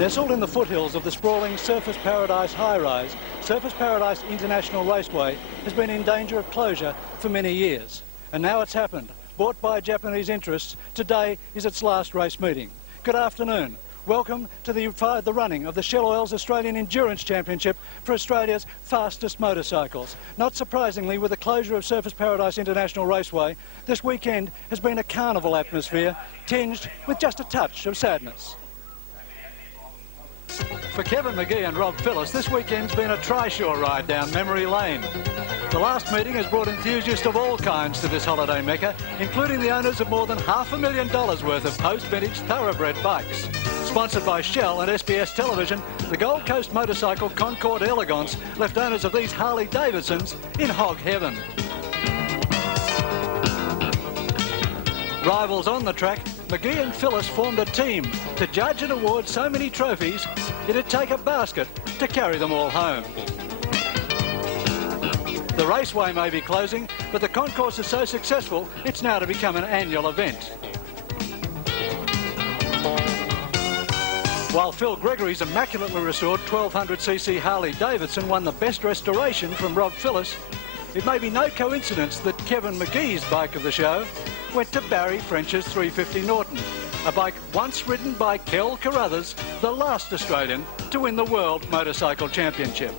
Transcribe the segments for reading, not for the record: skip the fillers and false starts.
Nestled in the foothills of the sprawling Surfers Paradise high-rise, Surfers Paradise International Raceway has been in danger of closure for many years. And now it's happened. Bought by Japanese interests, today is its last race meeting. Good afternoon. Welcome to the running of the Shell Oil's Australian Endurance Championship for Australia's fastest motorcycles. Not surprisingly, with the closure of Surfers Paradise International Raceway, this weekend has been a carnival atmosphere tinged with just a touch of sadness. For Kevin McGee and Rob Phillis, this weekend's been a trishaw ride down memory lane. The last meeting has brought enthusiasts of all kinds to this holiday mecca, including the owners of more than $500,000 worth of post-vintage thoroughbred bikes. Sponsored by Shell and SBS Television, the Gold Coast motorcycle Concord Elegance left owners of these Harley-Davidsons in hog heaven. Rivals on the track, McGee and Phillis formed a team to judge and award so many trophies it'd take a basket to carry them all home. The raceway may be closing, but the concourse is so successful it's now to become an annual event. While Phil Gregory's immaculately restored 1200cc Harley-Davidson won the best restoration from Rob Phillis, it may be no coincidence that Kevin McGee's bike of the show went to Barry French's 350 Norton, a bike once ridden by Kel Carruthers, the last Australian to win the World Motorcycle Championship.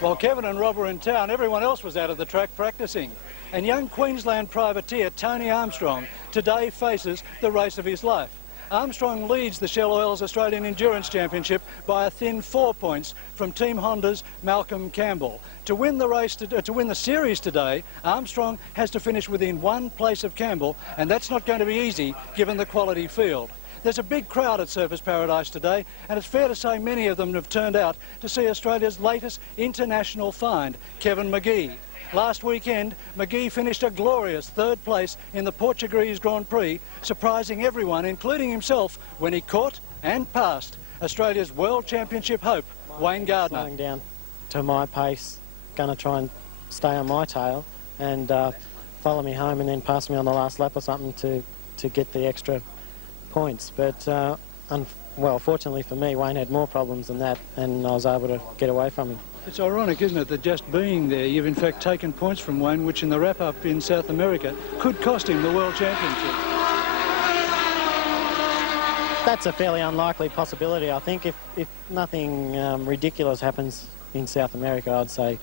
While Kevin and Rob were in town, everyone else was out of the track practicing. And young Queensland privateer Tony Armstrong today faces the race of his life. Armstrong leads the Shell Oil's Australian Endurance Championship by a thin 4 points from Team Honda's Malcolm Campbell. To win the race, to win the series today, Armstrong has to finish within 1 place of Campbell, and that's not going to be easy given the quality field. There's a big crowd at Surfers Paradise today, and it's fair to say many of them have turned out to see Australia's latest international find, Kevin McGee. Last weekend, McGee finished a glorious 3rd place in the Portuguese Grand Prix, surprising everyone, including himself, when he caught and passed Australia's World Championship hope, Wayne Gardner. Slowing down to my pace, going to try and stay on my tail and follow me home and then pass me on the last lap or something to get the extra points. But, well, fortunately for me, Wayne had more problems than that, and I was able to get away from him. It's ironic, isn't it, that just being there, you've in fact taken points from Wayne, which in the wrap-up in South America could cost him the World Championship. That's a fairly unlikely possibility. I think if nothing ridiculous happens in South America, I'd say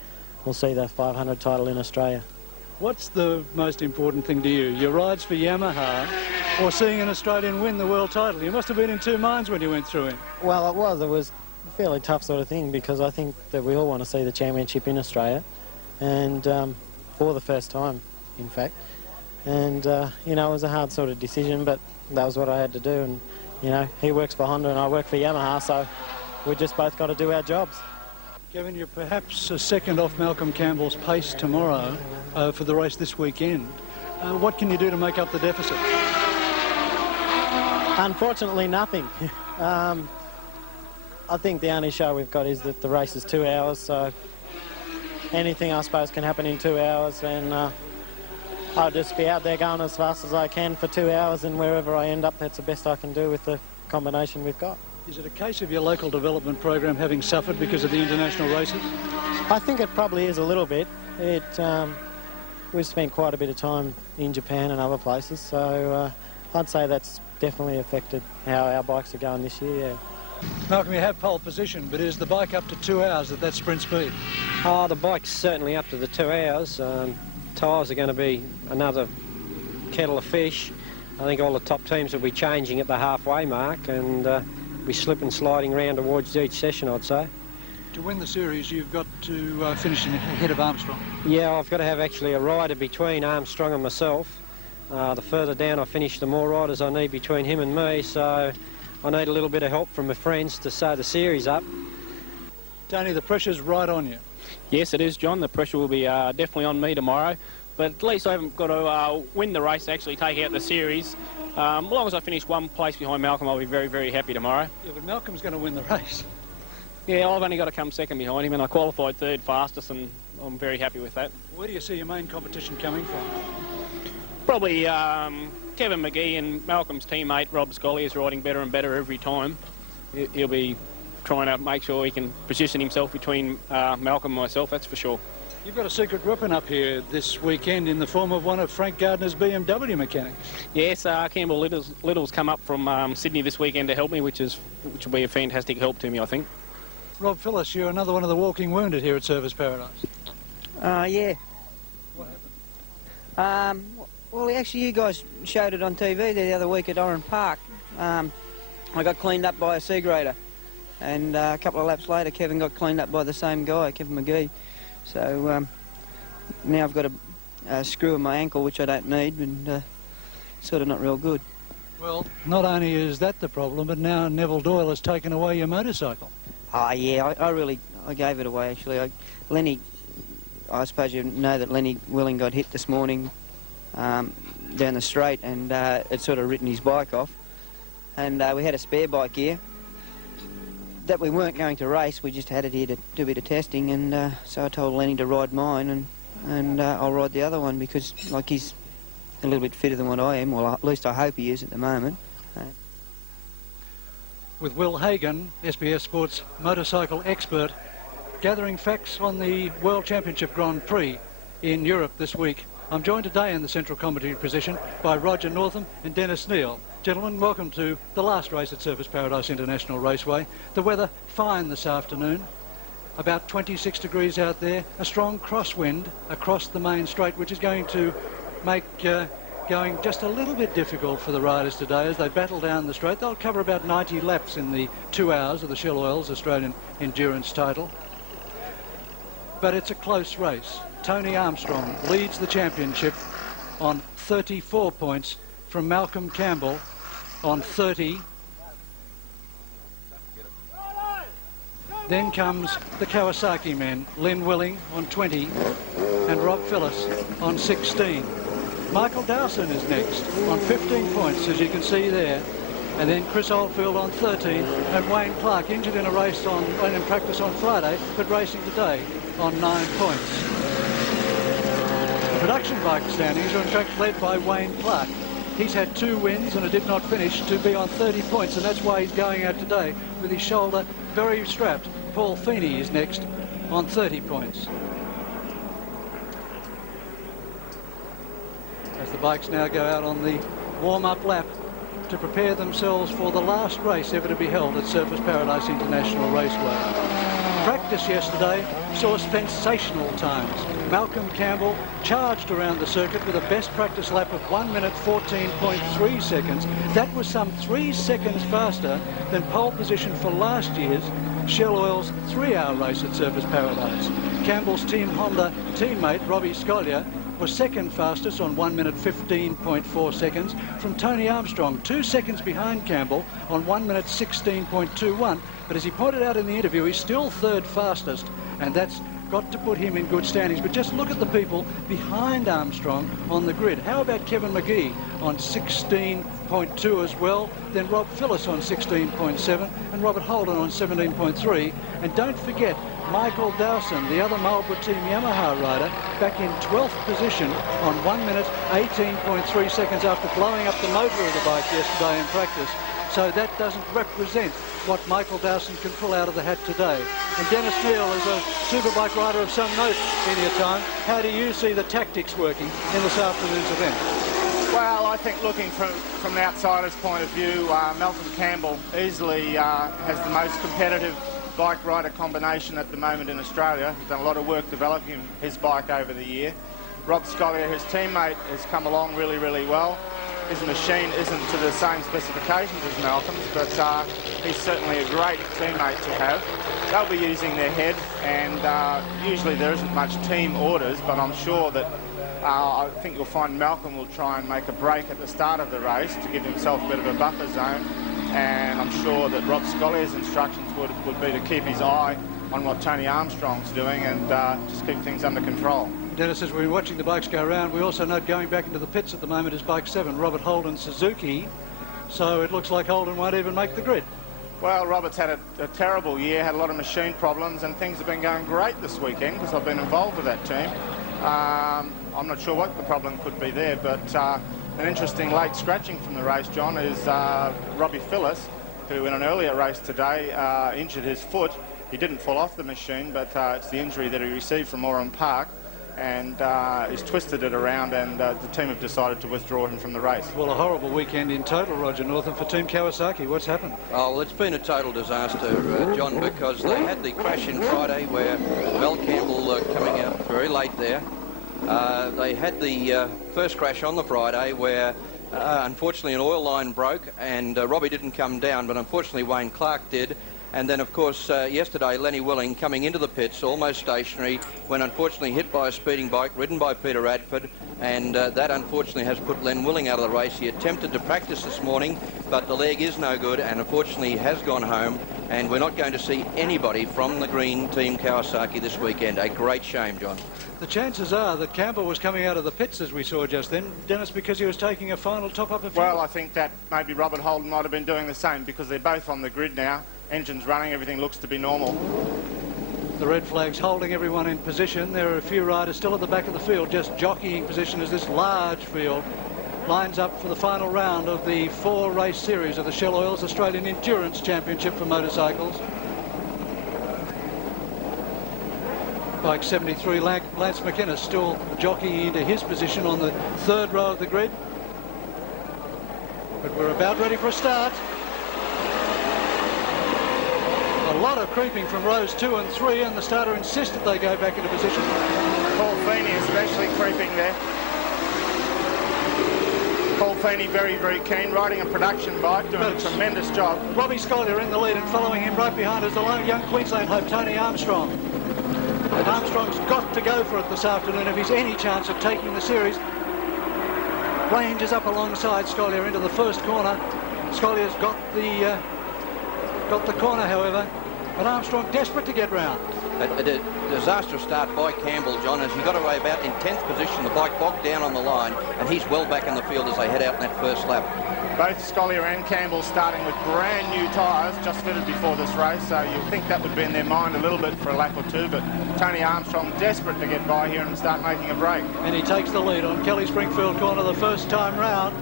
we'll see the 500 title in Australia. What's the most important thing to you, your rides for Yamaha or seeing an Australian win the world title? You must have been in two minds when you went through him. Well, it was a fairly tough sort of thing, because I think that we all want to see the championship in Australia, and for the first time, in fact. And, you know, it was a hard sort of decision, but that was what I had to do. And, you know, he works for Honda and I work for Yamaha, so we just both got to do our jobs. Kevin, you're perhaps a second off Malcolm Campbell's pace tomorrow for the race this weekend. What can you do to make up the deficit? Unfortunately, nothing. I think the only show we've got is that the race is 2 hours, so anything I suppose can happen in 2 hours, and I'll just be out there going as fast as I can for 2 hours, and wherever I end up, that's the best I can do with the combination we've got. Is it a case of your local development program having suffered because of the international races? I think it probably is a little bit. We've spent quite a bit of time in Japan and other places, so I'd say that's definitely affected how our bikes are going this year, yeah. Malcolm, you have pole position, but is the bike up to 2 hours at that sprint speed? Oh, the bike's certainly up to the 2 hours. Tyres are going to be another kettle of fish. I think all the top teams will be changing at the halfway mark, and be slip and sliding round towards each session, I'd say. To win the series, you've got to finish ahead of Armstrong. Yeah, I've got to have actually a rider between Armstrong and myself. The further down I finish, the more riders I need between him and me, so I need a little bit of help from my friends to sew the series up. Tony, the pressure's right on you. Yes, it is, John. The pressure will be definitely on me tomorrow. But at least I haven't got to win the race to actually take out the series. As long as I finish 1 place behind Malcolm, I'll be very, very happy tomorrow. Yeah, but Malcolm's going to win the race. Yeah, I've only got to come second behind him, and I qualified 3rd fastest, and I'm very happy with that. Where do you see your main competition coming from? Probably Kevin McGee and Malcolm's teammate Rob Scully is riding better and better every time. He'll be trying to make sure he can position himself between Malcolm and myself, that's for sure. You've got a secret weapon up here this weekend in the form of one of Frank Gardner's BMW mechanics. Yes, Campbell Little's come up from Sydney this weekend to help me, which will be a fantastic help to me, I think. Rob Phillips, you're another one of the walking wounded here at Surfers Paradise. Yeah. What happened? Well, actually, you guys showed it on TV there the other week at Oran Park. I got cleaned up by a sea grader, and a couple of laps later, Kevin got cleaned up by the same guy, Kevin McGee. So now I've got a screw in my ankle, which I don't need, and sort of not real good. Well, not only is that the problem, but now Neville Doyle has taken away your motorcycle. Yeah, I gave it away, actually. Lenny, I suppose you know that Lenny Willing got hit this morning down the straight, and it sort of written his bike off. And we had a spare bike here that we weren't going to race. We just had it here to do a bit of testing, and so I told Lenny to ride mine, and I'll ride the other one because, like, he's a little bit fitter than what I am. Well, at least I hope he is at the moment. With Will Hagan, SBS Sports motorcycle expert, gathering facts on the World Championship Grand Prix in Europe this week. I'm joined today in the central commentary position by Roger Northam and Dennis Neal. Gentlemen, welcome to the last race at Surfers Paradise International Raceway. The weather fine this afternoon, about 26 degrees out there, a strong crosswind across the main straight, which is going to make going just a little bit difficult for the riders today as they battle down the straight. They'll cover about 90 laps in the 2 hours of the Shell Oils Australian Endurance title. But it's a close race. Tony Armstrong leads the championship on 34 points from Malcolm Campbell on 30. Then comes the Kawasaki men, Len Willing on 20 and Rob Phillips on 16. Michael Dowson is next on 15 points, as you can see there. And then Chris Oldfield on 13 and Wayne Clark, injured in a race in practice on Friday, but racing today on 9 points. The production bike standings are in fact led by Wayne Clark. He's had 2 wins and it did not finish to be on 30 points, and that's why he's going out today with his shoulder very strapped. Paul Feeney is next on 30 points. As the bikes now go out on the warm-up lap to prepare themselves for the last race ever to be held at Surfers Paradise International Raceway. Practice yesterday saw sensational times. Malcolm Campbell charged around the circuit with a best practice lap of 1 minute 14.3 seconds. That was some 3 seconds faster than pole position for last year's Shell Oil's 3-hour race at Surfers Paradise. Campbell's Team Honda teammate Robbie Scollier was second fastest on 1 minute 15.4 seconds from Tony Armstrong, 2 seconds behind Campbell on 1 minute 16.21. But as he pointed out in the interview, he's still third fastest, and that's got to put him in good standings. But just look at the people behind Armstrong on the grid. How about Kevin McGee on 16.2 as well, then Rob Phillips on 16.7 and Robert Holden on 17.3. And don't forget Michael Dowson, the other Marlboro Team Yamaha rider, back in 12th position on 1 minute 18.3 seconds after blowing up the motor of the bike yesterday in practice. So that doesn't represent what Michael Dowson can pull out of the hat today. And Dennis Neal is a Superbike rider of some note in your time. How do you see the tactics working in this afternoon's event? Well, I think looking from the outsider's point of view, Malcolm Campbell easily has the most competitive bike rider combination at the moment in Australia. He's done a lot of work developing his bike over the year. Rob Scollier, his teammate, has come along really, really well. His machine isn't to the same specifications as Malcolm's, but he's certainly a great teammate to have. They'll be using their head, and usually there isn't much team orders, but I'm sure that I think you'll find Malcolm will try and make a break at the start of the race to give himself a bit of a buffer zone, and I'm sure that Rob Schollier's instructions would be to keep his eye on what Tony Armstrong's doing and just keep things under control. Dennis, as we're watching the bikes go around, we also note going back into the pits at the moment is bike 7, Robert Holden Suzuki. So it looks like Holden won't even make the grid. Well, Robert's had a terrible year, had a lot of machine problems, and things have been going great this weekend because I've been involved with that team. I'm not sure what the problem could be there, but An interesting late scratching from the race, John, is Robbie Phillips, who in an earlier race today injured his foot. He didn't fall off the machine, but it's the injury that he received from Oran Park, and he's twisted it around, and the team have decided to withdraw him from the race. Well, a horrible weekend in total, Roger Northam, for Team Kawasaki. What's happened? Oh, it's been a total disaster, John, because they had the crash in Friday where Mel Campbell coming out very late there. They had the first crash on the Friday where unfortunately an oil line broke, and Robbie didn't come down, but unfortunately Wayne Clark did. And then, of course, yesterday, Lenny Willing coming into the pits, almost stationary, when unfortunately hit by a speeding bike ridden by Peter Radford, and that unfortunately has put Len Willing out of the race. He attempted to practice this morning, but the leg is no good, and unfortunately he has gone home, and we're not going to see anybody from the green Team Kawasaki this weekend. A great shame, John. The chances are that Campbell was coming out of the pits, as we saw just then, Dennis, because he was taking a final top-up of fuel. Well, I think that maybe Robert Holden might have been doing the same, because they're both on the grid now. Engine's running, everything looks to be normal. The red flag's holding everyone in position. There are a few riders still at the back of the field, just jockeying position as this large field lines up for the final round of the 4-race series of the Shell Oils Australian Endurance Championship for motorcycles. Bike 73, Lance McInnes still jockeying into his position on the 3rd row of the grid. But we're about ready for a start. A lot of creeping from rows 2 and 3, and the starter insisted they go back into position. Paul Feeney especially creeping there. Paul Feeney very, very keen, riding a production bike, doing a tremendous job. Robbie Scollier in the lead, and following him right behind is the young Queensland hope, Tony Armstrong. And Armstrong's got to go for it this afternoon if he's any chance of taking the series. Range is up alongside Scollier into the first corner. Scollier's got the corner, however, but Armstrong desperate to get round. A disastrous start by Campbell, John, as he got away about in 10th position. The bike bogged down on the line, and he's well back in the field as they head out in that first lap. Both Scollier and Campbell starting with brand new tyres, just fitted before this race, so you'll think that would be in their mind a little bit for a lap or two, but Tony Armstrong desperate to get by here and start making a break. And he takes the lead on Kelly Springfield corner the first time round.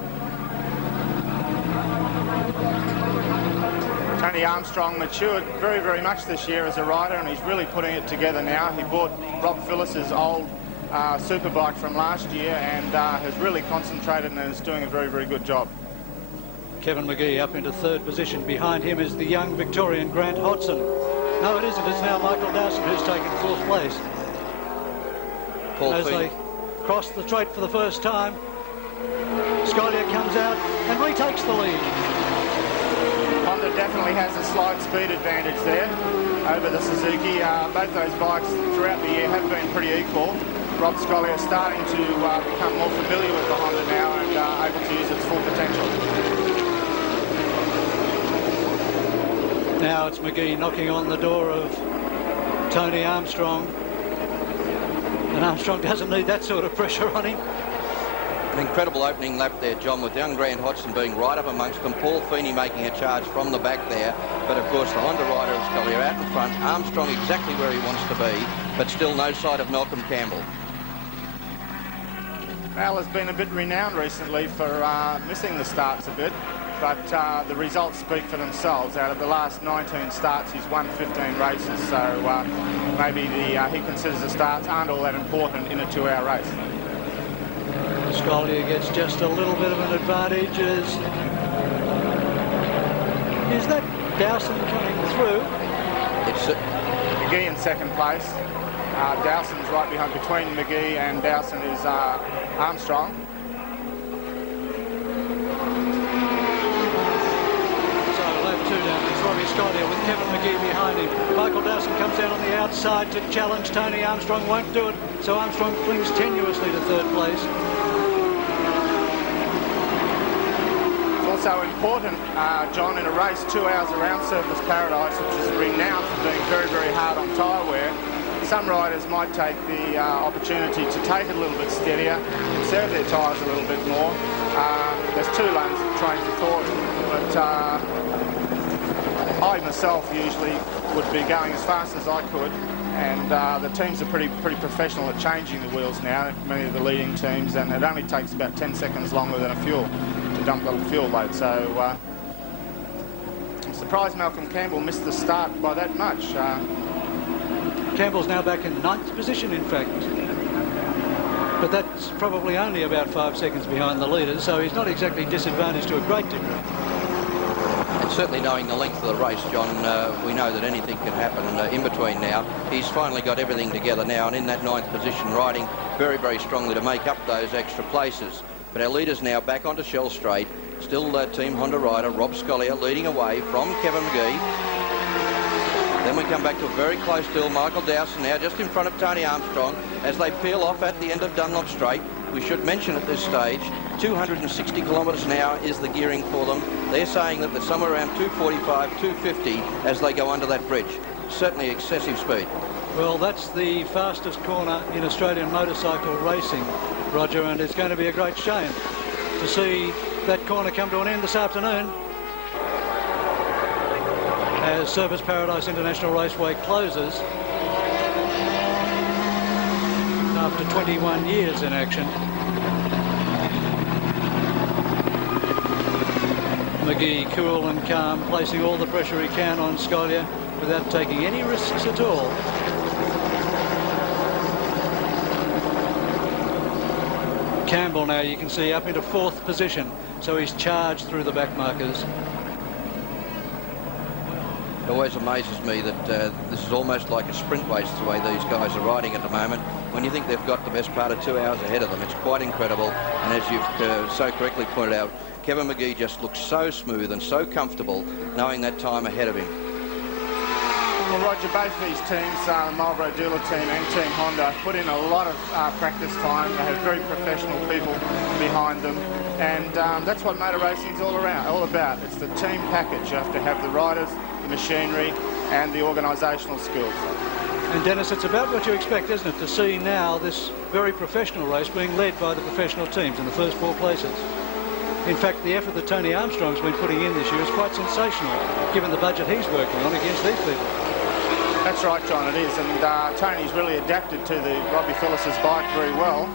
Tony Armstrong matured very, very much this year as a rider, and he's really putting it together now. He bought Rob Phillis's old Superbike from last year and has really concentrated and is doing a very, very good job. Kevin McGee up into 3rd position. Behind him is the young Victorian Grant Hodson. No, it isn't. It's now Michael Dowson who's taken 4th place. As they cross the straight for the first time, Scollier comes out and retakes the lead. Honda definitely has a slight speed advantage there over the Suzuki. Both those bikes throughout the year have been pretty equal. Rob Scollier starting to become more familiar with the Honda now and able to use its full potential. Now it's McGee knocking on the door of Tony Armstrong. And Armstrong doesn't need that sort of pressure on him. An incredible opening lap there, John, with young Grant Hodson being right up amongst them. Paul Feeney making a charge from the back there. But, of course, the Honda rider of Scollier out in front. Armstrong exactly where he wants to be, but still no sight of Malcolm Campbell. Al has been a bit renowned recently for missing the starts a bit, but the results speak for themselves. Out of the last 19 starts, he's won 15 races, so maybe he considers the starts aren't all that important in a 2-hour race. Scollier gets just a little bit of an advantage. Is that Dowson coming through? It's McGee in 2nd place. Dowson's right behind. Between McGee and Dowson is Armstrong. So lap 2 down. It's Robbie Scollier with Kevin McGee behind him. Michael Dowson comes down on the outside to challenge Tony Armstrong. Won't do it. So Armstrong clings tenuously to 3rd place. Also important, John, in a race 2 hours around Surfers Paradise, which is renowned for being very, very hard on tyre wear, some riders might take the opportunity to take it a little bit steadier, conserve their tyres a little bit more. There's 2 lanes of train for thought, but I myself usually would be going as fast as I could, and the teams are pretty professional at changing the wheels now, many of the leading teams, and it only takes about 10 seconds longer than a fuel to dump the fuel load. So I'm surprised Malcolm Campbell missed the start by that much. Campbell's now back in 9th position, in fact. But that's probably only about 5 seconds behind the leaders, so he's not exactly disadvantaged to a great degree. And certainly knowing the length of the race, John, we know that anything can happen in between now. He's finally got everything together now, and in that 9th position, riding very, very strongly to make up those extra places. But our leader's now back onto Shell Straight. Still Team Honda rider Rob Scollier leading away from Kevin McGee. Then we come back to a very close still. Michael Dowson now just in front of Tony Armstrong as they peel off at the end of Dunlop Straight. We should mention at this stage, 260 kilometres an hour is the gearing for them. They're saying that they're somewhere around 245, 250 as they go under that bridge. Certainly excessive speed. Well, that's the fastest corner in Australian motorcycle racing, Roger, and it's going to be a great shame to see that corner come to an end this afternoon as Surfers Paradise International Raceway closes after 21 years in action. McGee cool and calm, placing all the pressure he can on Scollier without taking any risks at all. Campbell now, you can see, up into 4th position, so he's charged through the back markers. It always amazes me that this is almost like a sprint race the way these guys are riding at the moment. When you think they've got the best part of 2 hours ahead of them, it's quite incredible. And as you've so correctly pointed out, Kevin McGee just looks so smooth and so comfortable knowing that time ahead of him. Well, Roger, both these teams, the Marlboro dealer team and Team Honda, put in a lot of practice time. They have very professional people behind them, and that's what motor racing is all about. It's the team package. You have to have the riders, the machinery, and the organisational skills. And Dennis, it's about what you expect, isn't it, to see now this very professional race being led by the professional teams in the first 4 places. In fact, the effort that Tony Armstrong's been putting in this year is quite sensational, given the budget he's working on against these people. That's right, John, it is, and Tony's really adapted to the Robbie Phillis's bike very well.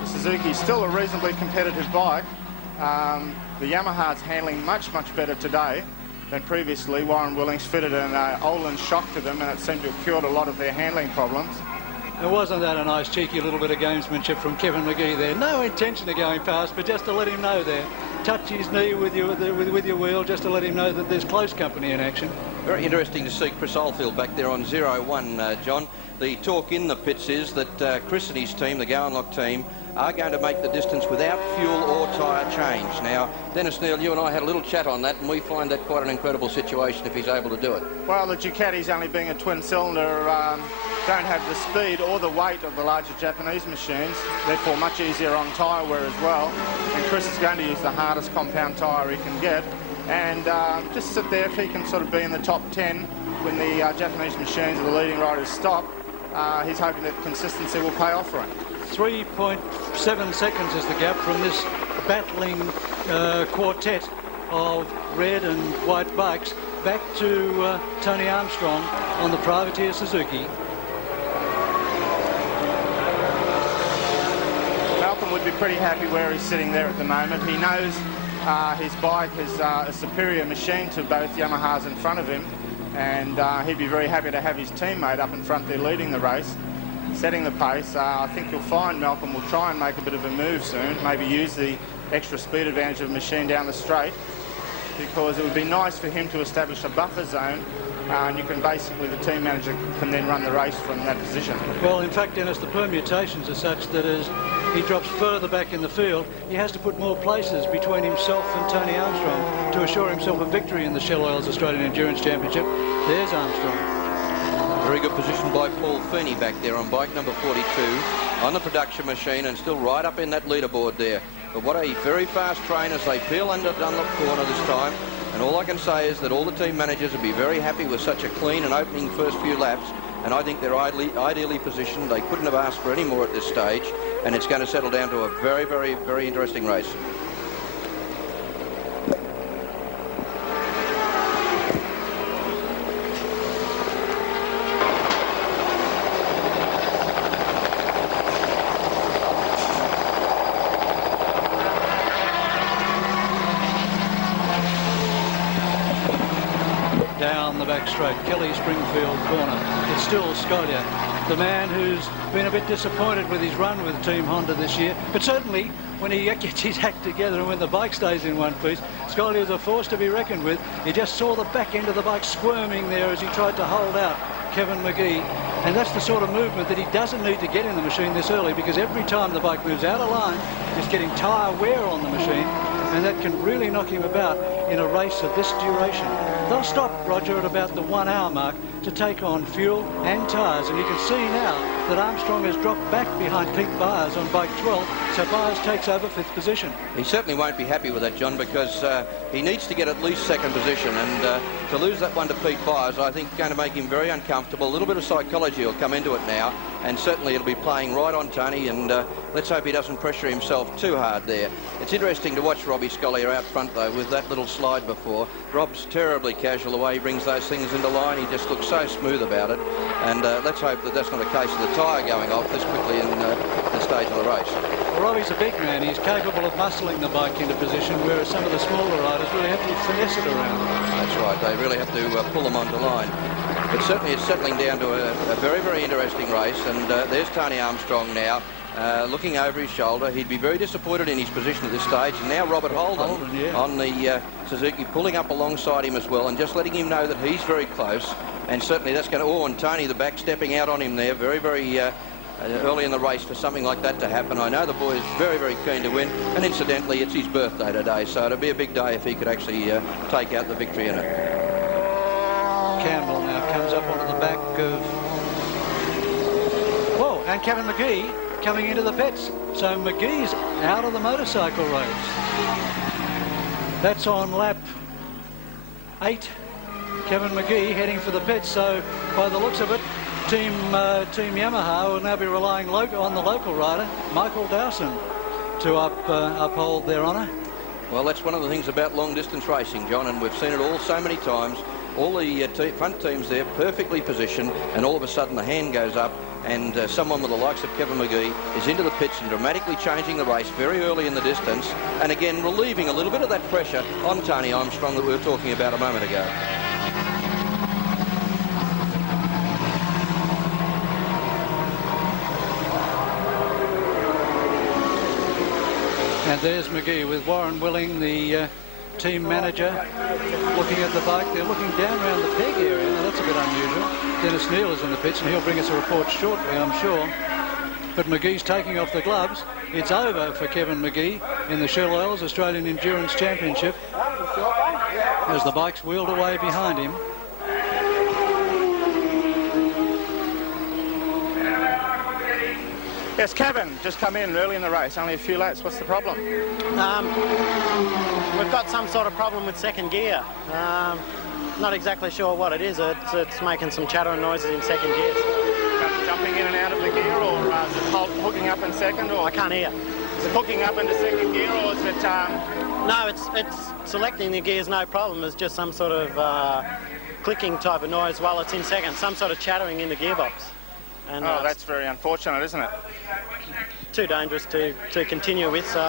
The Suzuki's still a reasonably competitive bike. The Yamaha's handling much better today than previously. Warren Willings fitted an Olin shock to them, and it seemed to have cured a lot of their handling problems. Now, wasn't that a nice cheeky little bit of gamesmanship from Kevin McGee there? No intention of going past, but just to let him know there. Touch his knee with your wheel just to let him know that there's close company in action. Very interesting to see Chris Oldfield back there on 0-1, John. The talk in the pits is that Chris and his team, the Gowanlock team, are going to make the distance without fuel or tyre change. Now, Dennis Neal, you and I had a little chat on that, and we find that quite an incredible situation if he's able to do it. Well, the Ducatis, only being a twin cylinder, don't have the speed or the weight of the larger Japanese machines, therefore much easier on tyre wear as well. And Chris is going to use the hardest compound tyre he can get, and just sit there. If he can sort of be in the top 10 when the Japanese machines or the leading riders stop, he's hoping that consistency will pay off for him. 3.7 seconds is the gap from this battling quartet of red and white bikes back to Tony Armstrong on the privateer Suzuki. Malcolm would be pretty happy where he's sitting there at the moment. He knows his bike is a superior machine to both Yamahas in front of him, and he'd be very happy to have his teammate up in front there leading the race, setting the pace. I think you'll find Malcolm will try and make a bit of a move soon, maybe use the extra speed advantage of the machine down the straight, because it would be nice for him to establish a buffer zone, and you can basically, the team manager can then run the race from that position. Well, in fact, Dennis, the permutations are such that as he drops further back in the field, he has to put more places between himself and Tony Armstrong to assure himself a victory in the Shell Oils Australian Endurance Championship. There's Armstrong. Very good position by Paul Feeney back there on bike number 42 on the production machine, and still right up in that leaderboard there. But what a very fast train as they peel under Dunlop corner this time. And all I can say is that all the team managers will be very happy with such a clean and opening first few laps. And I think they're ideally positioned. They couldn't have asked for any more at this stage. And it's going to settle down to a very, very, very interesting race. down the back straight. Kelly Springfield corner. It's still Scolia, the man who's been a bit disappointed with his run with Team Honda this year, but certainly when he gets his act together and when the bike stays in one piece, Scolia is a force to be reckoned with. You just saw the back end of the bike squirming there as he tried to hold out Kevin McGee, and that's the sort of movement that he doesn't need to get in the machine this early, because every time the bike moves out of line, it's getting tyre wear on the machine, and that can really knock him about in a race of this duration. They'll stop, Roger, at about the 1 hour mark to take on fuel and tyres, and you can see now that Armstrong has dropped back behind Pete Byers on bike 12, so Byers takes over 5th position. He certainly won't be happy with that, John, because he needs to get at least 2nd position, and to lose that one to Pete Byers, I think, going to make him very uncomfortable. A little bit of psychology will come into it now, and certainly it'll be playing right on Tony, and let's hope he doesn't pressure himself too hard there. It's interesting to watch Robbie Scolia out front, though, with that little slide before. Rob's terribly casual the way he brings those things into line. He just looks so smooth about it, and let's hope that that's not a case of the tyre going off this quickly in the stage of the race. Well, Robbie's a big man. He's capable of muscling the bike into position, whereas some of the smaller riders really have to finesse it around. That's right. They really have to pull them onto line. But certainly it's settling down to a very, very interesting race, and there's Tony Armstrong now. Looking over his shoulder. He'd be very disappointed in his position at this stage. And now Robert Holden yeah, on the Suzuki, pulling up alongside him as well, and just letting him know that he's very close. And certainly that's going to... Oh, and Tony, the back, stepping out on him there very, very early in the race for something like that to happen. I know the boy is very, very keen to win. And incidentally, it's his birthday today, so it'll be a big day if he could actually take out the victory in it. Campbell now comes up onto the back of... Whoa, and Kevin McGee coming into the pits. So McGee's out of the motorcycle race. That's on lap 8. Kevin McGee heading for the pits. So by the looks of it, Team Yamaha will now be relying on the local rider, Michael Dowson, to uphold their honour. Well, that's one of the things about long-distance racing, John, and we've seen it all so many times. All the front teams there perfectly positioned, and all of a sudden the hand goes up, and someone with the likes of Kevin McGee is into the pits and dramatically changing the race very early in the distance, and again relieving a little bit of that pressure on Tony Armstrong that we were talking about a moment ago. And there's McGee with Warren Willing, the team manager, looking at the bike. They're looking down around the peg area. Now, that's a bit unusual. Dennis Neal is in the pits, and he'll bring us a report shortly, I'm sure. But McGee's taking off the gloves. It's over for Kevin McGee in the Shell Oils Australian Endurance Championship as the bike's wheeled away behind him. Yes, Kevin, just come in early in the race, only a few laps. What's the problem? We've got some sort of problem with second gear. Not exactly sure what it is. It's making some chattering noises in second gear. Jumping in and out of the gear, or is it hooking up in second? Or I can't hear. Is it hooking up into second gear, or is it... No, it's selecting the gears, no problem. It's just some sort of clicking type of noise while it's in second, some sort of chattering in the gearbox. And, that's very unfortunate, isn't it? Too dangerous to continue with, so...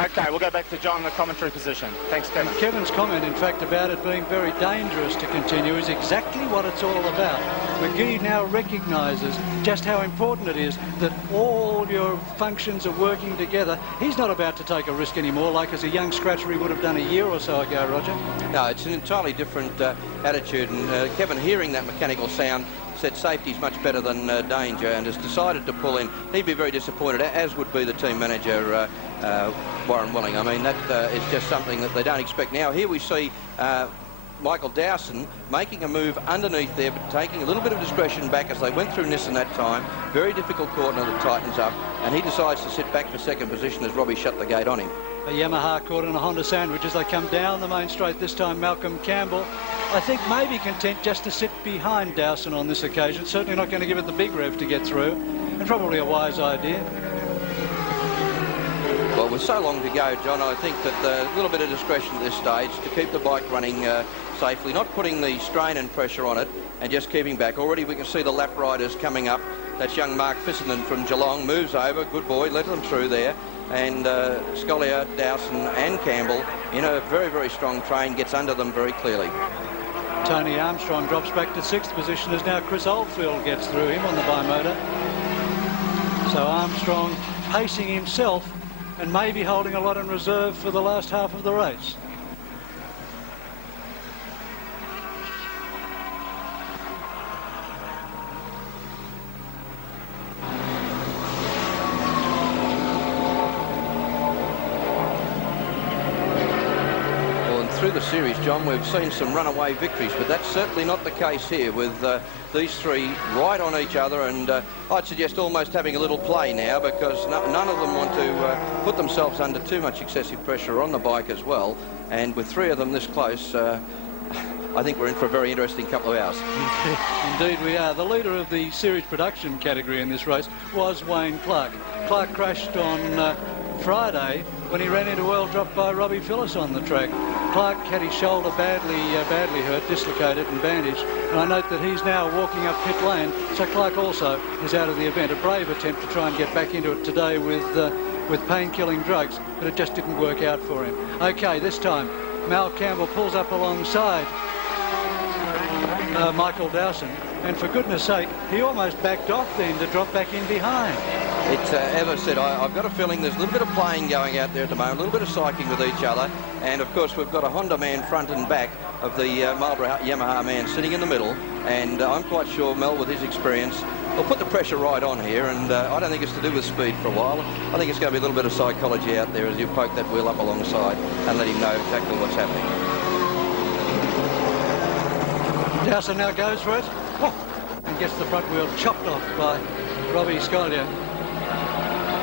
OK, we'll go back to John, the commentary position. Thanks, Kevin. And Kevin's comment, in fact, about it being very dangerous to continue is exactly what it's all about. McGee now recognises just how important it is that all your functions are working together. He's not about to take a risk anymore, like as a young scratcher he would have done a year or so ago, Roger. No, it's an entirely different attitude, and Kevin, hearing that mechanical sound, said safety's much better than danger, and has decided to pull in. He'd be very disappointed, as would be the team manager, Warren Willing. I mean, that is just something that they don't expect. Now, here we see Michael Dowson making a move underneath there, but taking a little bit of discretion back as they went through Nissan that time. Very difficult corner that tightens up, and he decides to sit back for second position as Robbie shut the gate on him. A Yamaha caught in a Honda sandwich as they come down the main straight. This time Malcolm Campbell, I think, maybe content just to sit behind Dowson on this occasion. Certainly not going to give it the big rev to get through, and probably a wise idea. Well, with so long to go, John, I think that a little bit of discretion at this stage to keep the bike running safely, not putting the strain and pressure on it, and just keeping back. Already we can see the lap riders coming up. That's young Mark Fissenden from Geelong, moves over, good boy, let them through there. And Scolia, Dowson and Campbell in a very, very strong train, gets under them very clearly. Tony Armstrong drops back to 6th position as now Chris Oldfield gets through him on the bimotor. So Armstrong pacing himself and maybe holding a lot in reserve for the last half of the race. Through the series, John, we've seen some runaway victories, but that's certainly not the case here with these three right on each other, and I'd suggest almost having a little play now, because none of them want to put themselves under too much excessive pressure on the bike as well, and with three of them this close, I think we're in for a very interesting couple of hours. Indeed we are. The leader of the series production category in this race was Wayne Clark. Clark crashed on Friday when he ran into Earl, dropped by Robbie Phillips on the track. Clark had his shoulder badly hurt, dislocated and bandaged, and I note that he's now walking up pit lane, so Clark also is out of the event. A brave attempt to try and get back into it today with pain-killing drugs, but it just didn't work out for him. Okay, this time Mal Campbell pulls up alongside Michael Dowson, and for goodness sake, he almost backed off then to drop back in behind. It's, as I said, I've got a feeling there's a little bit of playing going out there at the moment, a little bit of psyching with each other, and of course we've got a Honda man front and back of the Marlboro Yamaha man sitting in the middle, and I'm quite sure Mel, with his experience, will put the pressure right on here, and I don't think it's to do with speed for a while. I think it's going to be a little bit of psychology out there as you poke that wheel up alongside and let him know exactly what's happening. Dowson now goes for it, and gets the front wheel chopped off by Robbie Scollier.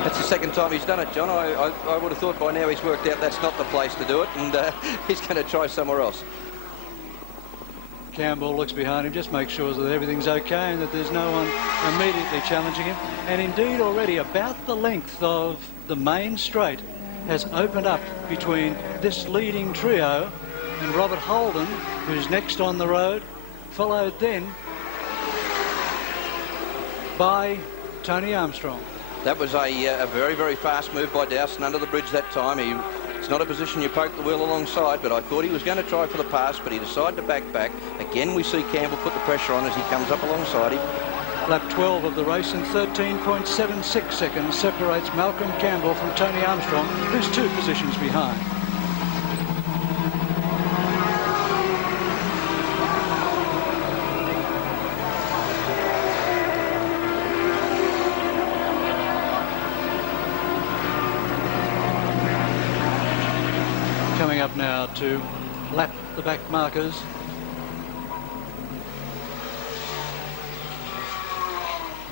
That's the second time he's done it, John. I would have thought by now he's worked out that's not the place to do it, and he's going to try somewhere else. Campbell looks behind him, just makes sure that everything's okay and that there's no one immediately challenging him. And indeed already about the length of the main straight has opened up between this leading trio and Robert Holden, who's next on the road, followed then by Tony Armstrong. That was a very, very fast move by Dowson under the bridge that time. It's not a position you poke the wheel alongside, but I thought he was going to try for the pass, but he decided to back. Again, we see Campbell put the pressure on as he comes up alongside him. Lap 12 of the race, and 13.76 seconds separates Malcolm Campbell from Tony Armstrong, who's 2 positions behind. Coming up now to lap the back markers.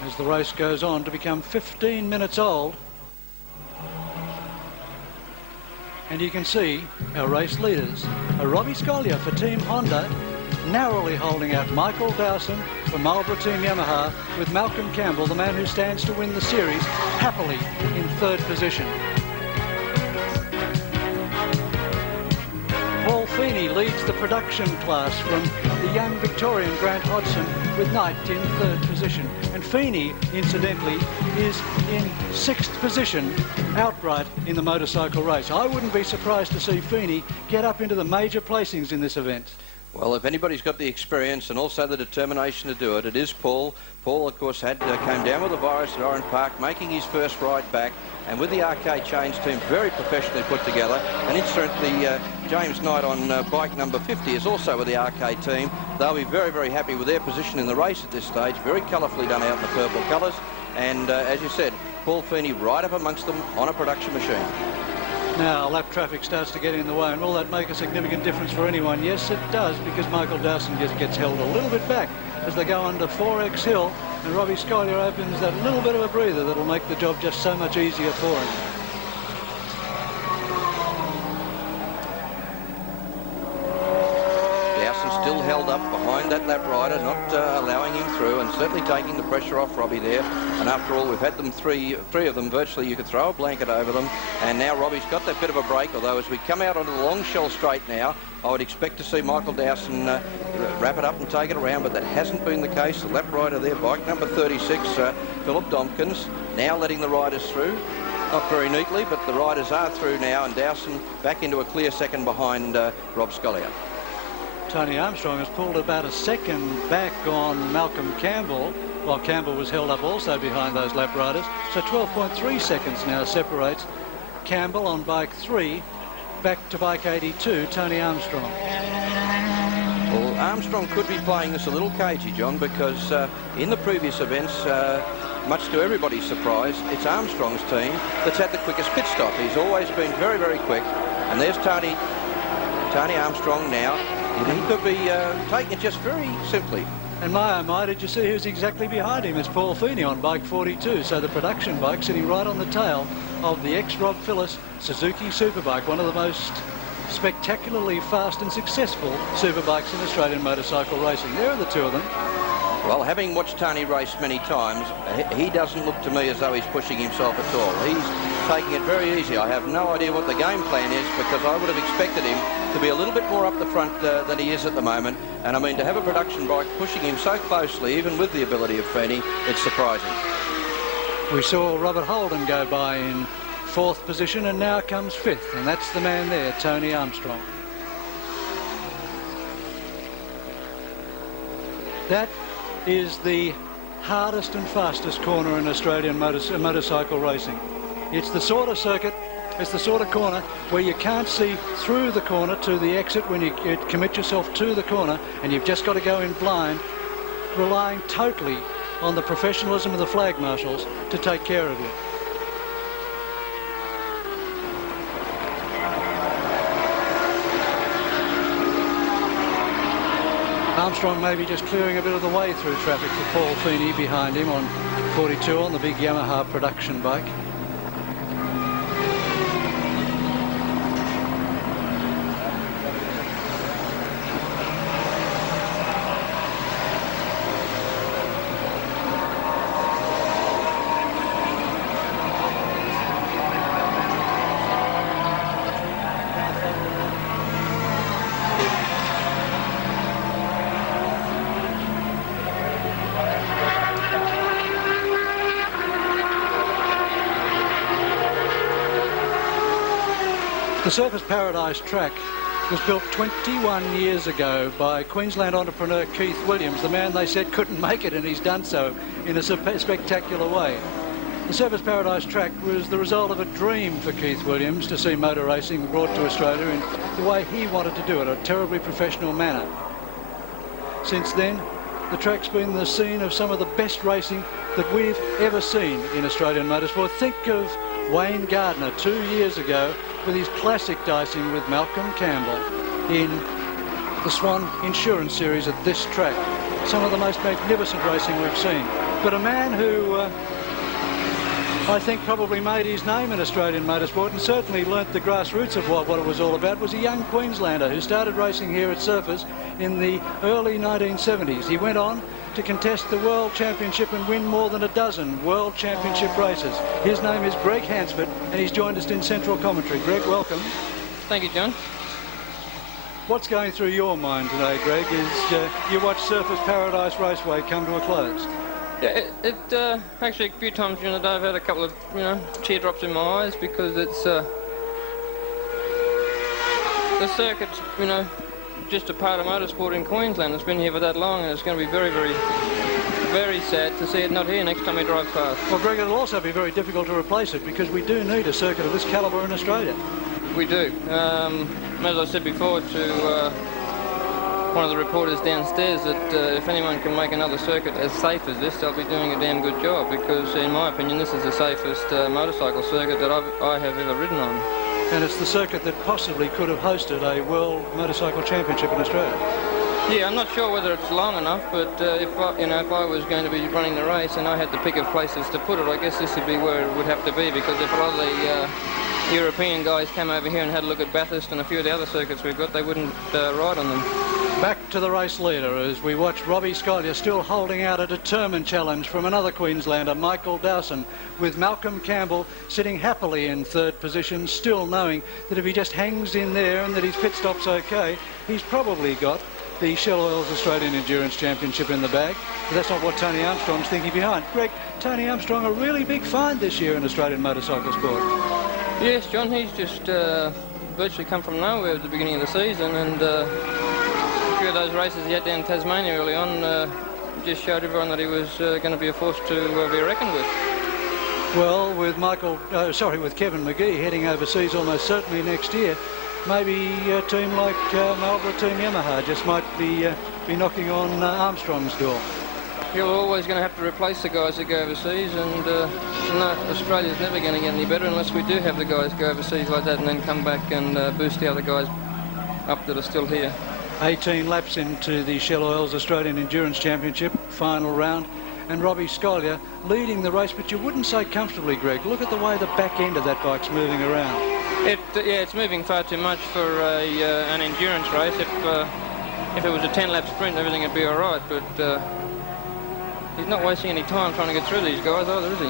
As the race goes on to become 15 minutes old. And you can see our race leaders, Robbie Scollier for Team Honda, narrowly holding out Michael Dowson for Marlboro Team Yamaha, with Malcolm Campbell, the man who stands to win the series, happily in 3rd position. Paul Feeney leads the production class from the young Victorian Grant Hodgson, with Knight in 3rd position. And Feeney, incidentally, is in 6th position outright in the motorcycle race. I wouldn't be surprised to see Feeney get up into the major placings in this event. Well, if anybody's got the experience and also the determination to do it, it is Paul. Paul, of course, came down with the virus at Oran Park, making his first ride back, and with the arcade change team very professionally put together. And incidentally, James Knight on bike number 50 is also with the arcade team. They'll be very, very happy with their position in the race at this stage. Very colourfully done out in the purple colours. And as you said, Paul Feeney right up amongst them on a production machine. Now lap traffic starts to get in the way, and will that make a significant difference for anyone? Yes, it does, because Michael Dowson just gets held a little bit back as they go under 4X Hill, and Robbie Scollier opens that little bit of a breather that'll make the job just so much easier for him. Still held up behind that lap rider, not allowing him through, and certainly taking the pressure off Robbie there. And after all, we've had them three of them virtually, you could throw a blanket over them, and now Robbie's got that bit of a break. Although as we come out onto the long shell straight now, I would expect to see Michael Dowson wrap it up and take it around, but that hasn't been the case. The lap rider there, bike number 36, Philip Tompkins, now letting the riders through. Not very neatly, but the riders are through now, and Dowson back into a clear second behind Rob Scollier. Tony Armstrong has pulled about a second back on Malcolm Campbell, while Campbell was held up also behind those lap riders. So 12.3 seconds now separates Campbell on bike 3 back to bike 82, Tony Armstrong. Well, Armstrong could be playing this a little cagey, John, because in the previous events, much to everybody's surprise, it's Armstrong's team that's had the quickest pit stop. He's always been very, very quick. And there's Tony Armstrong now. He could be taking it just very simply. And my oh my, did you see who's exactly behind him? It's Paul Feeney on bike 42, so the production bike sitting right on the tail of the ex-Rob Phillips Suzuki Superbike, one of the most spectacularly fast and successful superbikes in Australian motorcycle racing. There are the two of them. Well, having watched Tony race many times, he doesn't look to me as though he's pushing himself at all. He's taking it very easy. I have no idea what the game plan is, because I would have expected him to be a little bit more up the front than he is at the moment. And I mean, to have a production bike pushing him so closely, even with the ability of Feeney, it's surprising. We saw Robert Holden go by in 4th position, and now comes 5th, and that's the man there, Tony Armstrong. That is the hardest and fastest corner in Australian motorcycle racing. It's the sort of circuit, it's the sort of corner where you can't see through the corner to the exit when you commit yourself to the corner, and you've just got to go in blind, relying totally on the professionalism of the flag marshals to take care of you. Armstrong maybe just clearing a bit of the way through traffic for Paul Feeney behind him on 42 on the big Yamaha production bike. The Surfers Paradise track was built 21 years ago by Queensland entrepreneur Keith Williams, the man they said couldn't make it, and he's done so in a spectacular way. The Surfers Paradise track was the result of a dream for Keith Williams to see motor racing brought to Australia in the way he wanted to do it, a terribly professional manner. Since then, the track's been the scene of some of the best racing that we've ever seen in Australian motorsport. Think of Wayne Gardner 2 years ago with his classic dicing with Malcolm Campbell in the Swan Insurance Series at this track. Some of the most magnificent racing we've seen. But a man who I think probably made his name in Australian motorsport and certainly learnt the grassroots of what it was all about was a young Queenslander who started racing here at Surfers in the early 1970s. He went on to contest the World Championship and win more than a dozen World Championship races. His name is Greg Hansford, and he's joined us in Central Commentary. Greg, welcome. Thank you, John. What's going through your mind today, Greg, is you watch Surfers Paradise Raceway come to a close? Yeah, actually a few times during the day I've had a couple of, teardrops in my eyes, because it's the circuit's, just a part of motorsport in Queensland. It's been here for that long, and it's going to be very, very, very sad to see it not here next time we drive past. Well, Greg, it'll also be very difficult to replace it, because we do need a circuit of this calibre in Australia. We do. As I said before to one of the reporters downstairs, that if anyone can make another circuit as safe as this, they'll be doing a damn good job, because in my opinion this is the safest motorcycle circuit that I have ever ridden on. And it's the circuit that possibly could have hosted a World Motorcycle Championship in Australia. Yeah, I'm not sure whether it's long enough, but if I was going to be running the race and I had to pick of places to put it, I guess this would be where it would have to be, because if a lot of the European guys came over here and had a look at Bathurst and a few of the other circuits we've got, they wouldn't ride on them. Back to the race leader as we watch Robbie Scollier still holding out a determined challenge from another Queenslander, Michael Dowson, with Malcolm Campbell sitting happily in 3rd position, still knowing that if he just hangs in there and that his pit stop's okay, he's probably got the Shell Oils Australian Endurance Championship in the bag. But that's not what Tony Armstrong's thinking behind. Greg, Tony Armstrong, a really big find this year in Australian motorcycle sport. Yes, John, he's just virtually come from nowhere at the beginning of the season, and a few those races he had down in Tasmania early on just showed everyone that he was going to be a force to be reckoned with. Well, with with Kevin McGee heading overseas almost certainly next year, maybe a team like Marlboro Team Yamaha just might be knocking on Armstrong's door. You're always going to have to replace the guys that go overseas, and no, Australia's never going to get any better unless we do have the guys go overseas like that and then come back and boost the other guys up that are still here. 18 laps into the Shell Oils Australian Endurance Championship, final round, and Robbie Scolia leading the race, but you wouldn't say comfortably, Greg. Look at the way the back end of that bike's moving around. Yeah, it's moving far too much for an endurance race. If it was a 10-lap sprint, everything would be all right, but he's not wasting any time trying to get through these guys either, is he?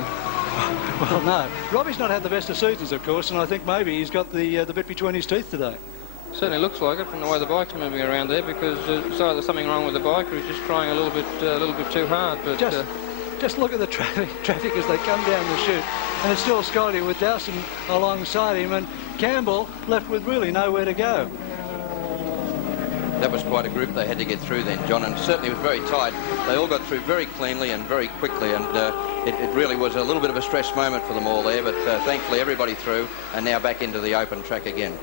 Well, no. Robbie's not had the best of seasons, of course, and I think maybe he's got the bit between his teeth today. Certainly looks like it from the way the bike's moving around there, because it's either something wrong with the bike or he's just trying a little bit too hard. But just look at the traffic as they come down the chute, and it's still Scotty with Dowson alongside him, and Campbell left with really nowhere to go. That was quite a group they had to get through then, John, and certainly was very tight. They all got through very cleanly and very quickly, and it really was a little bit of a stress moment for them all there, but thankfully everybody through and now back into the open track again.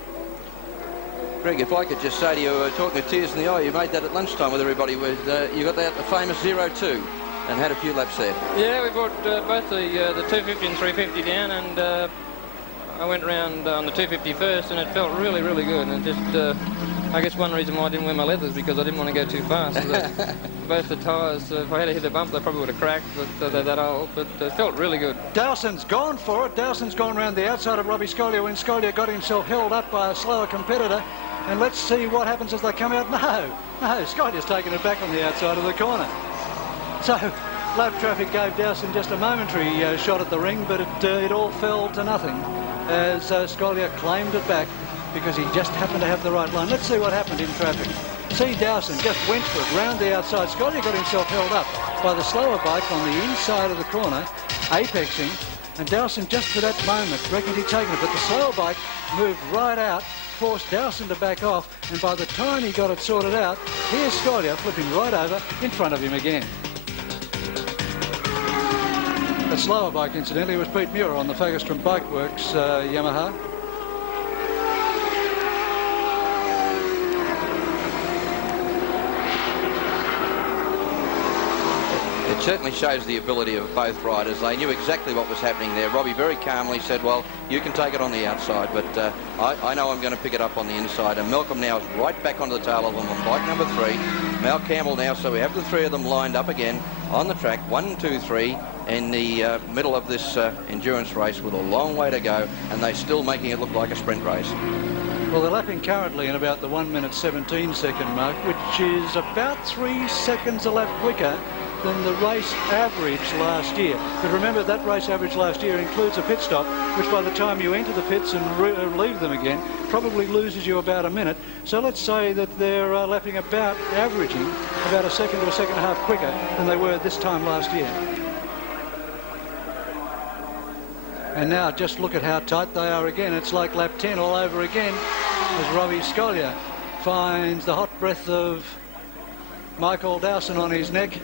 Greg, if I could just say to you, talking of tears in the eye, you made that at lunchtime with everybody. You got that the famous 0-2 and had a few laps there. Yeah, we brought both the 250 and 350 down, and I went around on the 250 first, and it felt really, really good. And just, I guess one reason why I didn't wear my leathers because I didn't want to go too fast. So both the tyres, if I had hit a bump, they probably would have cracked, but they're that old. But it felt really good. Dowson's gone for it. Dowson's gone round the outside of Robbie Scolia when Scolia got himself held up by a slower competitor. And let's see what happens as they come out. No, Scolia's taken it back on the outside of the corner. So lap traffic gave Dowson just a momentary shot at the ring, but it all fell to nothing as Scolia claimed it back because he just happened to have the right line. Let's see what happened in traffic. See Dowson just went for it round the outside. Scolia got himself held up by the slower bike on the inside of the corner, apexing, and Dowson just for that moment reckoned he'd taken it, but the slower bike moved right out, forced Dowson to back off, and by the time he got it sorted out, here's Scolia flipping right over in front of him again. The slower bike, incidentally, was Pete Muir on the Fagerstrom Bike Works Yamaha. It certainly shows the ability of both riders. They knew exactly what was happening there. Robbie very calmly said, well, you can take it on the outside, but I know I'm going to pick it up on the inside. And Malcolm now is right back onto the tail of them on bike number 3. Mal Campbell now, so we have the three of them lined up again on the track, 1, 2, 3, in the middle of this endurance race with a long way to go, and they're still making it look like a sprint race. Well, they're lapping currently in about the 1 minute 17 second mark, which is about 3 seconds a lap quicker than the race average last year. But remember, that race average last year includes a pit stop, which by the time you enter the pits and leave them again, probably loses you about a minute. So let's say that they're lapping about, averaging about a second to a second and a half quicker than they were this time last year. And now just look at how tight they are again. It's like lap 10 all over again as Robbie Scolia finds the hot breath of Michael Dowson on his neck,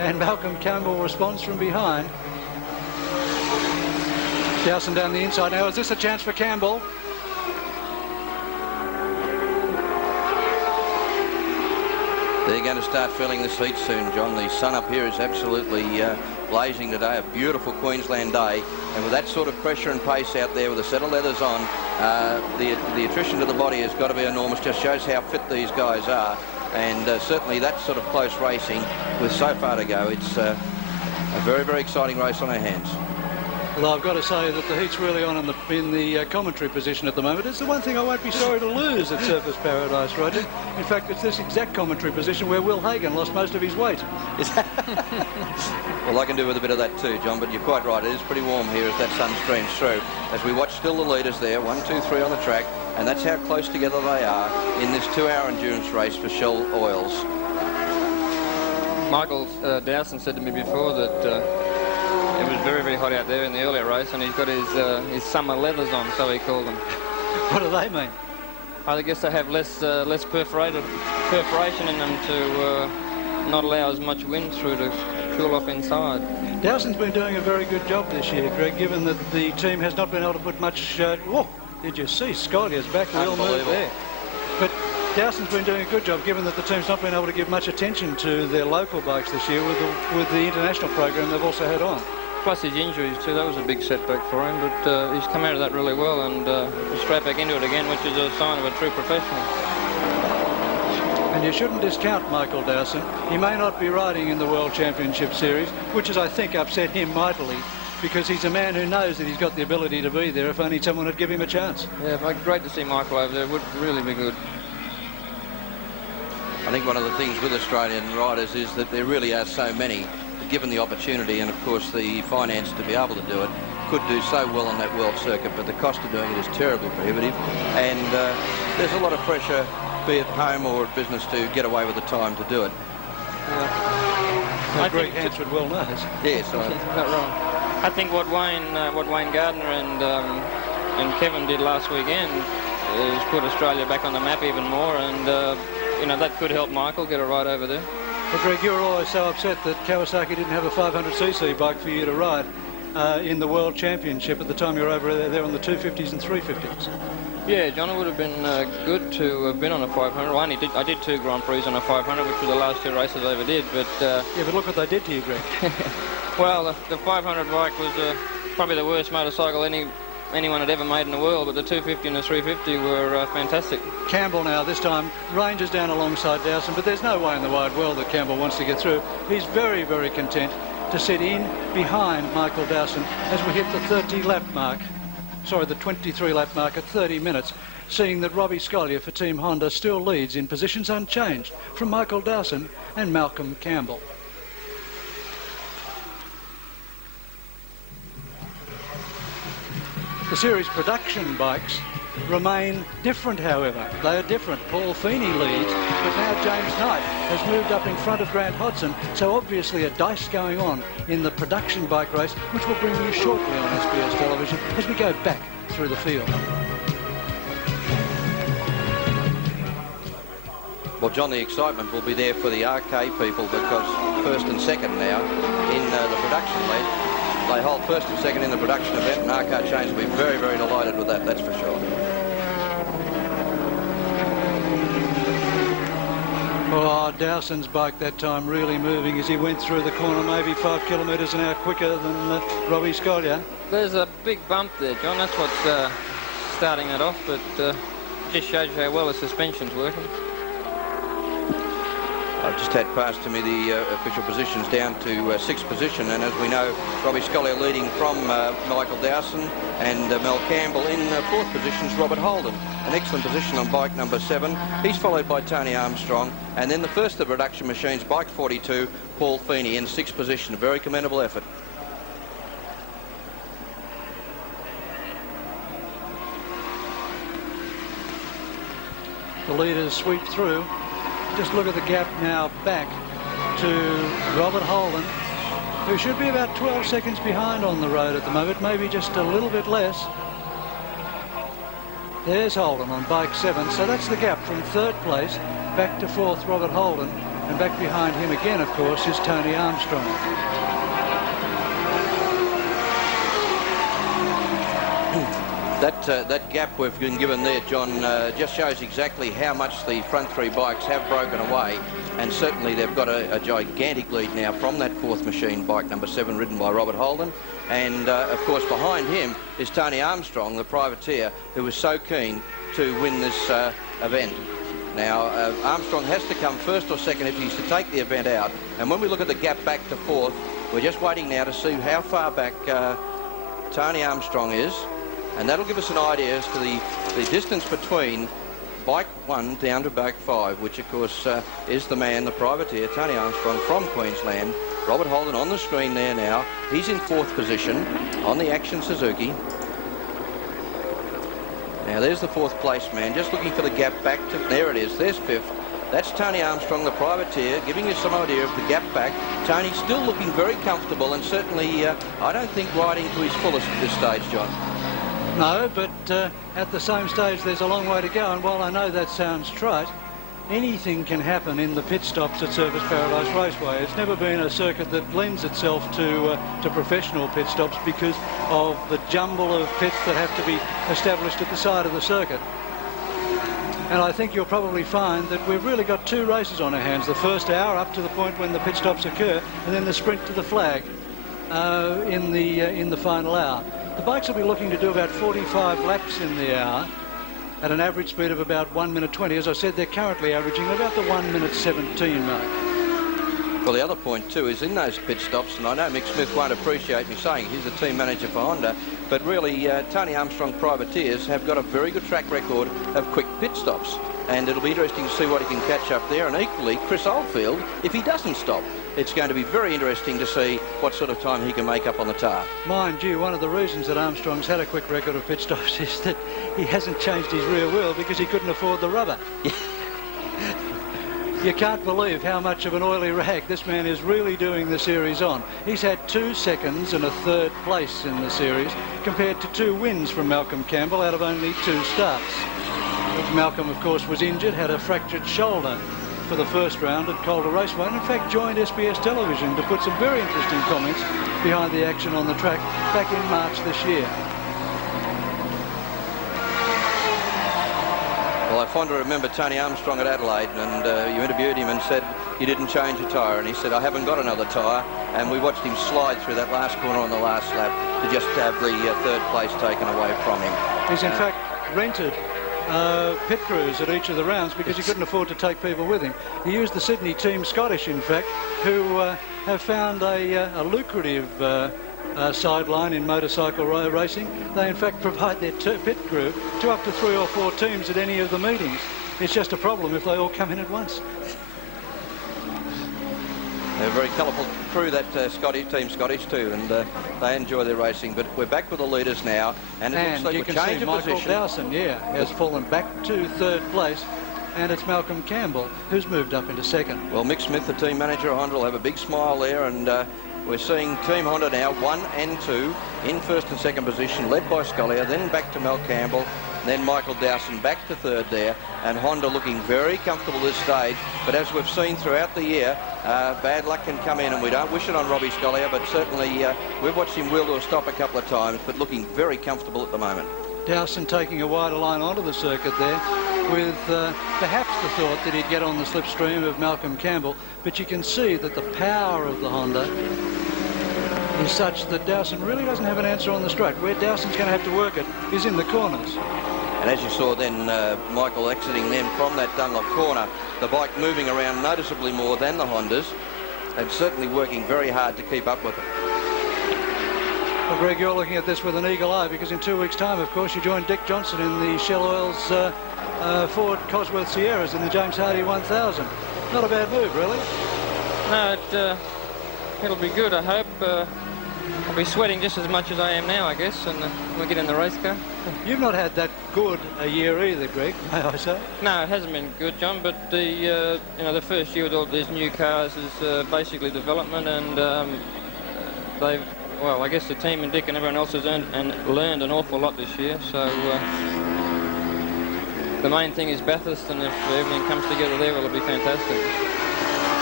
and Malcolm Campbell responds from behind. Dowson down the inside now. Is this a chance for Campbell? They're going to start feeling this heat soon, John. The sun up here is absolutely blazing today, a beautiful Queensland day, and with that sort of pressure and pace out there with a set of leathers on, the attrition to the body has got to be enormous. Just shows how fit these guys are, and certainly that sort of close racing with so far to go, it's a very, very exciting race on our hands. Well, I've got to say that the heat's really on in the commentary position at the moment. It's the one thing I won't be sorry to lose at Surfers Paradise, Roger. In fact, it's this exact commentary position where Will Hagen lost most of his weight. Well, I can do with a bit of that too, John, but you're quite right. It is pretty warm here as that sun streams through. As we watch still the leaders there, 1, 2, 3 on the track, and that's how close together they are in this 2-hour endurance race for Shell Oils. Michael Dowson said to me before that it was very, very hot out there in the earlier race, and he's got his summer leathers on, so he called them. What do they mean? I guess they have less perforation in them to not allow as much wind through to cool off inside. Dowson's been doing a very good job this year, Greg, given that the team has not been able to put much... whoa, did you see Scolia's back wheel move there? But Dowson's been doing a good job, given that the team's not been able to give much attention to their local bikes this year with the international program they've also had on. Plus his injuries too, that was a big setback for him, but he's come out of that really well and straight back into it again, which is a sign of a true professional. And you shouldn't discount Michael Dowson. He may not be riding in the World Championship Series, which has, I think, upset him mightily, because he's a man who knows that he's got the ability to be there if only someone would give him a chance. Yeah, great to see Michael over there. It would really be good. I think one of the things with Australian riders is that there really are so many, given the opportunity and, of course, the finance to be able to do it, could do so well on that world circuit, but the cost of doing it is terribly prohibitive, and there's a lot of pressure, be it home or at business, to get away with the time to do it. Yeah. Greg Hansford well knows. Yes, not wrong. I think what Wayne Gardner and Kevin did last weekend is put Australia back on the map even more, and you know, that could help Michael get a ride over there. Well, Greg, you were always so upset that Kawasaki didn't have a 500cc bike for you to ride in the World Championship at the time you were over there on the 250s and 350s. Yeah, John, it would have been good to have been on a 500. Well, I did 2 Grand Prix on a 500, which were the last 2 races I ever did. But yeah, but look what they did to you, Greg. Well, the 500 bike was probably the worst motorcycle anyone had ever made in the world, but the 250 and the 350 were fantastic. Campbell now, this time, ranges down alongside Dowson, but there's no way in the wide world that Campbell wants to get through. He's very, very content to sit in behind Michael Dowson as we hit the 30-lap mark. Sorry, the 23-lap mark at 30 minutes, seeing that Robbie Scolia for Team Honda still leads in positions unchanged from Michael Dowson and Malcolm Campbell. The series production bikes remain different, however. They are different. Paul Feeney leads, but now James Knight has moved up in front of Grant Hodson, so obviously a dice going on in the production bike race, which will bring you shortly on SBS television as we go back through the field. Well, John, the excitement will be there for the RK people, because first and second now in the production lead. They hold first and second in the production event, and RK Chains will be very, very delighted with that, that's for sure. Oh, Dowson's bike that time really moving as he went through the corner, maybe 5 kilometres an hour quicker than Robbie Scolia. There's a big bump there, John. That's what's starting it off, but just shows you how well the suspension's working. I've just had passed to me the official positions down to 6th position, and as we know, Robbie Scolia leading from Michael Dowson, and Mel Campbell in 4th position's Robert Holden. An excellent position on bike number 7. He's followed by Tony Armstrong, and then the first of the production machines, bike 42, Paul Feeney in 6th position. A very commendable effort. The leaders sweep through. Just look at the gap now back to Robert Holden, who should be about 12 seconds behind on the road at the moment, maybe just a little bit less. There's Holden on bike 7, so that's the gap from 3rd place back to 4th, Robert Holden, and back behind him again, of course, is Tony Armstrong. That gap we've been given there, John, just shows exactly how much the front 3 bikes have broken away, and certainly they've got a gigantic lead now from that 4th machine, bike number 7, ridden by Robert Holden, and of course behind him is Tony Armstrong, the privateer, who was so keen to win this event. Now, Armstrong has to come 1st or 2nd if he's to take the event out, and when we look at the gap back to 4th, we're just waiting now to see how far back Tony Armstrong is. And that'll give us an idea as to the distance between bike 1 down to bike 5, which of course is the man, the privateer, Tony Armstrong from Queensland. Robert Holden on the screen there now. He's in 4th position on the Action Suzuki. Now there's the 4th place man, just looking for the gap back to, there it is, there's 5th. That's Tony Armstrong, the privateer, giving you some idea of the gap back. Tony still looking very comfortable, and certainly I don't think riding to his fullest at this stage, John. No, but at the same stage there's a long way to go, and while I know that sounds trite, anything can happen in the pit stops at Surfers Paradise Raceway. It's never been a circuit that lends itself to professional pit stops because of the jumble of pits that have to be established at the side of the circuit. And I think you'll probably find that we've really got two races on our hands. The first hour up to the point when the pit stops occur, and then the sprint to the flag in the final hour. The bikes will be looking to do about 45 laps in the hour at an average speed of about 1 minute 20. As I said, they're currently averaging about the 1 minute 17 mark. Well, the other point too is in those pit stops, and I know Mick Smith won't appreciate me saying he's the team manager for Honda, but really Tony Armstrong Privateers have got a very good track record of quick pit stops, and it'll be interesting to see what he can catch up there. And equally, Chris Oldfield, if he doesn't stop, it's going to be very interesting to see what sort of time he can make up on the tar. Mind you, one of the reasons that Armstrong's had a quick record of pit stops is that he hasn't changed his rear wheel because he couldn't afford the rubber. You can't believe how much of an oily rag this man is really doing the series on. He's had 2 seconds and a 3rd place in the series, compared to 2 wins from Malcolm Campbell out of only 2 starts. Malcolm, of course, was injured, had a fractured shoulder for the first round at Calder Raceway, and in fact joined SBS television to put some very interesting comments behind the action on the track back in March this year. Well, I find to remember Tony Armstrong at Adelaide, and you interviewed him and said you didn't change a tyre, and he said, I haven't got another tyre, and we watched him slide through that last corner on the last lap to just have the 3rd place taken away from him. He's in fact rented pit crews at each of the rounds because he couldn't afford to take people with him. He used the Sydney Team Scottish, in fact, who have found a lucrative sideline in motorcycle racing. They in fact provide their pit crew to up to 3 or 4 teams at any of the meetings. It's just a problem if they all come in at once. They're a very colourful crew, that Team Scottish too, and they enjoy their racing. But we're back with the leaders now, and it looks like you a can change see of Michael position. Dowson, has fallen back to 3rd place, and it's Malcolm Campbell who's moved up into 2nd. Well, Mick Smith, the team manager of Honda, will have a big smile there, and we're seeing Team Honda now 1 and 2 in 1st and 2nd position, led by Scollier, then back to Mel Campbell, then Michael Dowson back to 3rd there, and Honda looking very comfortable this stage. But as we've seen throughout the year, bad luck can come in, and we don't wish it on Robbie Scollier, but certainly we've watched him wheel to a stop a couple of times, but looking very comfortable at the moment. Dowson taking a wider line onto the circuit there with perhaps the thought that he'd get on the slipstream of Malcolm Campbell, but you can see that the power of the Honda is such that Dowson really doesn't have an answer on the straight. Where Dowson's going to have to work it is in the corners. And as you saw then, Michael exiting then from that Dunlop corner, the bike moving around noticeably more than the Hondas, and certainly working very hard to keep up with it. Well, Greg, you're looking at this with an eagle eye, because in 2 weeks' time, of course, you join Dick Johnson in the Shell Oils Ford Cosworth Sierras in the James Hardy 1000. Not a bad move, really. No, it'll be good, I hope. I'll be sweating just as much as I am now, I guess, and we'll get in the race car. You've not had that good a year either, Greg, may I say? No, it hasn't been good, John, but the the first year with all these new cars is basically development, and I guess the team and Dick and everyone else has learned an awful lot this year, so the main thing is Bathurst, and if everything comes together there, it'll be fantastic.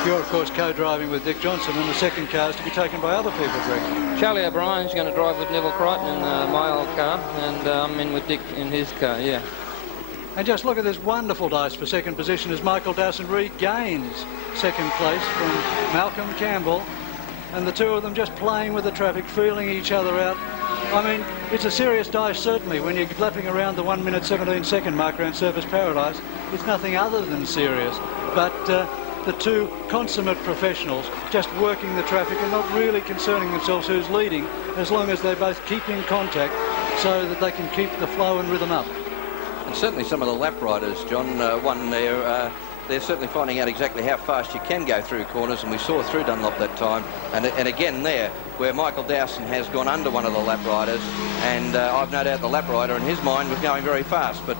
You're, of course, co-driving with Dick Johnson, and the second car is to be taken by other people, Greg. Charlie O'Brien's going to drive with Neville Crichton in my old car, and I'm in with Dick in his car, yeah. And just look at this wonderful dice for 2nd position as Michael Dowson regains 2nd place from Malcolm Campbell, and the 2 of them just playing with the traffic, feeling each other out. I mean, it's a serious dice, certainly, when you're lapping around the 1 minute 17 second mark around Surfers Paradise. It's nothing other than serious, but the 2 consummate professionals just working the traffic and not really concerning themselves who's leading, as long as they both keep in contact so that they can keep the flow and rhythm up. And certainly some of the lap riders, John, won there. They're certainly finding out exactly how fast you can go through corners, and we saw through Dunlop that time. And again there, where Michael Dowson has gone under one of the lap riders, and I've no doubt the lap rider in his mind was going very fast, but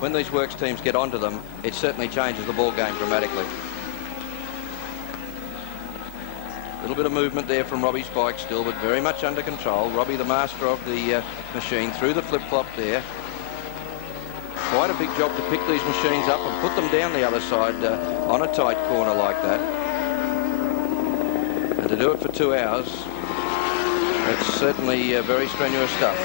when these works teams get onto them, it certainly changes the ball game dramatically. little bit of movement there from Robbie's bike still, but very much under control. Robbie, the master of the machine, through the flip-flop there. Quite a big job to pick these machines up and put them down the other side on a tight corner like that. And to do it for 2 hours, it's certainly very strenuous stuff.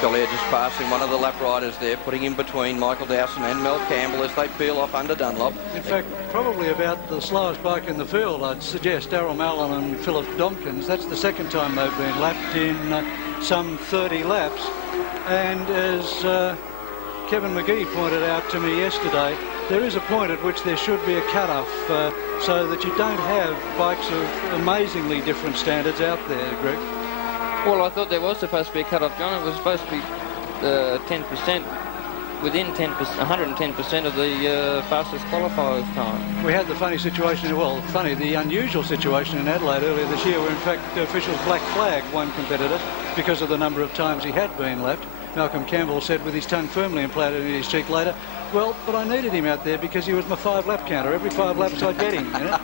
Scollier just passing one of the lap riders there, putting in between Michael Dowson and Mel Campbell as they peel off under Dunlop. In fact, probably about the slowest bike in the field, I'd suggest. Darryl Mallon and Philip Domkins. That's the second time they've been lapped in some 30 laps. And as Kevin McGee pointed out to me yesterday, there is a point at which there should be a cut-off so that you don't have bikes of amazingly different standards out there, Greg. Well, I thought there was supposed to be a cut-off, John. It was supposed to be 10%, within 110% of the fastest qualifiers time. We had the funny situation, well, the unusual situation in Adelaide earlier this year where, in fact, officials black flagged one competitor because of the number of times he had been lapped. Malcolm Campbell said with his tongue firmly implanted in his cheek later, well, but I needed him out there because he was my 5-lap counter. Every 5 laps I'd get him, you know?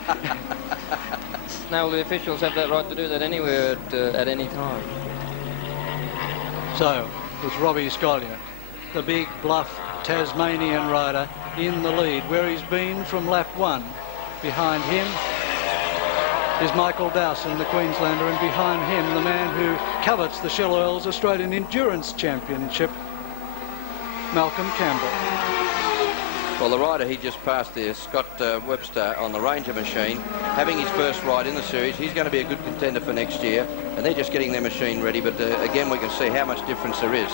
Now, the officials have that right to do that anywhere at any time. So, it's Robbie Scollier, the big, bluff Tasmanian rider, in the lead, where he's been from lap 1. Behind him is Michael Dowson, the Queenslander, and behind him, the man who covets the Shell Oils Australian Endurance Championship, Malcolm Campbell. Well, the rider he just passed there, Scott Webster, on the Ranger machine, having his first ride in the series. He's going to be a good contender for next year, and they're just getting their machine ready. But again, we can see how much difference there is.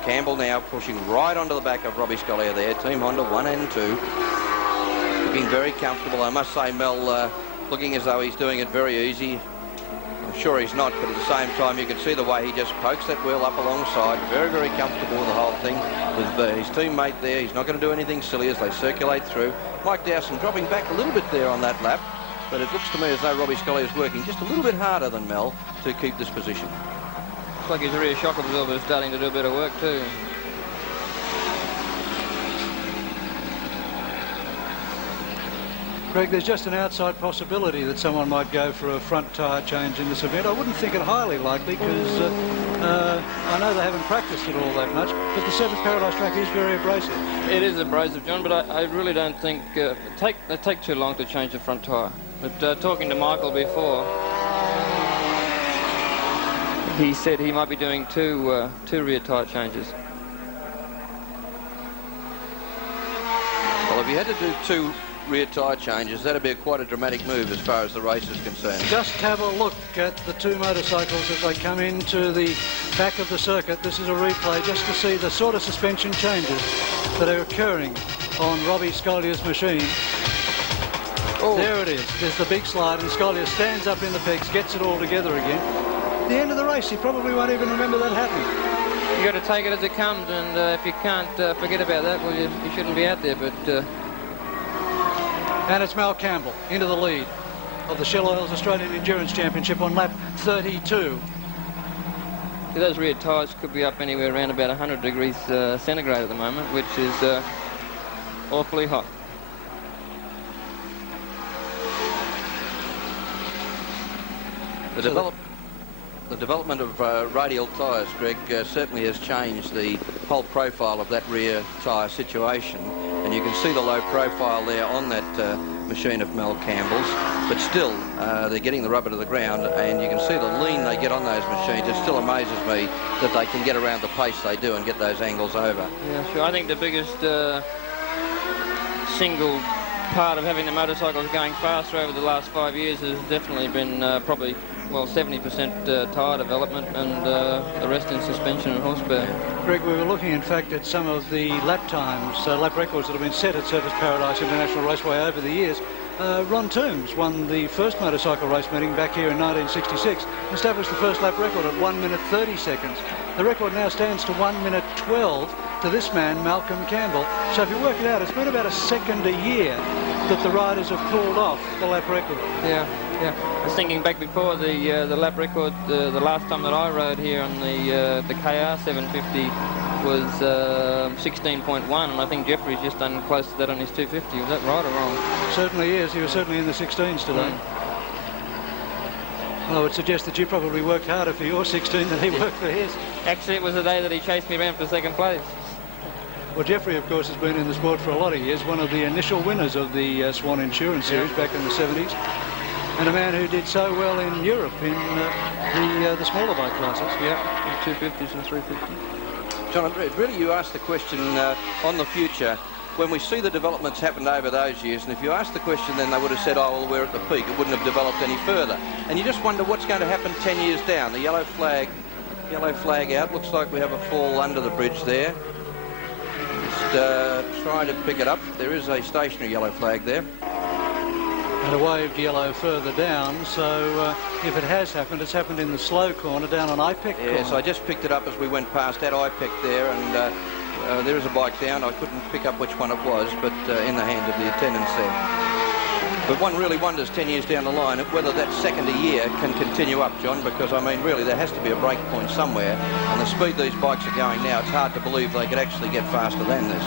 Campbell now pushing right onto the back of Robbie Scollier there. Team Honda 1 and 2. Looking very comfortable. I must say, Mel looking as though he's doing it very easy. I'm sure he's not, but at the same time, you can see the way he just pokes that wheel up alongside. Very, very comfortable with the whole thing. With his teammate there, he's not going to do anything silly as they circulate through. Mike Dowson dropping back a little bit there on that lap, but it looks to me as though Robbie Scollier is working just a little bit harder than Mel to keep this position. Looks like his rear shock absorber is starting to do a bit of work too. Greg, there's just an outside possibility that someone might go for a front tyre change in this event. I wouldn't think it highly likely because I know they haven't practiced it all that much, but the Surfers Paradise track is very abrasive. It is abrasive, John, but I really don't think they take too long to change the front tyre. But talking to Michael before, he said he might be doing two rear tyre changes. Well, if you had to do 2 rear tyre changes, that'd be quite a dramatic move as far as the race is concerned. Just have a look at the 2 motorcycles as they come into the back of the circuit. This is a replay just to see the sort of suspension changes that are occurring on Robbie Scollier's machine. Oh. There it is. There's the big slide, and Scollier stands up in the pegs, gets it all together again. At the end of the race, he probably won't even remember that happening. You got to take it as it comes, and if you can't forget about that, well, you shouldn't be out there. But and it's Mal Campbell into the lead of the Shell Oils Australian Endurance Championship on lap 32. See, those rear tyres could be up anywhere around about 100 degrees centigrade at the moment, which is awfully hot. The development of radial tyres, Greg, certainly has changed the whole profile of that rear tyre situation. And you can see the low profile there on that machine of Mel Campbell's. But still, they're getting the rubber to the ground, and you can see the lean they get on those machines. It still amazes me that they can get around the pace they do and get those angles over. Yeah, sure. I think the biggest single part of having the motorcycles going faster over the last 5 years has definitely been probably, well, 70% tyre development and the rest in suspension and horsepower. Greg, we were looking, in fact, at some of the lap times, lap records that have been set at Surfers Paradise International Raceway over the years. Ron Toombs won the first motorcycle race meeting back here in 1966, established the first lap record at 1 minute 30 seconds. The record now stands to 1 minute 12 to this man, Malcolm Campbell. So if you work it out, it's been about a second a year that the riders have pulled off the lap record. Yeah. I was thinking back before the lap record, the last time that I rode here on the KR 750 was 16.1, and I think Jeffrey's just done close to that on his 250. Was that right or wrong? Certainly is. He was certainly in the 16s today. I would suggest that you probably worked harder for your 16 than he worked for his. Actually, it was the day that he chased me around for second place. Well, Jeffrey, of course, has been in the sport for a lot of years, one of the initial winners of the Swan Insurance Series back in the 70s, and a man who did so well in Europe in the smaller bike classes. Yeah, 250s and 350s. John, really you asked the question on the future. When we see the developments happened over those years, and if you asked the question then they would have said, oh, well, we're at the peak. It wouldn't have developed any further. And you just wonder what's going to happen 10 years down. The yellow flag out. Looks like we have a fall under the bridge there. Just trying to pick it up. There is a stationary yellow flag there. And a waved yellow further down, so if it has happened, it's happened in the slow corner down on IPEC corner. Yes, I just picked it up as we went past that IPEC there, and there is a bike down. I couldn't pick up which one it was, but in the hand of the attendants there. But one really wonders 10 years down the line whether that second a year can continue up, John, because, I mean, really, there has to be a break point somewhere. And the speed these bikes are going now, it's hard to believe they could actually get faster than this.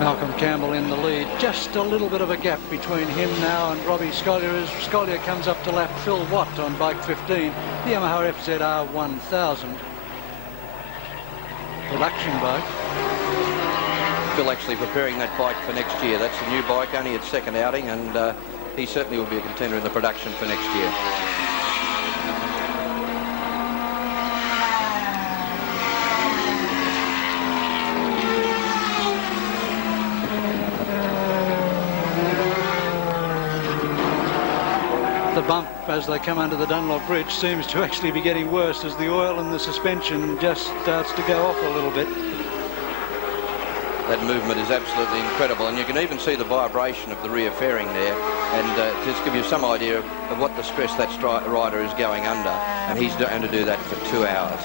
Malcolm Campbell in the lead. Just a little bit of a gap between him now and Robbie Scollier as Scollier comes up to lap Phil Watt on bike 15, the Yamaha FZR 1000 production bike. Phil actually preparing that bike for next year. That's a new bike, only its second outing, and he certainly will be a contender in the production for next year. The bump as they come under the Dunlop Bridge seems to actually be getting worse as the oil in the suspension just starts to go off a little bit. That movement is absolutely incredible, and you can even see the vibration of the rear fairing there, and just give you some idea of what the stress that rider is going under, and he's going to do that for 2 hours.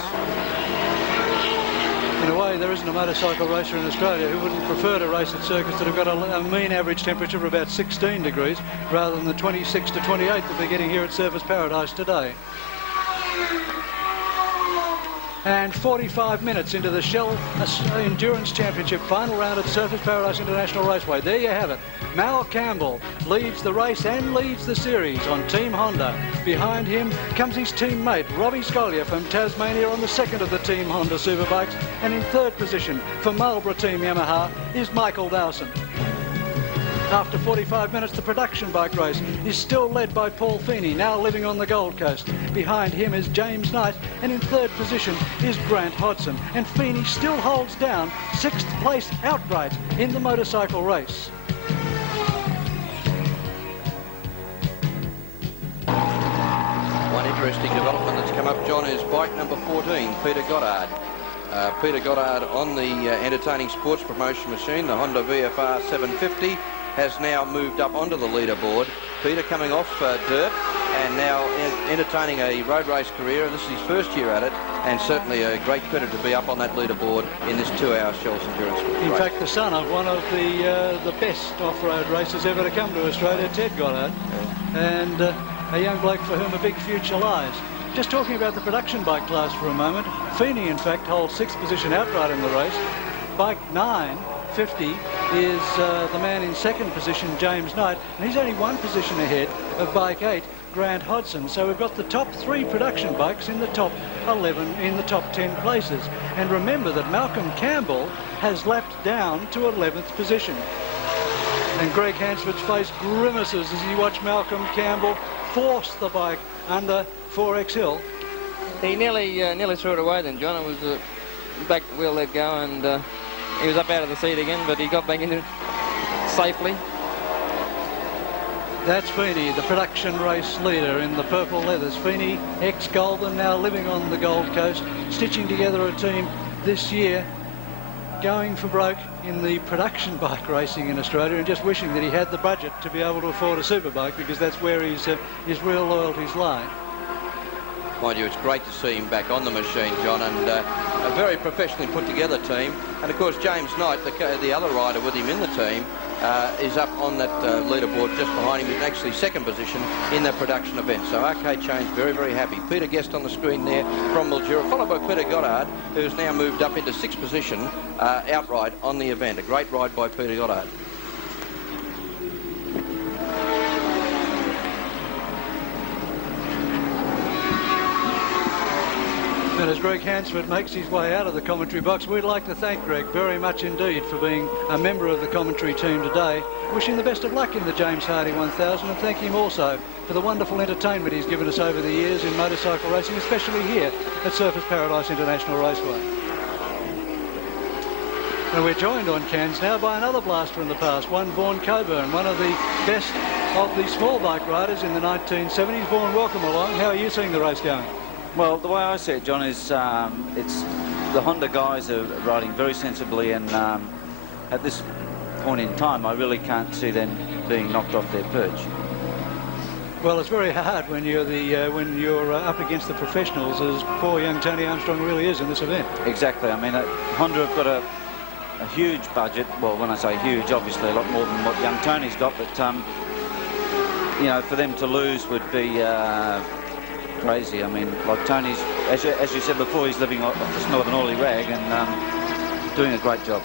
In a way, there isn't a motorcycle racer in Australia who wouldn't prefer to race at circuits that have got a mean average temperature of about 16 degrees rather than the 26 to 28 that they're getting here at Surfers Paradise today. And 45 minutes into the Shell Endurance Championship final round at Surfers Paradise International Raceway. There you have it. Mal Campbell leads the race and leads the series on Team Honda. Behind him comes his teammate Robbie Scollier from Tasmania on the second of the Team Honda Superbikes. And in third position for Marlboro Team Yamaha is Michael Dowson. After 45 minutes, the production bike race is still led by Paul Feeney, now living on the Gold Coast. Behind him is James Knight, and in third position is Grant Hodson. And Feeney still holds down 6th place outright in the motorcycle race. One interesting development that's come up, John, is bike number 14, Peter Goddard. Peter Goddard on the entertaining sports promotion machine, the Honda VFR 750, has now moved up onto the leaderboard. Peter coming off dirt and now entertaining a road race career. This is his first year at it, and certainly a great credit to be up on that leaderboard in this 2-hour Shell's Endurance race. In fact, the son of one of the best off-road racers ever to come to Australia, Ted Goddard, and a young bloke for whom a big future lies. Just talking about the production bike class for a moment, Feeney, in fact, holds 6th position outright in the race. Bike 950 is the man in 2nd position, James Knight, and he's only 1 position ahead of bike 8, Grant Hodson. So we've got the top 3 production bikes in the top 11, in the top 10 places. And remember that Malcolm Campbell has lapped down to 11th position. And Greg Hansford's face grimaces as he watched Malcolm Campbell force the bike under 4X Hill. He nearly threw it away then, John. It was back wheel let go, and he was up out of the seat again, but he got back into it safely. That's Feeney, the production race leader in the purple leathers. Feeney, ex-Goulburn, now living on the Gold Coast, stitching together a team this year going for broke in the production bike racing in Australia and just wishing that he had the budget to be able to afford a superbike, because that's where his real loyalties lie. Mind you, it's great to see him back on the machine, John, and a very professionally put together team. And of course, James Knight, the other rider with him in the team, is up on that leaderboard just behind him in actually second position in that production event. So Arcade Chain's very, very happy. Peter Guest on the screen there from Mildura, followed by Peter Goddard, who's now moved up into sixth position outright on the event. A great ride by Peter Goddard. And as Greg Hansford makes his way out of the commentary box, we'd like to thank Greg very much indeed for being a member of the commentary team today. Wish him the best of luck in the James Hardy 1000, and thank him also for the wonderful entertainment he's given us over the years in motorcycle racing, especially here at Surfers Paradise International Raceway. And we're joined on Cairns now by another blast from the past, one Vaughan Coburn, one of the best of the small bike riders in the 1970s. Vaughan, welcome along. How are you seeing the race going? Well, the way I see it, John, is it's the Honda guys are riding very sensibly, and at this point in time, I really can't see them being knocked off their perch. Well, it's very hard when you're up against the professionals, as poor young Tony Armstrong really is in this event. Exactly. I mean, Honda have got a huge budget. Well, when I say huge, obviously a lot more than what young Tony's got, but you know, for them to lose would be crazy. I mean, like Tony's, as you said before, he's living off the smell of an oily rag and doing a great job.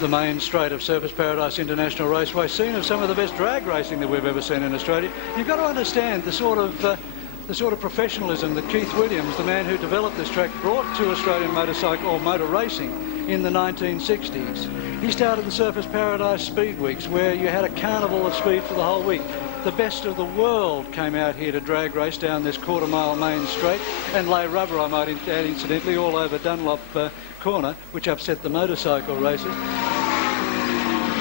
The main straight of Surfers Paradise International Raceway, scene of some of the best drag racing that we've ever seen in Australia. You've got to understand the sort of professionalism that Keith Williams, the man who developed this track, brought to Australian motorcycle or motor racing in the 1960s. He started the Surfers Paradise Speed Weeks, where you had a carnival of speed for the whole week. The best of the world came out here to drag race down this quarter-mile main straight and lay rubber, I might add incidentally, all over Dunlop Corner, which upset the motorcycle races.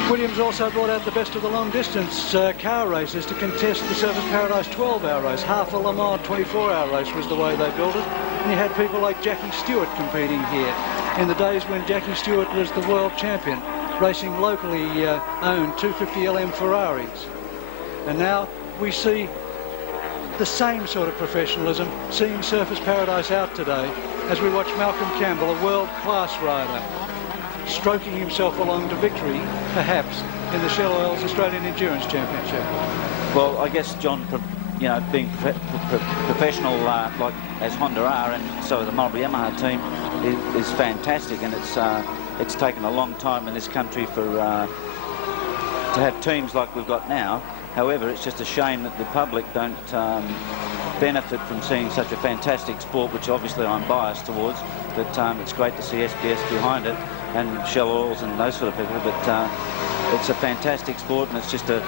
Williams also brought out the best of the long-distance car races to contest the Surfers Paradise 12-hour race. Half a Le Mans 24-hour race was the way they built it. And you had people like Jackie Stewart competing here in the days when Jackie Stewart was the world champion, racing locally owned 250LM Ferraris. And now we see the same sort of professionalism seeing Surfers Paradise out today as we watch Malcolm Campbell, a world-class rider, stroking himself along to victory, perhaps, in the Shell Oils Australian Endurance Championship. Well, I guess, John, you know, being professional like as Honda are, and so the Marlboro Yamaha team is fantastic, and it's taken a long time in this country for to have teams like we've got now. However, it's just a shame that the public don't benefit from seeing such a fantastic sport, which obviously I'm biased towards, but it's great to see SBS behind it and Shell Oils and those sort of people, but it's a fantastic sport, and it's just a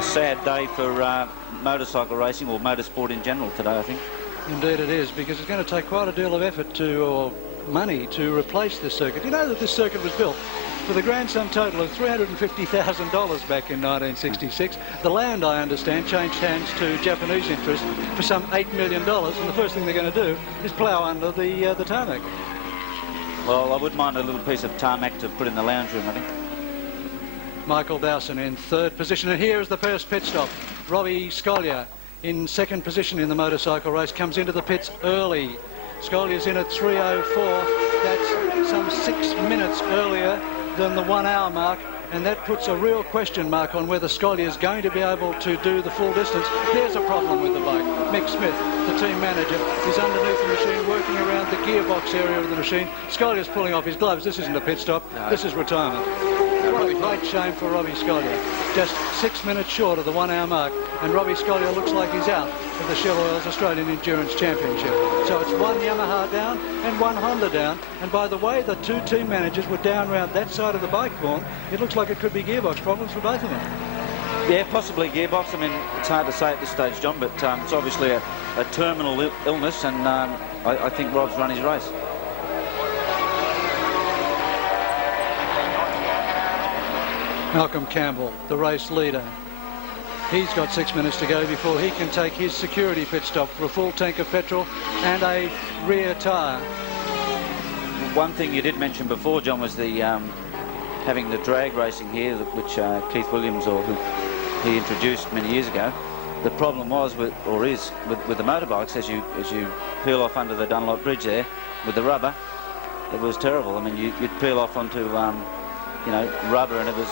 sad day for motorcycle racing or motorsport in general today, I think. Indeed it is, because it's going to take quite a deal of effort or money to replace this circuit. You know that this circuit was built with a grand sum total of $350,000 back in 1966. The land, I understand, changed hands to Japanese interests for some $8 million, and the first thing they're going to do is plough under the tarmac. Well, I wouldn't mind a little piece of tarmac to put in the lounge room, I think. Michael Dowson in third position, and here is the first pit stop. Robbie Scollier in second position in the motorcycle race comes into the pits early. Scollier's in at 3:04. That's some 6 minutes earlier than the 1 hour mark, and that puts a real question mark on whether Scollier's going to be able to do the full distance. There's a problem with the bike. Mick Smith, the team manager, is underneath the machine, working around the gearbox area of the machine. Scollier's pulling off his gloves. This isn't a pit stop. No. This is retirement. What a great shame for Robbie Scollier. Just 6 minutes short of the 1 hour mark, and Robbie Scollier looks like he's out of the Shell Oils Australian Endurance Championship. So it's one Yamaha down and one Honda down, and by the way the two team managers were down around that side of the bike, Vaughan, it looks like it could be gearbox problems for both of them. Yeah, possibly gearbox. I mean, it's hard to say at this stage, John, but it's obviously a terminal illness, and I think Rob's run his race. Malcolm Campbell, the race leader, He's got 6 minutes to go before he can take his security pit stop for a full tank of petrol and a rear tyre. One thing you did mention before, John, was the having the drag racing here, which Keith Williams, or who he introduced many years ago. The problem was, with the motorbikes, as you peel off under the Dunlop Bridge there with the rubber, it was terrible. I mean, you'd peel off onto you know, rubber, and it was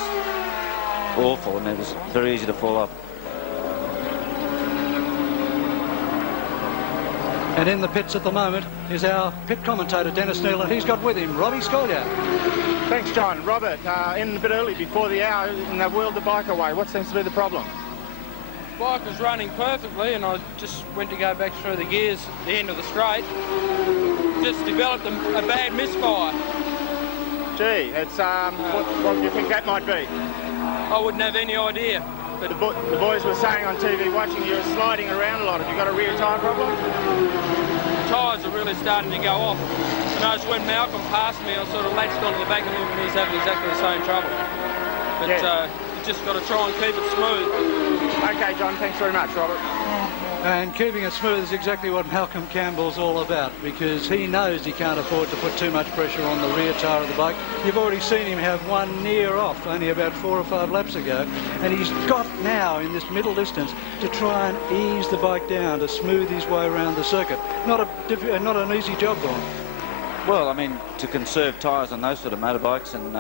awful, and it was very easy to fall off. And in the pits at the moment is our pit commentator, Dennis Neal, and he's got with him Robbie Scollier. Thanks, John. Robert, in a bit early before the hour, and they've wheeled the bike away. What seems to be the problem? The bike was running perfectly, and I just went to go back through the gears at the end of the straight. Just developed a bad misfire. Gee, it's what do you think that might be? I wouldn't have any idea. But the boys were saying on TV watching you were sliding around a lot. Have you got a rear tyre problem? The tyres are really starting to go off. I noticed when Malcolm passed me, I sort of latched onto the back of him, and he's having exactly the same trouble. But yeah. You just got to try and keep it smooth. Okay, John, thanks very much, Robert. And keeping it smooth is exactly what Malcolm Campbell's all about, because he knows he can't afford to put too much pressure on the rear tyre of the bike. You've already seen him have one near off only about 4 or 5 laps ago, and he's got now in this middle distance to try and ease the bike down to smooth his way around the circuit. Not an easy job, Vaughan. Well, I mean, to conserve tyres on those sort of motorbikes and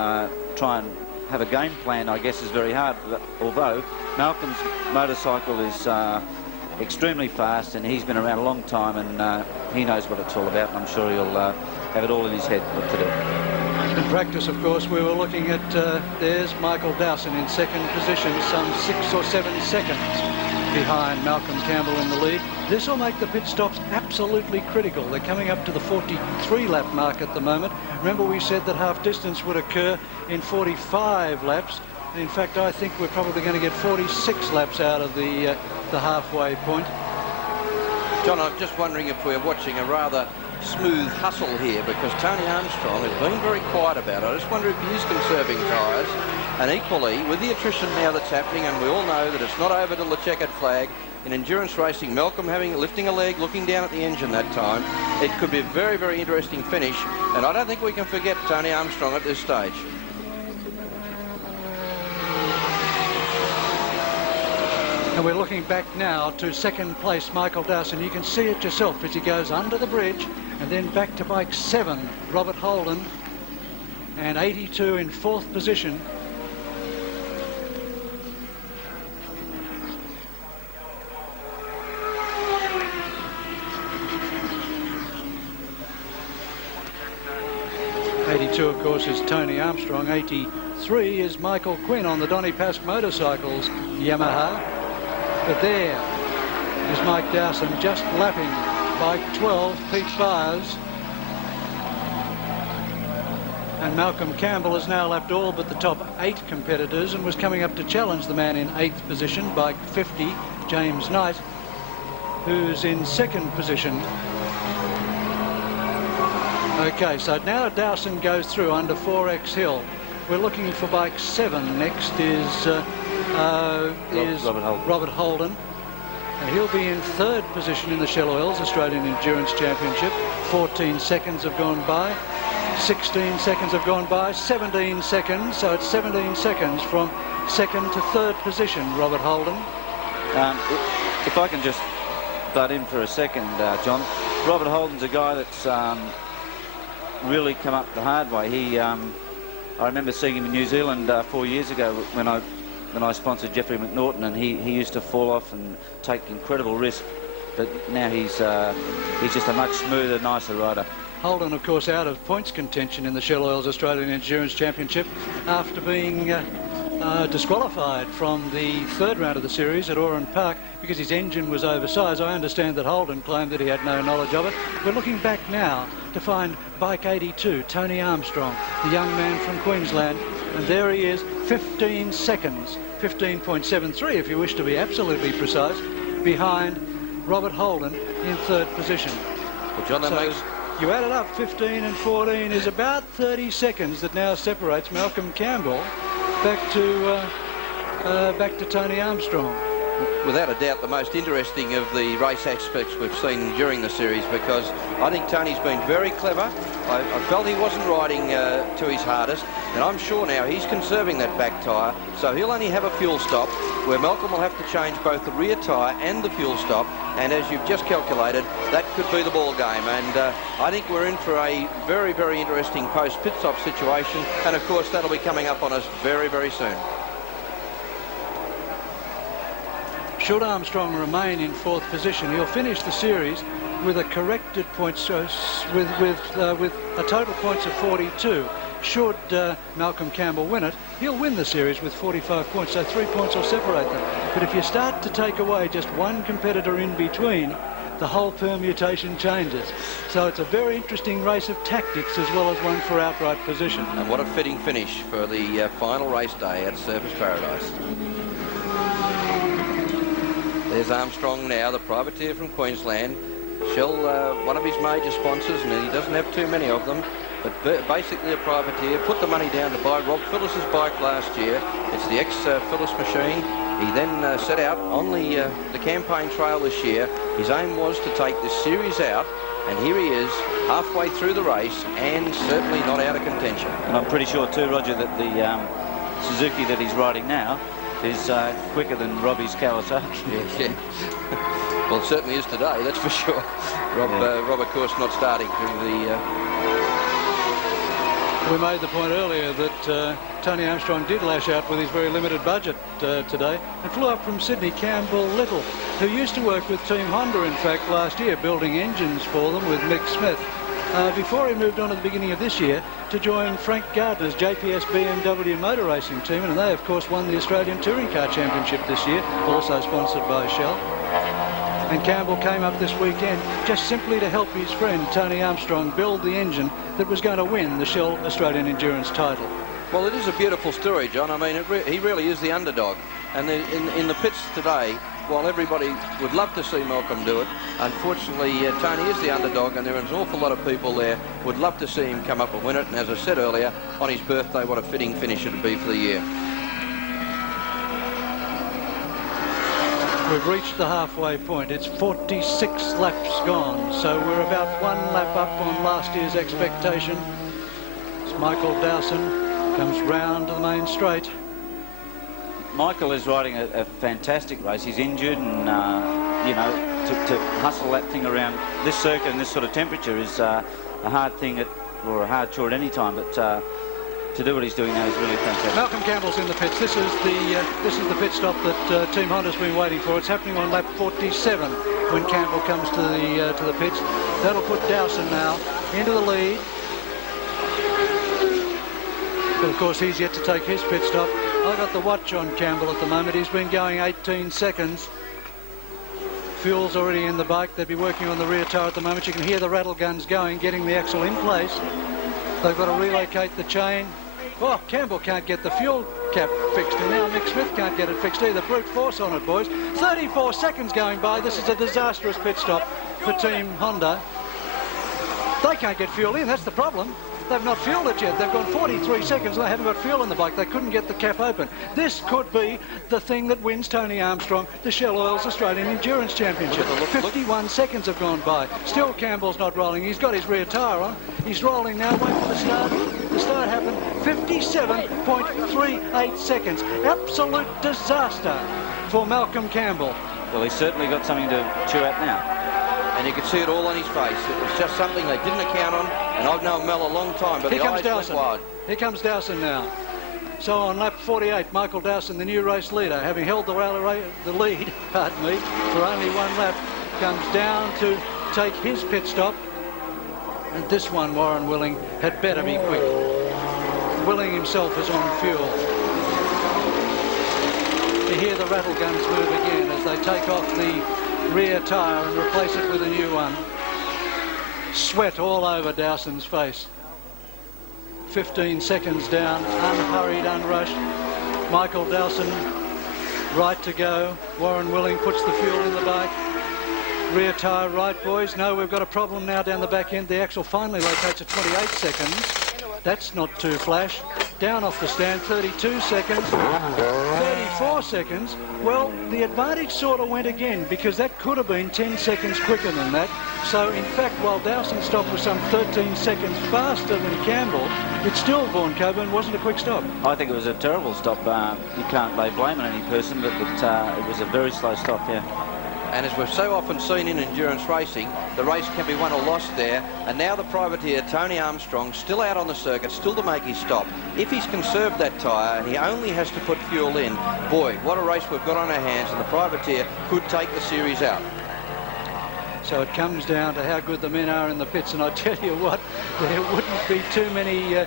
try and have a game plan, I guess, is very hard. Although Malcolm's motorcycle is extremely fast, and he's been around a long time, and he knows what it's all about, and I'm sure he'll have it all in his head what to do. In practice, of course, we were looking at, there's Michael Dowson in second position, some 6 or 7 seconds behind Malcolm Campbell in the lead. This will make the pit stops absolutely critical. They're coming up to the 43 lap mark at the moment. Remember, we said that half distance would occur in 45 laps. In fact, I think we're probably going to get 46 laps out of the halfway point. John, I'm just wondering if we're watching a rather smooth hustle here, because Tony Armstrong has been very quiet about it. I just wonder if he is conserving tyres, and equally with the attrition now that's happening, and we all know that it's not over till the checkered flag. In endurance racing, Malcolm lifting a leg, looking down at the engine that time, it could be a very, very interesting finish, and I don't think we can forget Tony Armstrong at this stage. And we're looking back now to second place Michael Dowson. You can see it yourself as he goes under the bridge, and then back to bike 7, Robert Holden, and 82 in 4th position. Of course, is Tony Armstrong. 83 is Michael Quinn on the Donny Pask Motorcycles Yamaha. But there is Mike Dowson just lapping bike 12, Pete Byers. And Malcolm Campbell has now lapped all but the top 8 competitors and was coming up to challenge the man in 8th position, bike 50, James Knight, who's in 2nd position. Okay, so now Dowson goes through under 4X Hill. We're looking for bike 7. Next is Robert Holden. And he'll be in 3rd position in the Shell Oils Australian Endurance Championship. 14 seconds have gone by. 16 seconds have gone by. 17 seconds. So it's 17 seconds from 2nd to 3rd position, Robert Holden. If I can just butt in for a second, John. Robert Holden's a guy that's really come up the hard way. I remember seeing him in New Zealand 4 years ago when I sponsored Jeffrey McNaughton, and he used to fall off and take incredible risk, but now he's just a much smoother, nicer rider. Holden, of course, out of points contention in the Shell Oils Australian Endurance Championship after being disqualified from the 3rd round of the series at Oran Park because his engine was oversized. I understand that Holden claimed that he had no knowledge of it. We're looking back now to find bike 82, Tony Armstrong, the young man from Queensland, and there he is, 15 seconds, 15.73 if you wish to be absolutely precise, behind Robert Holden in 3rd position. Well, John, that makes... You add it up, 15 and 14 is about 30 seconds that now separates Malcolm Campbell back to Tony Armstrong. without a doubt, the most interesting of the race aspects we've seen during the series, because I think Tony's been very clever. I felt he wasn't riding to his hardest, and I'm sure now he's conserving that back tyre, so he'll only have a fuel stop, where Malcolm will have to change both the rear tyre and the fuel stop, and as you've just calculated, that could be the ball game. And I think we're in for a very, very interesting post-pit stop situation, and of course that'll be coming up on us very, very soon. Should Armstrong remain in 4th position, he'll finish the series with a corrected points, with a total points of 42. Should Malcolm Campbell win it, he'll win the series with 45 points, so 3 points will separate them. But if you start to take away just one competitor in between, the whole permutation changes. So it's a very interesting race of tactics as well as one for outright position. And what a fitting finish for the final race day at Surfers Paradise. There's Armstrong now, the privateer from Queensland. Shell, one of his major sponsors, and he doesn't have too many of them, but basically a privateer. Put the money down to buy Rob Phillis's bike last year. It's the ex-Phillis machine. He then set out on the campaign trail this year. His aim was to take this series out, and here he is, halfway through the race, and certainly not out of contention. And I'm pretty sure too, Roger, that the Suzuki that he's riding now is quicker than Robbie's Kawasaki. Yeah. Well, it certainly is today, that's for sure. Rob, of course, not starting through the... We made the point earlier that Tony Armstrong did lash out with his very limited budget today, and flew up from Sydney Campbell Little, who used to work with Team Honda, in fact, last year, building engines for them with Mick Smith, before he moved on at the beginning of this year to join Frank Gardner's JPS BMW motor racing team, and they, of course, won the Australian Touring Car Championship this year, also sponsored by Shell. And Campbell came up this weekend just simply to help his friend Tony Armstrong build the engine that was going to win the Shell Australian Endurance title. Well, it is a beautiful story, John. I mean, he really is the underdog. And in the pits today, while everybody would love to see Malcolm do it, unfortunately, Tony is the underdog, and there is an awful lot of people there would love to see him come up and win it. And as I said earlier, on his birthday, what a fitting finish it would be for the year. We've reached the halfway point. It's 46 laps gone, so we're about 1 lap up on last year's expectation. It's Michael Dowson, comes round to the main straight. Michael is riding a fantastic race. He's injured, and you know, to hustle that thing around this circuit and this sort of temperature is a hard thing or a hard chore at any time, but to do what he's doing now is really fantastic. Malcolm Campbell's in the pits. This is the pit stop that Team Honda's been waiting for. It's happening on lap 47 when Campbell comes to the pits. That'll put Dowson now into the lead. But of course he's yet to take his pit stop. I've got the watch on Campbell at the moment. He's been going 18 seconds. Fuel's already in the bike. They'll be working on the rear tyre at the moment. You can hear the rattle guns going, getting the axle in place. They've got to relocate the chain. Oh, Campbell can't get the fuel cap fixed, and now Mick Smith can't get it fixed either. Brute force on it, boys. 34 seconds going by. This is a disastrous pit stop for Team Honda. They can't get fuel in, that's the problem. They've not fueled it yet. They've gone 43 seconds and they haven't got fuel in the bike. They couldn't get the cap open. This could be the thing that wins Tony Armstrong the Shell Oil's Australian Endurance Championship. 51 seconds have gone by. Still Campbell's not rolling. He's got his rear tyre on. He's rolling now. Wait for the start. The start happened. 57.38 seconds. Absolute disaster for Malcolm Campbell. Well, he's certainly got something to chew at now. And you can see it all on his face. It was just something they didn't account on, and I've known Mel a long time, but the eyes went wide. Here comes Dowson now. So on lap 48, Michael Dowson, the new race leader, having held the lead, pardon me, for only 1 lap, comes down to take his pit stop. And this one, Warren Willing, had better be quick. Willing himself is on fuel. You hear the rattle guns move again as they take off the rear tyre and replace it with a new one. Sweat all over Dowson's face. 15 seconds down, unhurried, unrushed. Michael Dowson right to go. Warren Willing puts the fuel in the bike. Rear tyre right, boys. No, we've got a problem now down the back end. The axle finally locates at 28 seconds. That's not too flash. Down off the stand, 32 seconds. 34 4 seconds. Well, the advantage sort of went again, because that could have been 10 seconds quicker than that. So, in fact, while Dowson's stop was some 13 seconds faster than Campbell, it still, Vaughan Coburn, wasn't a quick stop. I think it was a terrible stop. You can't lay blame on any person, but it was a very slow stop, yeah. And as we've so often seen in endurance racing, the race can be won or lost there. And now the privateer, Tony Armstrong, still out on the circuit, still to make his stop. If he's conserved that tyre and he only has to put fuel in, boy, what a race we've got on our hands, and the privateer could take the series out. So it comes down to how good the men are in the pits, and I tell you what, there wouldn't be too many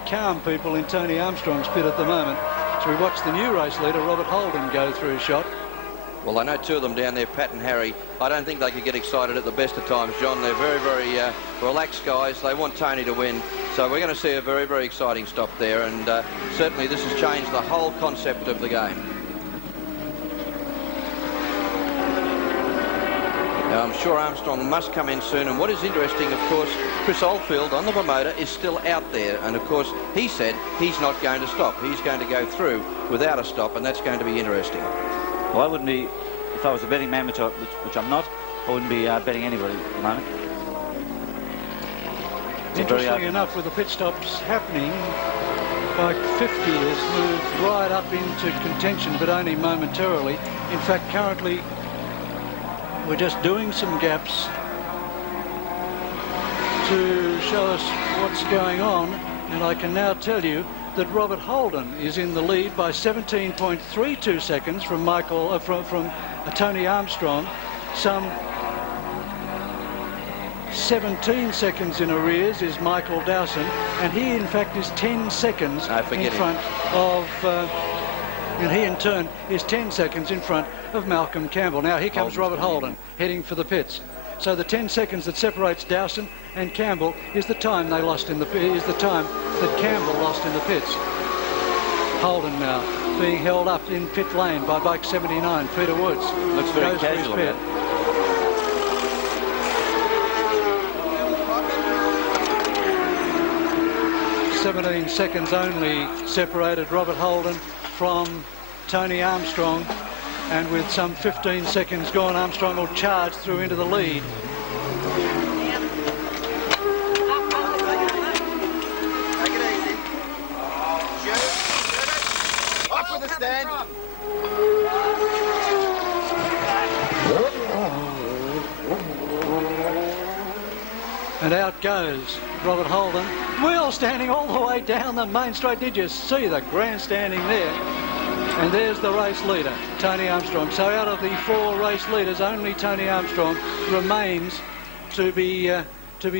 calm people in Tony Armstrong's pit at the moment. So we watch the new race leader, Robert Holden, go through a shot. Well, I know two of them down there, Pat and Harry. I don't think they could get excited at the best of times, John. They're very, very relaxed guys. They want Tony to win. So we're going to see a very, very exciting stop there. And certainly this has changed the whole concept of the game. Now, I'm sure Armstrong must come in soon. And what is interesting, of course, Chris Oldfield on the promoter is still out there. And, of course, he said he's not going to stop. He's going to go through without a stop, and that's going to be interesting. Well, I wouldn't be, if I was a betting man, which I'm not, I wouldn't be betting anybody at the moment. Interestingly enough, with the pit stops happening, Bike 50 has moved right up into contention, but only momentarily. In fact, currently, we're just doing some gaps to show us what's going on, and I can now tell you that Robert Holden is in the lead by 17.32 seconds from Tony Armstrong. Some 17 seconds in arrears is Michael Dowson, and he in fact is 10 seconds in front of and he in turn is 10 seconds in front of Malcolm Campbell. Now here comes Robert Holden heading for the pits. So the 10 seconds that separates Dowson and Campbell is the time they lost in the time that Campbell lost in the pits. Holden now being held up in pit lane by bike 79, Peter Woods. Looks very casual. 17 seconds only separated Robert Holden from Tony Armstrong, and with some 15 seconds gone, Armstrong will charge through into the lead. Take it easy. Up with the stand. And out goes Robert Holden. Wheel standing all the way down the main straight. Did you see the grandstanding there? And there's the race leader, Tony Armstrong. So out of the 4 race leaders, only Tony Armstrong remains to be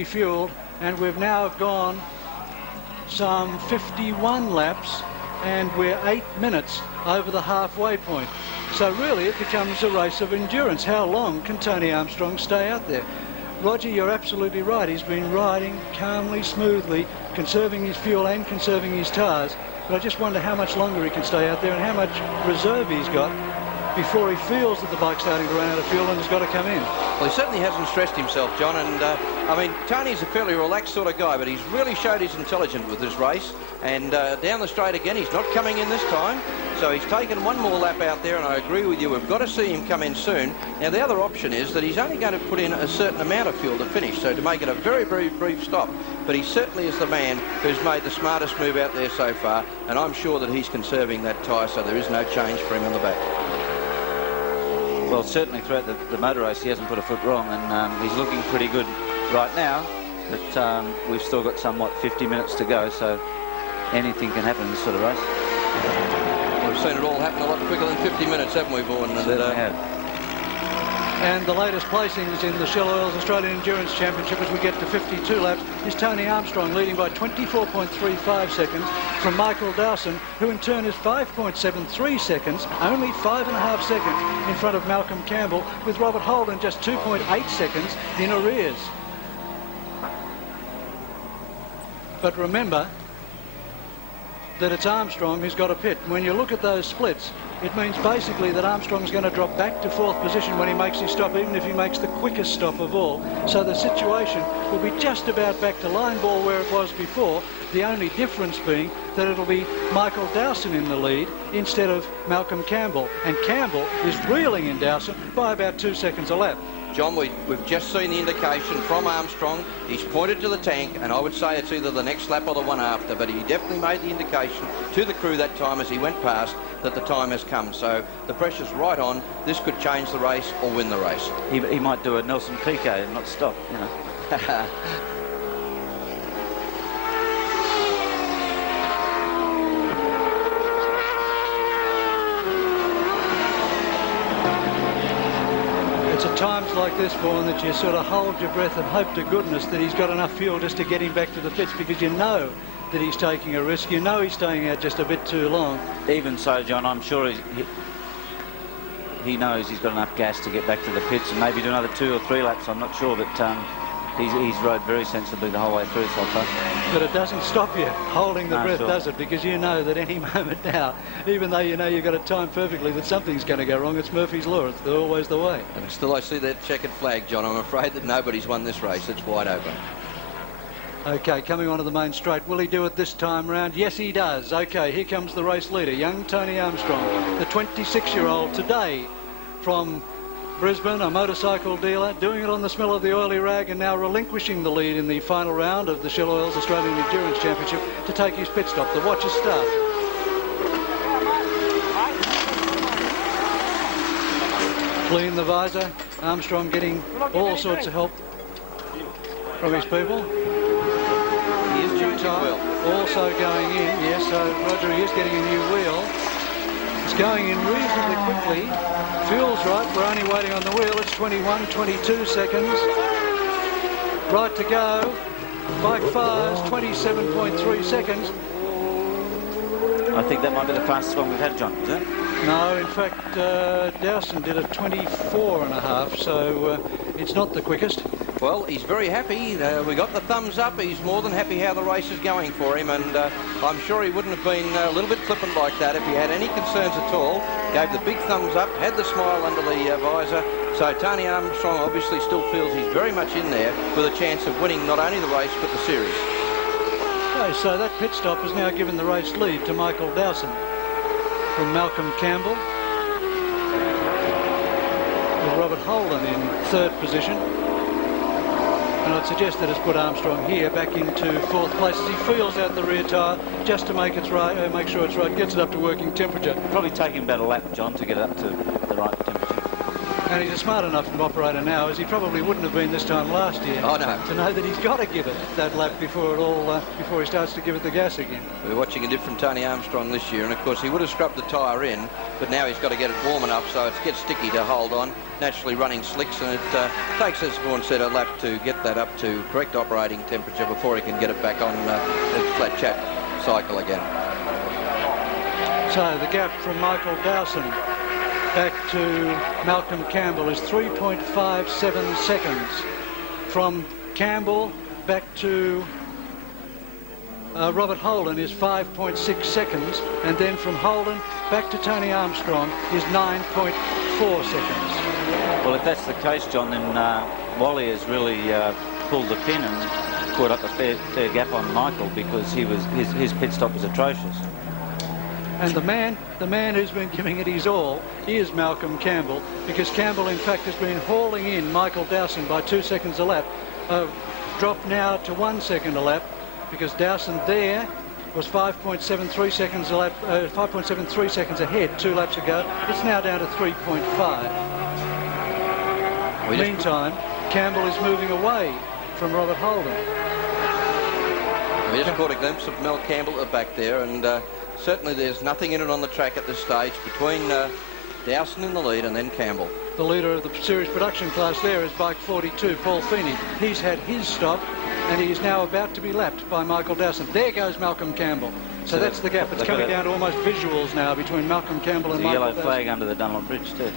fueled. And we've now gone some 51 laps, and we're 8 minutes over the halfway point. So really it becomes a race of endurance. How long can Tony Armstrong stay out there? Roger, you're absolutely right. He's been riding calmly, smoothly, conserving his fuel and conserving his tyres. But I just wonder how much longer he can stay out there and how much reserve he's got before he feels that the bike's starting to run out of fuel and has got to come in. Well, he certainly hasn't stressed himself, John, and I mean, Tony's a fairly relaxed sort of guy, but he's really showed his intelligence with this race. And down the straight again, he's not coming in this time, so he's taken one more lap out there, and I agree with you, we've got to see him come in soon. Now, the other option is that he's only going to put in a certain amount of fuel to finish, so to make it a very, very brief stop. But he certainly is the man who's made the smartest move out there so far, and I'm sure that he's conserving that tyre, so there is no change for him on the back. Well, certainly throughout the motor race, he hasn't put a foot wrong, and he's looking pretty good right now. But we've still got somewhat 50 minutes to go, so anything can happen in this sort of race. We've seen it all happen a lot quicker than 50 minutes, haven't we, Vaughan? Certainly have. And the latest placings in the Shell Oils Australian Endurance Championship as we get to 52 laps is Tony Armstrong leading by 24.35 seconds from Michael Dowson, who in turn is 5.73 seconds, only 5.5 seconds in front of Malcolm Campbell, with Robert Holden just 2.8 seconds in arrears. But remember, that it's Armstrong who's got a pit. When you look at those splits, it means basically that Armstrong's going to drop back to 4th position when he makes his stop, even if he makes the quickest stop of all. So the situation will be just about back to line ball where it was before, the only difference being that it'll be Michael Dowson in the lead instead of Malcolm Campbell. And Campbell is reeling in Dowson by about 2 seconds a lap. John, we've just seen the indication from Armstrong. He's pointed to the tank, and I would say it's either the next lap or the one after, but he definitely made the indication to the crew that time as he went past that the time has come. So the pressure's right on. This could change the race or win the race. He might do a Nelson Piquet and not stop, you know. It's at times like this, Vaughan, that you sort of hold your breath and hope to goodness that he's got enough fuel just to get him back to the pits, because you know that he's taking a risk. You know he's staying out just a bit too long. Even so, John, I'm sure he knows he's got enough gas to get back to the pits and maybe do another 2 or 3 laps. I'm not sure, but he's rode very sensibly the whole way through so far. But it doesn't stop you holding the breath, sure. does it? Because you know that any moment now, even though you know you've got it timed perfectly, that something's going to go wrong. It's Murphy's Law. It's always the way. And still I see that checkered flag, John. I'm afraid that nobody's won this race. It's wide open. Okay, coming onto the main straight. Will he do it this time round? Yes, he does. Okay, here comes the race leader, young Tony Armstrong, the 26-year-old today from Brisbane, a motorcycle dealer, doing it on the smell of the oily rag and now relinquishing the lead in the final round of the Shell Oils Australian Endurance Championship to take his pit stop. The watches start. Clean the visor. Armstrong getting all sorts of help from his people. He is changing wheel. Also going in, yes, so Roger, he is getting a new wheel. It's going in reasonably quickly. Feels right, we're only waiting on the wheel. It's 21, 22 seconds. Right to go. Bike fires, 27.3 seconds. I think that might be the fastest one we've had, John, is it? No, in fact, Dowson did a 24.5, so it's not the quickest. Well, he's very happy. We got the thumbs up. He's more than happy how the race is going for him, and I'm sure he wouldn't have been a little bit flippant like that if he had any concerns at all. Gave the big thumbs up, had the smile under the visor. So Tony Armstrong obviously still feels he's very much in there with a chance of winning not only the race but the series. Okay, so that pit stop has now given the race lead to Michael Dowson from Malcolm Campbell, with Robert Holden in 3rd position. And I'd suggest that it's put Armstrong here back into 4th place as he feels out the rear tyre just to make it right, make sure it's right, gets it up to working temperature. Probably taking about a lap, John, to get it up to the right temperature. And he's a smart enough operator now, as he probably wouldn't have been this time last year. Oh, no. To know that he's got to give it that lap before before he starts to give it the gas again. We're watching a different Tony Armstrong this year, and of course he would have scrubbed the tyre in, but now he's got to get it warm enough so it gets sticky to hold on, naturally running slicks, and it takes, as Vaughan said, a lap to get that up to correct operating temperature before he can get it back on the flat chat cycle again. So the gap from Michael Dowson back to Malcolm Campbell is 3.57 seconds. From Campbell back to Robert Holden is 5.6 seconds, and then from Holden back to Tony Armstrong is 9.4 seconds. Well, if that's the case, John, then Wally has really pulled the pin and put up a fair gap on Michael, because his pit stop was atrocious. And the man who's been giving it his all is Malcolm Campbell, because Campbell, in fact, has been hauling in Michael Dowson by 2 seconds a lap. Dropped now to 1 second a lap, because Dowson there was 5.73 seconds a lap, 5.73 seconds ahead 2 laps ago. It's now down to 3.5. Meantime, Campbell is moving away from Robert Holden. We just caught a glimpse of Mel Campbell at the back there, and certainly there's nothing in it on the track at this stage between Dowson in the lead and then Campbell. The leader of the series production class there is bike 42, Paul Feeney. He's had his stop, and he's now about to be lapped by Michael Dowson. There goes Malcolm Campbell. So that's the gap. It's coming down to almost visuals now between Malcolm Campbell and Michael Dowson. The yellow flag under the Dunlop Bridge too.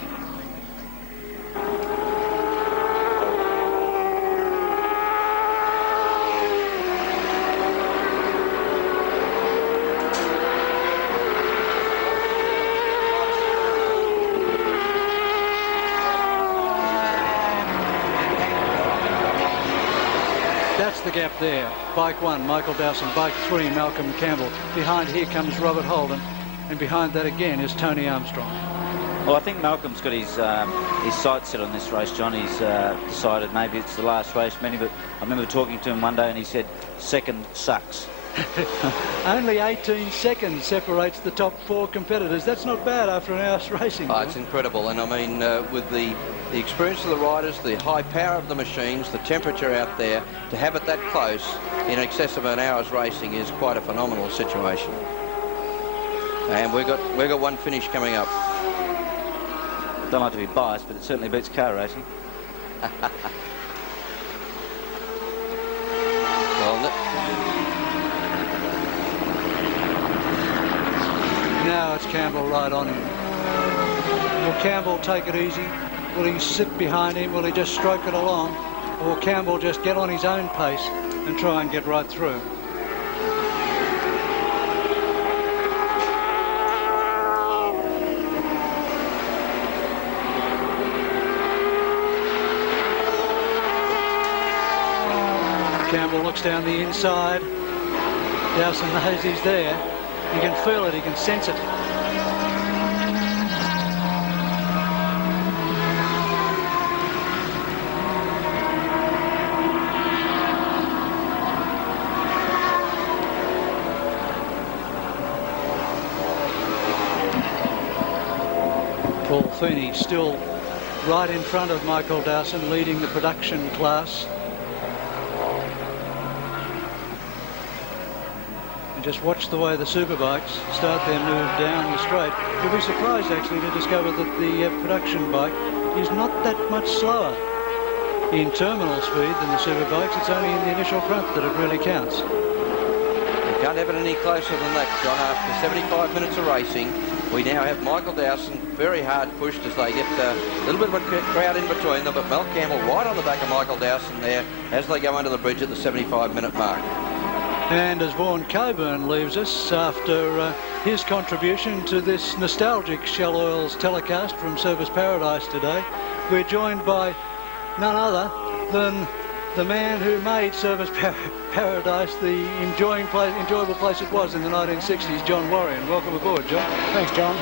What's the gap there? Bike 1, Michael Dowson. Bike 3, Malcolm Campbell. Behind here comes Robert Holden. And behind that again is Tony Armstrong. Well, I think Malcolm's got his sights set on this race, John. He's decided maybe it's the last race, but I remember talking to him one day and he said, second sucks. Only 18 seconds separates the top 4 competitors. That's not bad after an hour's racing. Oh, it's incredible. And I mean, with the experience of the riders, the high power of the machines, the temperature out there, to have it that close in excess of an hour's racing is quite a phenomenal situation. And we've got one finish coming up. Don't like to be biased, but it certainly beats car racing. Well, now it's Campbell right on him. Will Campbell take it easy? Will he sit behind him? Will he just stroke it along? Or will Campbell just get on his own pace and try and get right through? Campbell looks down the inside. Dowson knows he's there. He can feel it, he can sense it. Paul Feeney still right in front of Michael Dowson, leading the production class. Just watch the way the Superbikes start their move down the straight. You'll be surprised actually to discover that the production bike is not that much slower in terminal speed than the Superbikes. It's only in the initial front that it really counts. You can't have it any closer than that, John. After 75 minutes of racing, we now have Michael Dowson very hard pushed as they get a little bit of a crowd in between them, but Mel Campbell right on the back of Michael Dowson there as they go under the bridge at the 75-minute mark. And as Vaughan Coburn leaves us after his contribution to this nostalgic Shell Oils telecast from Service Paradise today, we're joined by none other than the man who made Service Paradise the enjoyable place it was in the 1960s, John Warrion. Welcome aboard, John. Thanks, John.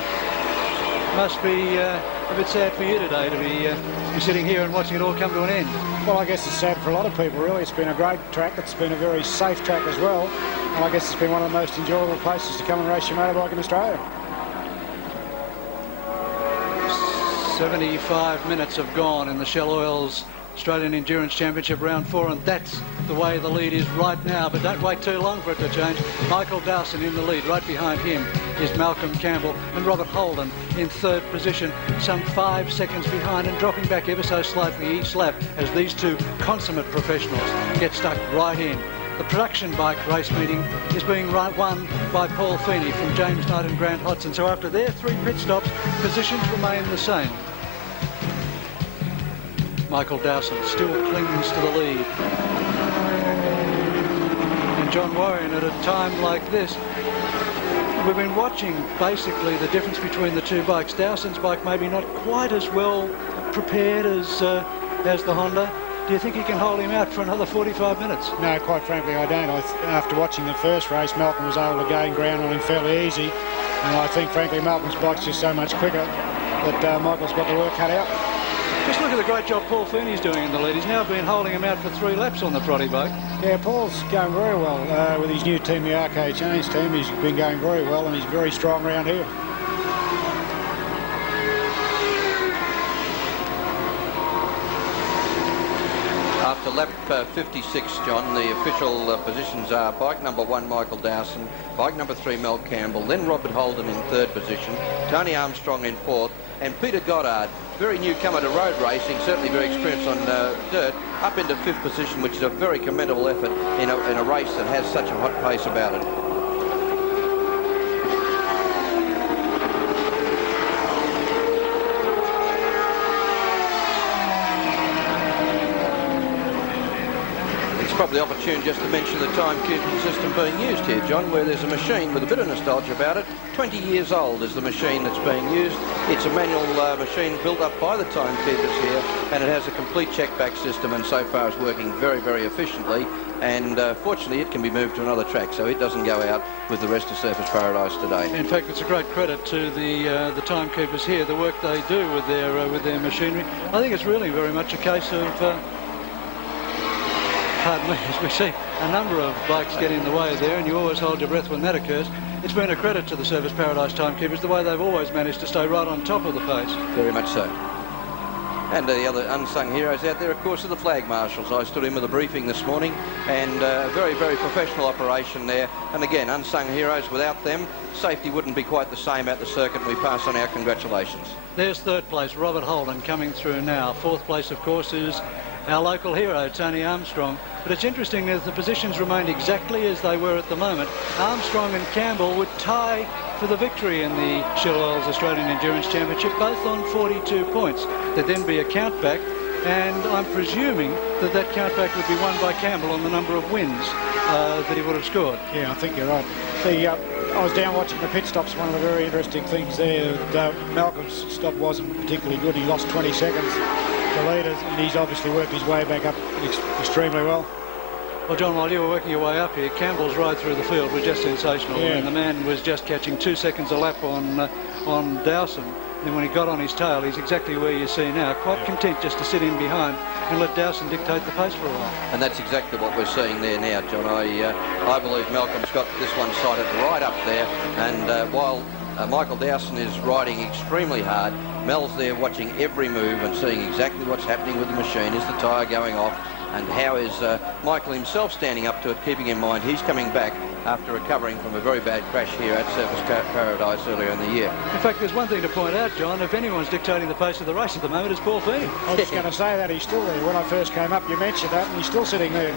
Must be a bit sad for you today to be sitting here and watching it all come to an end. Well, I guess it's sad for a lot of people, really. It's been a great track. It's been a very safe track as well. And I guess it's been one of the most enjoyable places to come and race your motorbike in Australia. 75 minutes have gone in the Shell Oils Australian Endurance Championship round 4, and that's the way the lead is right now, but don't wait too long for it to change. Michael Dowson in the lead. Right behind him is Malcolm Campbell and Robert Holden in third position, some 5 seconds behind and dropping back ever so slightly each lap as these two consummate professionals get stuck right in. The production bike race meeting is being won by Paul Feeney from James Knight and Grant Hodson. So after their 3 pit stops, positions remain the same. Michael Dowson still clings to the lead. And John Warrion, at a time like this, we've been watching basically the difference between the two bikes. Dowson's bike maybe not quite as well prepared as the Honda. Do you think he can hold him out for another 45 minutes? No, quite frankly, I don't. After watching the first race, Malcolm was able to gain ground on him fairly easy. And I think, frankly, Malcolm's bike's just so much quicker that Michael's got the work cut out. Just look at the great job Paul Feeney's doing in the lead. He's now been holding him out for 3 laps on the Proddy bike. Yeah, Paul's going very well with his new team, the RK Chains team. He's been going very well and he's very strong around here. After lap 56, John, the official positions are bike number 1, Michael Dowson, bike number 3, Mel Campbell, then Robert Holden in third position, Tony Armstrong in fourth, and Peter Goddard, very newcomer to road racing, certainly very experienced on dirt, up into 5th position, which is a very commendable effort in a race that has such a hot pace about it. It's probably opportune just to mention the timekeeping system being used here, John, where there's a machine with a bit of nostalgia about it. 20 years old is the machine that's being used. It's a manual machine built up by the timekeepers here, and it has a complete check-back system, and so far is working very, very efficiently. And fortunately, it can be moved to another track, so it doesn't go out with the rest of Surfers Paradise today. In fact, it's a great credit to the timekeepers here, the work they do with their machinery. I think it's really very much a case of, pardon me, as we see a number of bikes get in the way there, and you always hold your breath when that occurs. It's been a credit to the Surfers Paradise timekeepers, the way they've always managed to stay right on top of the pace. Very much so. And the other unsung heroes out there, of course, are the flag marshals. I stood in with a briefing this morning, and a very, very professional operation there. And again, unsung heroes, without them, safety wouldn't be quite the same at the circuit. We pass on our congratulations. There's third place, Robert Holden, coming through now. Fourth place, of course, is our local hero, Tony Armstrong. But it's interesting that the positions remained exactly as they were at the moment. Armstrong and Campbell would tie for the victory in the Shell Oils Australian Endurance Championship, both on 42 points. There'd then be a countback, and I'm presuming that that countback would be won by Campbell on the number of wins that he would have scored. Yeah, I think you're right. I was down watching the pit stops. One of the very interesting things there, Malcolm's stop wasn't particularly good. He lost 20 seconds to leaders, and he's obviously worked his way back up extremely well. Well, John, while you were working your way up here, Campbell's ride through the field was just sensational. Yeah. And the man was just catching 2 seconds a lap on Dowson. Then when he got on his tail, he's exactly where you see now, quite content just to sit in behind and let Dowson dictate the pace for a while. And that's exactly what we're seeing there now, John. I believe Malcolm's got this one sighted right up there, and while Michael Dowson is riding extremely hard, Mel's there watching every move and seeing exactly what's happening with the machine. Is the tyre going off? And how is Michael himself standing up to it, keeping in mind he's coming back after recovering from a very bad crash here at Surfers Paradise earlier in the year. In fact, there's one thing to point out, John. If anyone's dictating the pace of the race at the moment, it's Paul Feeney. I was just going to say that. He's still there. When I first came up, you mentioned that, and he's still sitting there.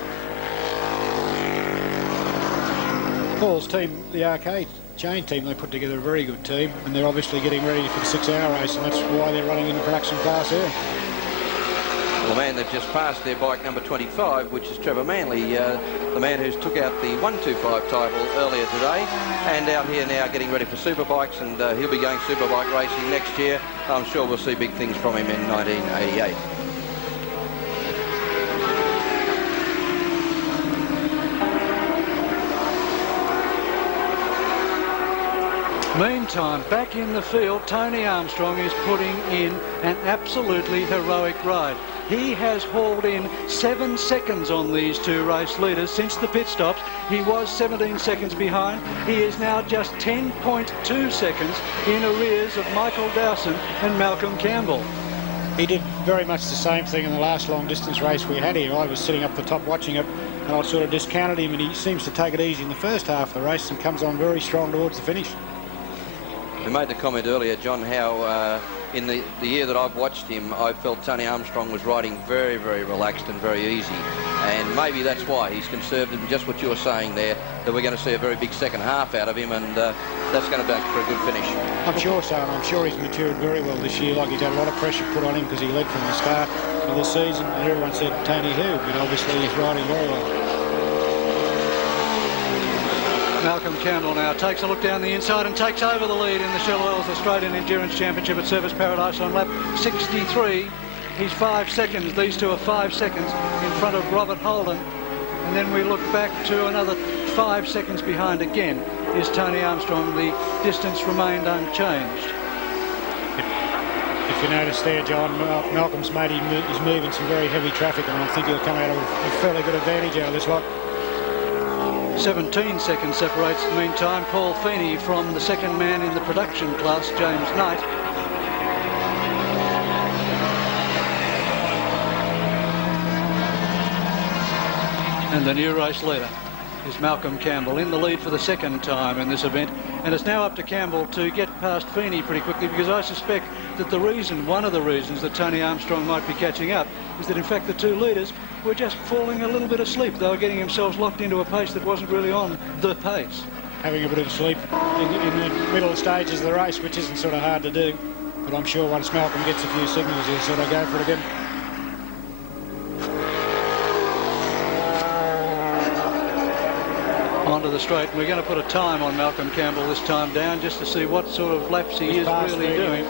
Paul's team, the arcade chain team, they put together a very good team, and they're obviously getting ready for the 6-hour race, and that's why they're running in the production class here. The man they've just passed their bike number 25, which is Trevor Manley, the man who's took out the 125 title earlier today, and out here now getting ready for Superbikes, and he'll be going Superbike racing next year. I'm sure we'll see big things from him in 1988. Meantime, back in the field, Tony Armstrong is putting in an absolutely heroic ride. He has hauled in 7 seconds on these two race leaders since the pit stops. He was 17 seconds behind. He is now just 10.2 seconds in arrears of Michael Dowson and Malcolm Campbell. He did very much the same thing in the last long distance race we had here. I was sitting up the top watching it, and I sort of discounted him, and he seems to take it easy in the first half of the race and comes on very strong towards the finish. We made the comment earlier, John, how in the year that I've watched him, I felt Tony Armstrong was riding very, very relaxed and very easy. And maybe that's why he's conservative, and just what you were saying there, that we're going to see a very big second half out of him, and that's going to make for a good finish. I'm sure so, and I'm sure he's matured very well this year. Like, he's had a lot of pressure put on him because he led from the start of the season, and everyone said, Tony who? But obviously he's riding very well. Malcolm Campbell now takes a look down the inside and takes over the lead in the Shell Oils Australian Endurance Championship at Surfers Paradise on lap 63. He's 5 seconds. These two are 5 seconds in front of Robert Holden. And then we look back to another 5 seconds behind again is Tony Armstrong. The distance remained unchanged. If you notice there, John, Malcolm's made his move in some very heavy traffic, and I think he'll come out of a fairly good advantage out of this lot. 17 seconds separates, meantime, Paul Feeney from the second man in the production class, James Knight. And the new race leader is Malcolm Campbell in the lead for the second time in this event. And it's now up to Campbell to get past Feeney pretty quickly, because I suspect that one of the reasons that Tony Armstrong might be catching up is that in fact the two leaders were just falling a little bit asleep. They were getting themselves locked into a pace that wasn't really on the pace. Having a bit of sleep in the middle stages of the race, which isn't sort of hard to do. But I'm sure once Malcolm gets a few signals, he'll sort of go for it again. onto the straight. And we're going to put a time on Malcolm Campbell this time down just to see what sort of laps he is really doing.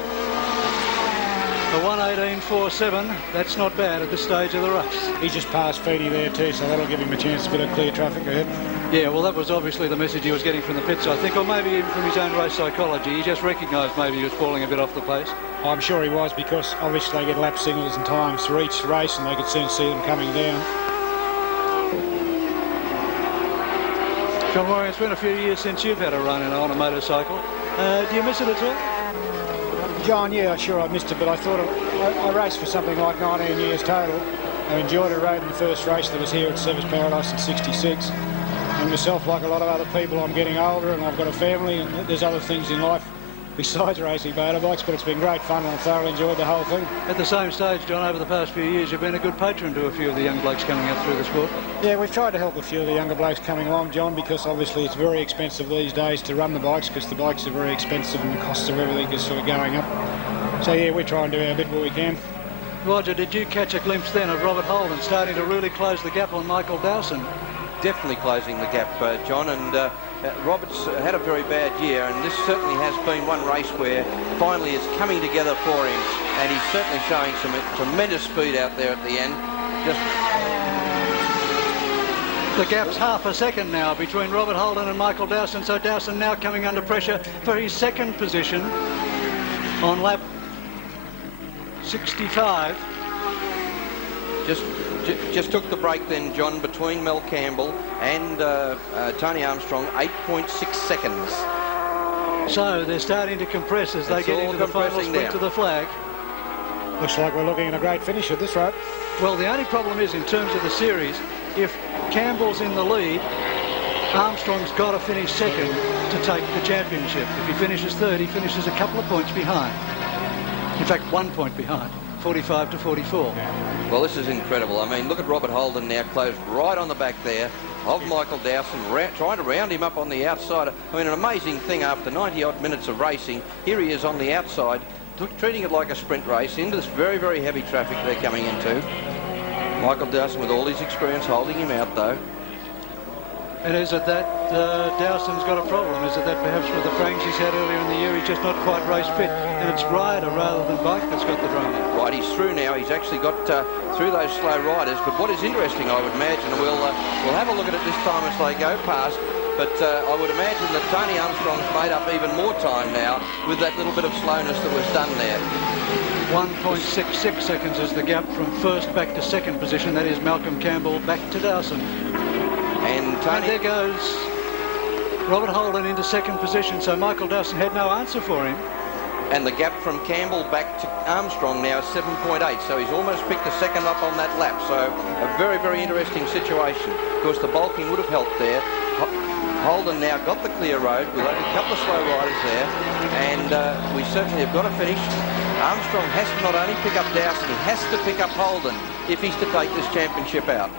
A 1:18.47, that's not bad at this stage of the race. He's just passed Feedy there too, so that'll give him a chance to get a clear traffic ahead. Yeah, well, that was obviously the message he was getting from the pits, I think, or maybe even from his own race psychology. He just recognised maybe he was falling a bit off the pace. I'm sure he was, because obviously they get lap signals and times for each race, and they could soon see them coming down. John Warren, it's been a few years since you've had a run on a motorcycle. Do you miss it at all? John, yeah, sure I missed it, but I thought I raced for something like 19 years total. I enjoyed a ride in the first race that was here at Service Paradise in '66. And myself, like a lot of other people, I'm getting older and I've got a family and there's other things in life besides racing motorbikes, but it's been great fun and I thoroughly enjoyed the whole thing. At the same stage, John, over the past few years, you've been a good patron to a few of the young blokes coming up through the sport. Yeah, we've tried to help a few of the younger blokes coming along, John, because obviously it's very expensive these days to run the bikes, because the bikes are very expensive and the costs of everything is sort of going up. So yeah, we try and do our bit where we can. Roger, did you catch a glimpse then of Robert Holden starting to really close the gap on Michael Dowson? Definitely closing the gap, John, and Robert's had a very bad year, and this certainly has been one race where finally it's coming together for him, and he's certainly showing some tremendous speed out there at the end. The gap's half a second now between Robert Holden and Michael Dowson, so Dowson now coming under pressure for his second position on lap 65. Just took the break then, John, between Mel Campbell and Tony Armstrong, 8.6 seconds. So they're starting to compress as they get into the final sprint to the flag. Looks like we're looking at a great finish at this rate. Well, the only problem is, in terms of the series, if Campbell's in the lead, Armstrong's got to finish second to take the championship. If he finishes third, he finishes a couple of points behind. In fact, 1 point behind. 45 to 44. Well, this is incredible. I mean, look at Robert Holden now closed right on the back there of Michael Dowson, trying to round him up on the outside. I mean, an amazing thing after 90-odd minutes of racing. Here he is on the outside, treating it like a sprint race into this very, very heavy traffic they're coming into. Michael Dowson, with all his experience, holding him out, though. And is it that Dowson's got a problem? Is it that perhaps with the pranks he's had earlier in the year, he's just not quite race fit, and it's rider rather than bike that's got the drama? Right, he's through now. He's actually got through those slow riders. But what is interesting, I would imagine, we'll have a look at it this time as they go past. But I would imagine that Tony Armstrong's made up even more time now with that little bit of slowness that was done there. 1.66 seconds is the gap from first back to second position. That is Malcolm Campbell back to Dowson. And there goes Robert Holden into second position, so Michael Dowson had no answer for him. And the gap from Campbell back to Armstrong now is 7.8, so he's almost picked a second up on that lap. So a very, very interesting situation. Of course, the bulking would have helped there. Holden now got the clear road with only a couple of slow riders there, and we certainly have got to finish. Armstrong has to not only pick up Dowson, he has to pick up Holden if he's to take this championship out.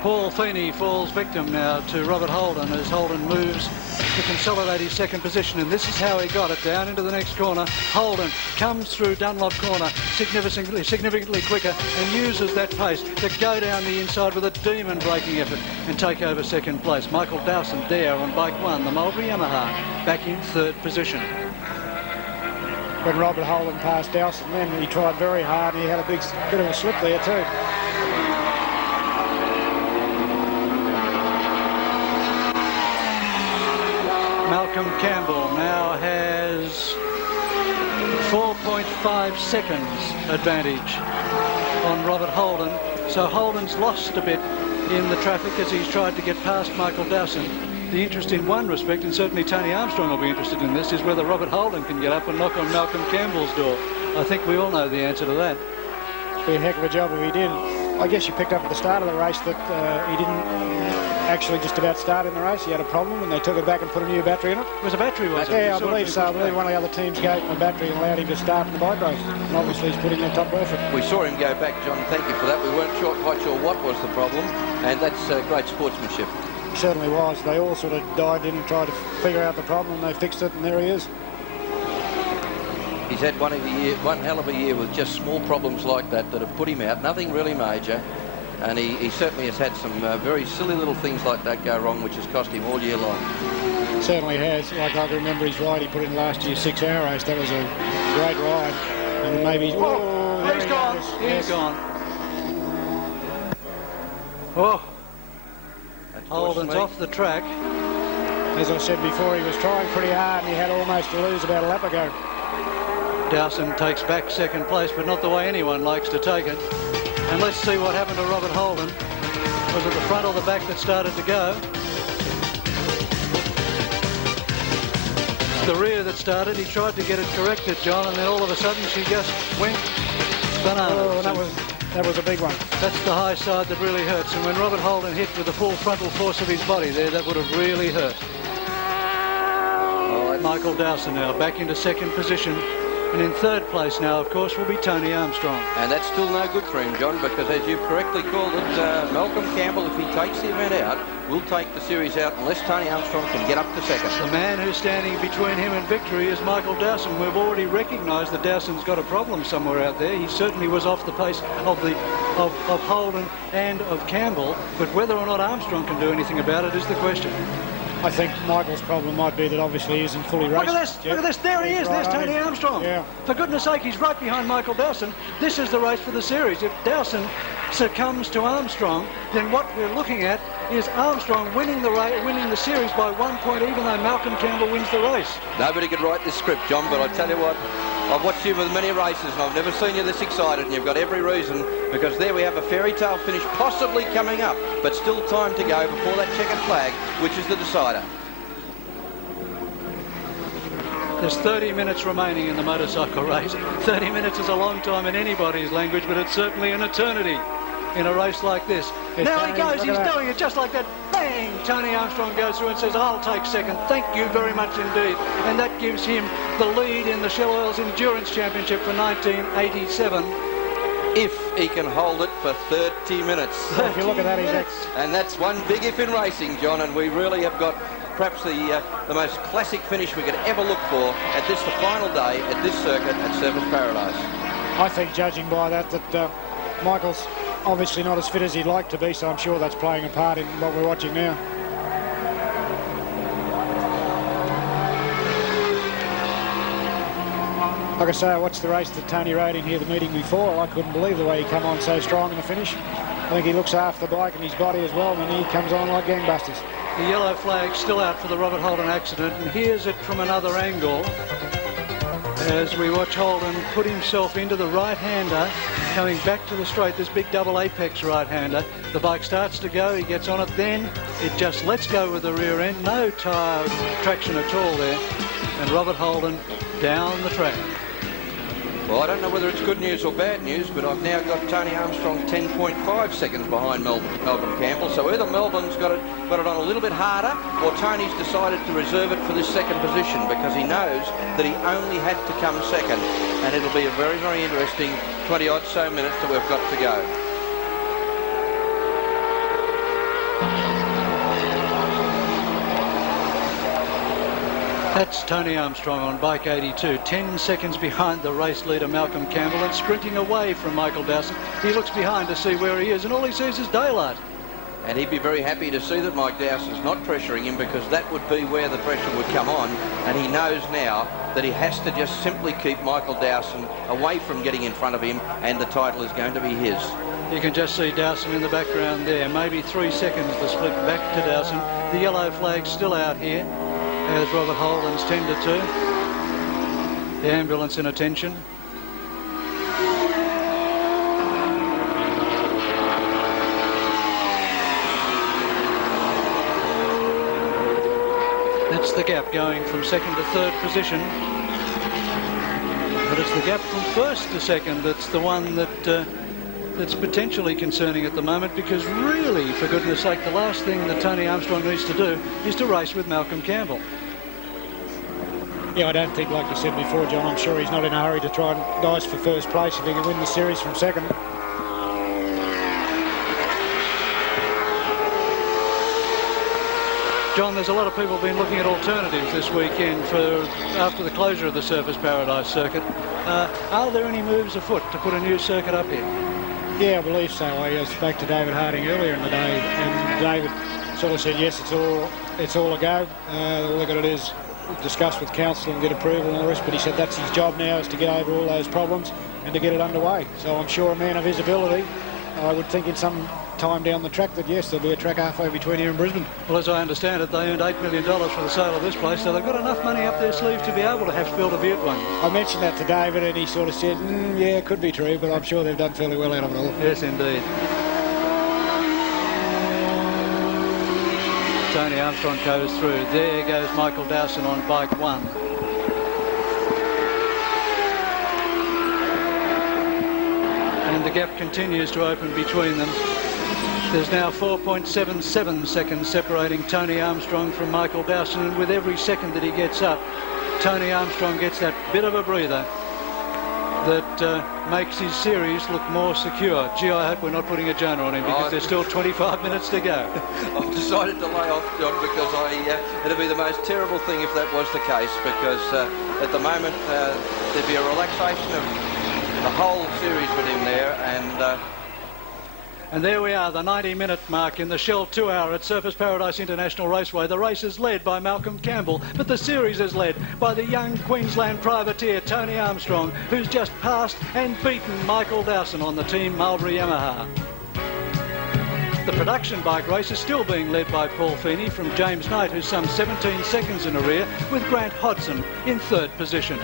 Paul Feeney falls victim now to Robert Holden as Holden moves to consolidate his second position, and this is how he got it down into the next corner. Holden comes through Dunlop corner significantly quicker and uses that pace to go down the inside with a demon braking effort and take over second place. Michael Dowson there on bike one, the Mulberry Yamaha, back in third position. When Robert Holden passed Dowson then, he tried very hard and he had a big bit of a slip there too. Malcolm Campbell now has 4.5 seconds advantage on Robert Holden. So Holden's lost a bit in the traffic as he's tried to get past Michael Dowson. The interest in one respect, and certainly Tony Armstrong will be interested in this, is whether Robert Holden can get up and knock on Malcolm Campbell's door. I think we all know the answer to that. It'd be a heck of a job if he did. I guess you picked up at the start of the race that he didn't actually just about start in the race. He had a problem and they took it back and put a new battery in it. It was a battery, wasn't it? Yeah, I believe so. I believe one of the other teams gave him a battery and allowed him to start in the bike race. And obviously he's putting in top effort. We saw him go back, John. Thank you for that. We weren't quite sure what was the problem, and that's great sportsmanship. He certainly was. They all sort of dived in and tried to figure out the problem, and they fixed it, and there he is. He's had one hell of a year with just small problems like that have put him out. Nothing really major. And he certainly has had some very silly little things like that go wrong, which has cost him all year long. Certainly has. Like I remember his ride he put in last year's 6-hour race. That was a great ride. And maybe... Oh, he's gone. He's gone. Oh. Holden's off the track. As I said before, he was trying pretty hard and he had almost to lose about a lap ago. Dowson takes back second place, but not the way anyone likes to take it. And let's see what happened to Robert Holden. Was it the front or the back that started to go? It's the rear that started. He tried to get it corrected, John, and then all of a sudden she just went bananas. Oh, that was a big one. That's the high side that really hurts. And when Robert Holden hit with the full frontal force of his body there, that would have really hurt. Michael Dowson now back into second position. And in third place now, of course, will be Tony Armstrong. And that's still no good for him, John, because as you've correctly called it, Malcolm Campbell, if he takes the event out, will take the series out unless Tony Armstrong can get up to second. The man who's standing between him and victory is Michael Dowson. We've already recognised that Dowson's got a problem somewhere out there. He certainly was off the pace of Holden and of Campbell, but whether or not Armstrong can do anything about it is the question. I think Michael's problem might be that obviously he isn't fully raced. Look at this, look at this, there he is, there's Tony Armstrong. Yeah. For goodness sake, he's right behind Michael Dowson. This is the race for the series. If Dowson succumbs to Armstrong, then what we're looking at is Armstrong winning the series by 1 point, even though Malcolm Campbell wins the race. Nobody could write this script, John, but I tell you what, I've watched you with many races and I've never seen you this excited, and you've got every reason, because there we have a fairy tale finish possibly coming up, but still time to go before that checkered flag, which is the decider. There's 30 minutes remaining in the motorcycle race. 30 minutes is a long time in anybody's language, but it's certainly an eternity in a race like this. Now he goes, he's doing it just like that. Bang! Tony Armstrong goes through and says, I'll take second. Thank you very much indeed. And that gives him the lead in the Shell Oils Endurance Championship for 1987. If he can hold it for 30 minutes. Well, if you look at that, and that's one big if in racing, John, and we really have got perhaps the most classic finish we could ever look for at this, the final day at this circuit at Surfers Paradise. I think, judging by that Michael's obviously not as fit as he'd like to be, so I'm sure that's playing a part in what we're watching now. Like I say, I watched the race that Tony rode in here the meeting before. I couldn't believe the way he came on so strong in the finish. I think he looks after the bike and his body as well, and he comes on like gangbusters. The yellow flag's still out for the Robert Holden accident, and here's it from another angle as we watch Holden put himself into the right-hander, coming back to the straight, this big double apex right-hander. The bike starts to go, he gets on it, then it just lets go with the rear end, no tyre traction at all there, and Robert Holden down the track. Well, I don't know whether it's good news or bad news, but I've now got Tony Armstrong 10.5 seconds behind Malcolm Campbell. So either Melbourne's got it on a little bit harder, or Tony's decided to reserve it for this second position because he knows that he only had to come second. And it'll be a very, very interesting 20-odd so minutes that we've got to go. That's Tony Armstrong on bike 82, 10 seconds behind the race leader Malcolm Campbell and sprinting away from Michael Dowson. He looks behind to see where he is, and all he sees is daylight. And he'd be very happy to see that Mike Dowson's not pressuring him, because that would be where the pressure would come on, and he knows now that he has to just simply keep Michael Dowson away from getting in front of him, and the title is going to be his. You can just see Dowson in the background there, maybe 3 seconds the split back to Dowson. The yellow flag's still out here, as Robert Holden's tended to. The ambulance in attention. That's the gap going from second to third position. But it's the gap from first to second that's the one that that's potentially concerning at the moment, because really, for goodness sake, the last thing that Tony Armstrong needs to do is to race with Malcolm Campbell. Yeah, I don't think, like you said before, John, I'm sure he's not in a hurry to try and dice for first place if he can win the series from second. John, there's a lot of people been looking at alternatives this weekend after the closure of the Surfers Paradise circuit. Are there any moves afoot to put a new circuit up here? Yeah, I believe so. I spoke to David Harding earlier in the day, and David sort of said, yes, it's all a go. All they've got to do is discuss with council and get approval and all the rest, but he said that's his job now, is to get over all those problems and to get it underway. So I'm sure a man of his ability, I would think in some time down the track that, yes, there'll be a track halfway between here and Brisbane. Well, as I understand it, they earned $8 million for the sale of this place, so they've got enough money up their sleeve to be able to have to build a Butte one. I mentioned that to David, and he sort of said, yeah, it could be true, but I'm sure they've done fairly well out of it all. Yes, indeed. Tony Armstrong goes through. There goes Michael Dowson on bike 1. And the gap continues to open between them. There's now 4.77 seconds separating Tony Armstrong from Michael Dowson, and with every second that he gets up, Tony Armstrong gets that bit of a breather that makes his series look more secure. Gee, I hope we're not putting a Jonah on him, because there's still 25 minutes to go. I've decided to lay off, John, because it'd be the most terrible thing if that was the case, because at the moment there'd be a relaxation of the whole series with him there, and there we are, the 90-minute mark in the Shell 2-hour at Surfers Paradise International Raceway. The race is led by Malcolm Campbell, but the series is led by the young Queensland privateer Tony Armstrong, who's just passed and beaten Michael Dowson on the Team Marlboro Yamaha. The production bike race is still being led by Paul Feeney from James Knight, who's some 17 seconds in a rear, with Grant Hodson in 3rd position.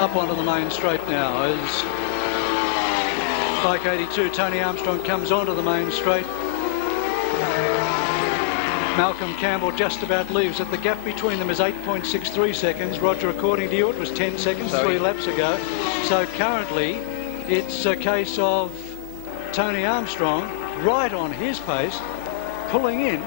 Up onto the main straight now as bike 82, Tony Armstrong, comes onto the main straight. Malcolm Campbell just about leaves it. The gap between them is 8.63 seconds. Roger, according to you, it was 10 seconds 3 laps ago. So currently it's a case of Tony Armstrong right on his pace, pulling in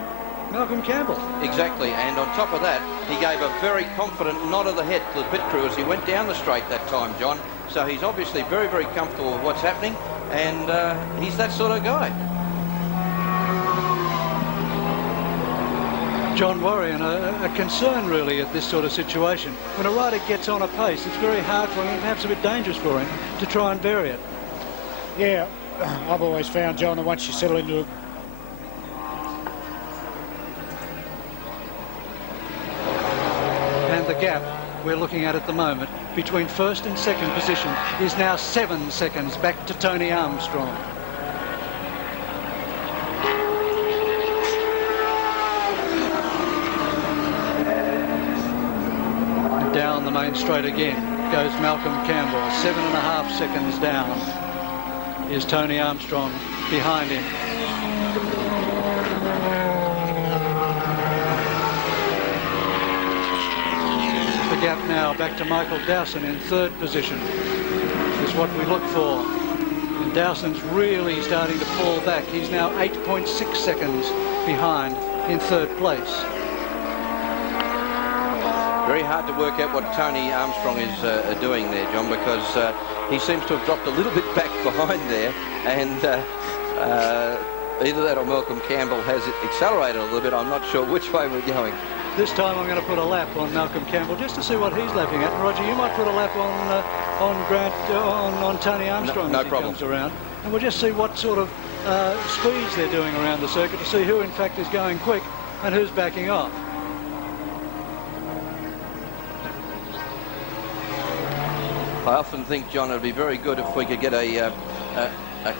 Malcolm Campbell. Exactly, and on top of that, he gave a very confident nod of the head to the pit crew as he went down the straight that time, John. So he's obviously very, very comfortable with what's happening, and he's that sort of guy. John Worry, and a concern really at this sort of situation. When a rider gets on a pace, it's very hard for him, and perhaps a bit dangerous for him, to try and vary it. Yeah, I've always found, John, that once you settle into a the gap we're looking at the moment between 1st and 2nd position is now 7 seconds back to Tony Armstrong. And down the main straight again goes Malcolm Campbell. 7.5 seconds down is Tony Armstrong behind him. Gap now back to Michael Dowson in 3rd position is what we look for, and Dowson's really starting to fall back. He's now 8.6 seconds behind in 3rd place. Very hard to work out what Tony Armstrong is doing there, John, because he seems to have dropped a little bit back behind there, and either that or Malcolm Campbell has accelerated a little bit. I'm not sure which way we're going. This time I'm going to put a lap on Malcolm Campbell just to see what he's lapping at. And Roger, you might put a lap on Tony Armstrong no as he problem. comes around, and we'll just see what sort of speeds they're doing around the circuit to see who in fact is going quick and who's backing off. I often think, John, it would be very good if we could get a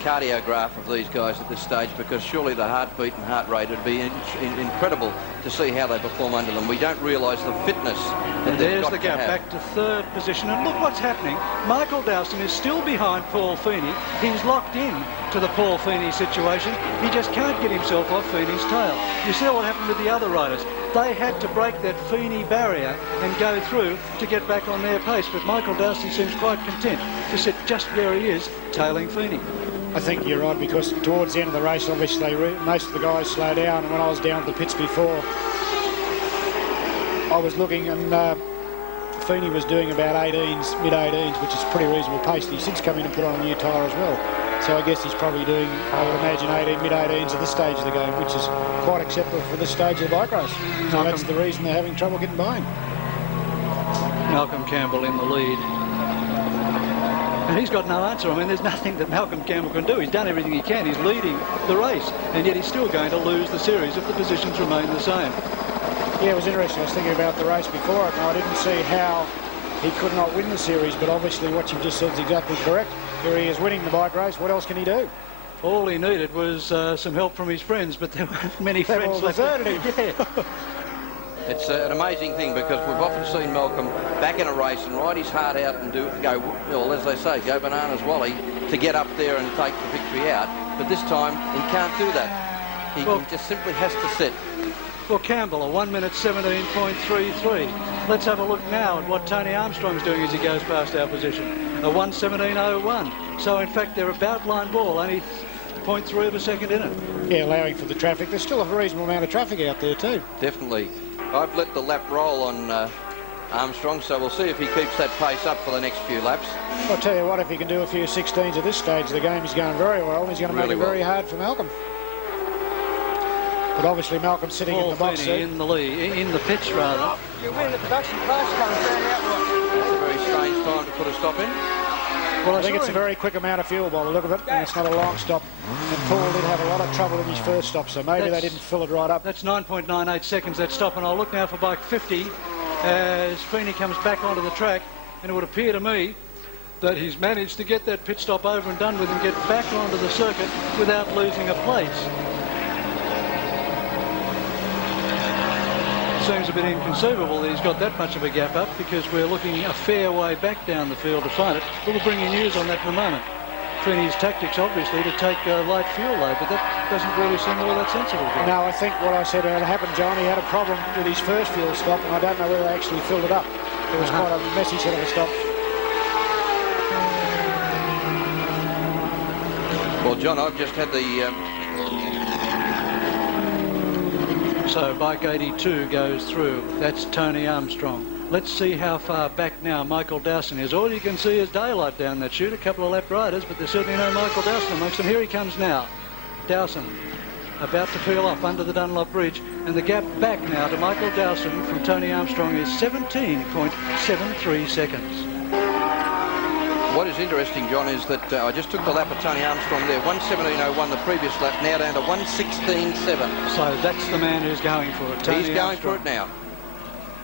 cardiograph of these guys at this stage, because surely the heartbeat and heart rate would be incredible to see how they perform under them. We don't realise the fitness that they've got to have. There's the gap back to 3rd position, and look what's happening. Michael Dowson is still behind Paul Feeney. He's locked in to the Paul Feeney situation. He just can't get himself off Feeney's tail. You see what happened with the other riders. They had to break that Feeney barrier and go through to get back on their pace, but Michael Dowson seems quite content to sit just where he is, tailing Feeney. I think you're right, because towards the end of the race, obviously, most of the guys slow down. And when I was down at the pits before, I was looking, and Feeney was doing about 18s, mid-18s, which is a pretty reasonable pace. He's since come in and put on a new tyre as well. So I guess he's probably doing, I would imagine, mid-18s at this stage of the game, which is quite acceptable for this stage of the bike race. So that's the reason they're having trouble getting by him. Malcolm Campbell in the lead. And he's got no answer. I mean, there's nothing that Malcolm Campbell can do. He's done everything he can. He's leading the race, and yet he's still going to lose the series if the positions remain the same. Yeah, it was interesting. I was thinking about the race before it, and I didn't see how he could not win the series, but obviously what you've just said is exactly correct. Here he is winning the bike race. What else can he do? All he needed was some help from his friends, but there weren't many friends left. Yeah. It's an amazing thing because we've often seen Malcolm back in a race and ride his heart out and go, well, as they say, go bananas Wally to get up there and take the victory out. But this time he can't do that. He just simply has to sit. Well, Campbell, a 1 minute 17.33. Let's have a look now at what Tony Armstrong's doing as he goes past our position. A 1:17.01. So, in fact, they're about line ball, only 0.3 of a second in it. Yeah, allowing for the traffic. There's still a reasonable amount of traffic out there too. Definitely. I've let the lap roll on Armstrong, so we'll see if he keeps that pace up for the next few laps. I'll tell you what, if he can do a few 16s at this stage of the game, he's going very well. He's going to make it very hard for Malcolm. But obviously Malcolm's sitting in the box seat. In the lead, in the pits rather. You win the production class coming down the outright. That's a very strange time to put a stop in. Well, I think it's a very quick amount of fuel by the look of it, and it's not a long stop. And Paul did have a lot of trouble in his first stop, so maybe they didn't fill it right up. That's 9.98 seconds, that stop, and I'll look now for bike 50 as Feeney comes back onto the track, and it would appear to me that he's managed to get that pit stop over and done with and get back onto the circuit without losing a place. Seems a bit inconceivable that he's got that much of a gap up because we're looking a fair way back down the field to find it. We'll bring you news on that in a moment. Feeney's tactics, obviously, to take a light fuel load, but that doesn't really seem all that sensible. No, I think what I said had happened, John, he had a problem with his first fuel stop, and I don't know whether they actually filled it up. It was quite a messy set of a stop. Well, John, I've just had the... So bike 82 goes through. That's Tony Armstrong. Let's see how far back now Michael Dowson is. All you can see is daylight down that chute. A couple of lap riders, but there's certainly no Michael Dowson amongst them. Here he comes now. Dowson about to peel off under the Dunlop Bridge. And the gap back now to Michael Dowson from Tony Armstrong is 17.73 seconds. What is interesting, John, is that I just took the lap of Tony Armstrong there. 1:17.01 the previous lap, now down to 1:16.7. So that's the man who's going for it, Tony He's going Armstrong. for it now.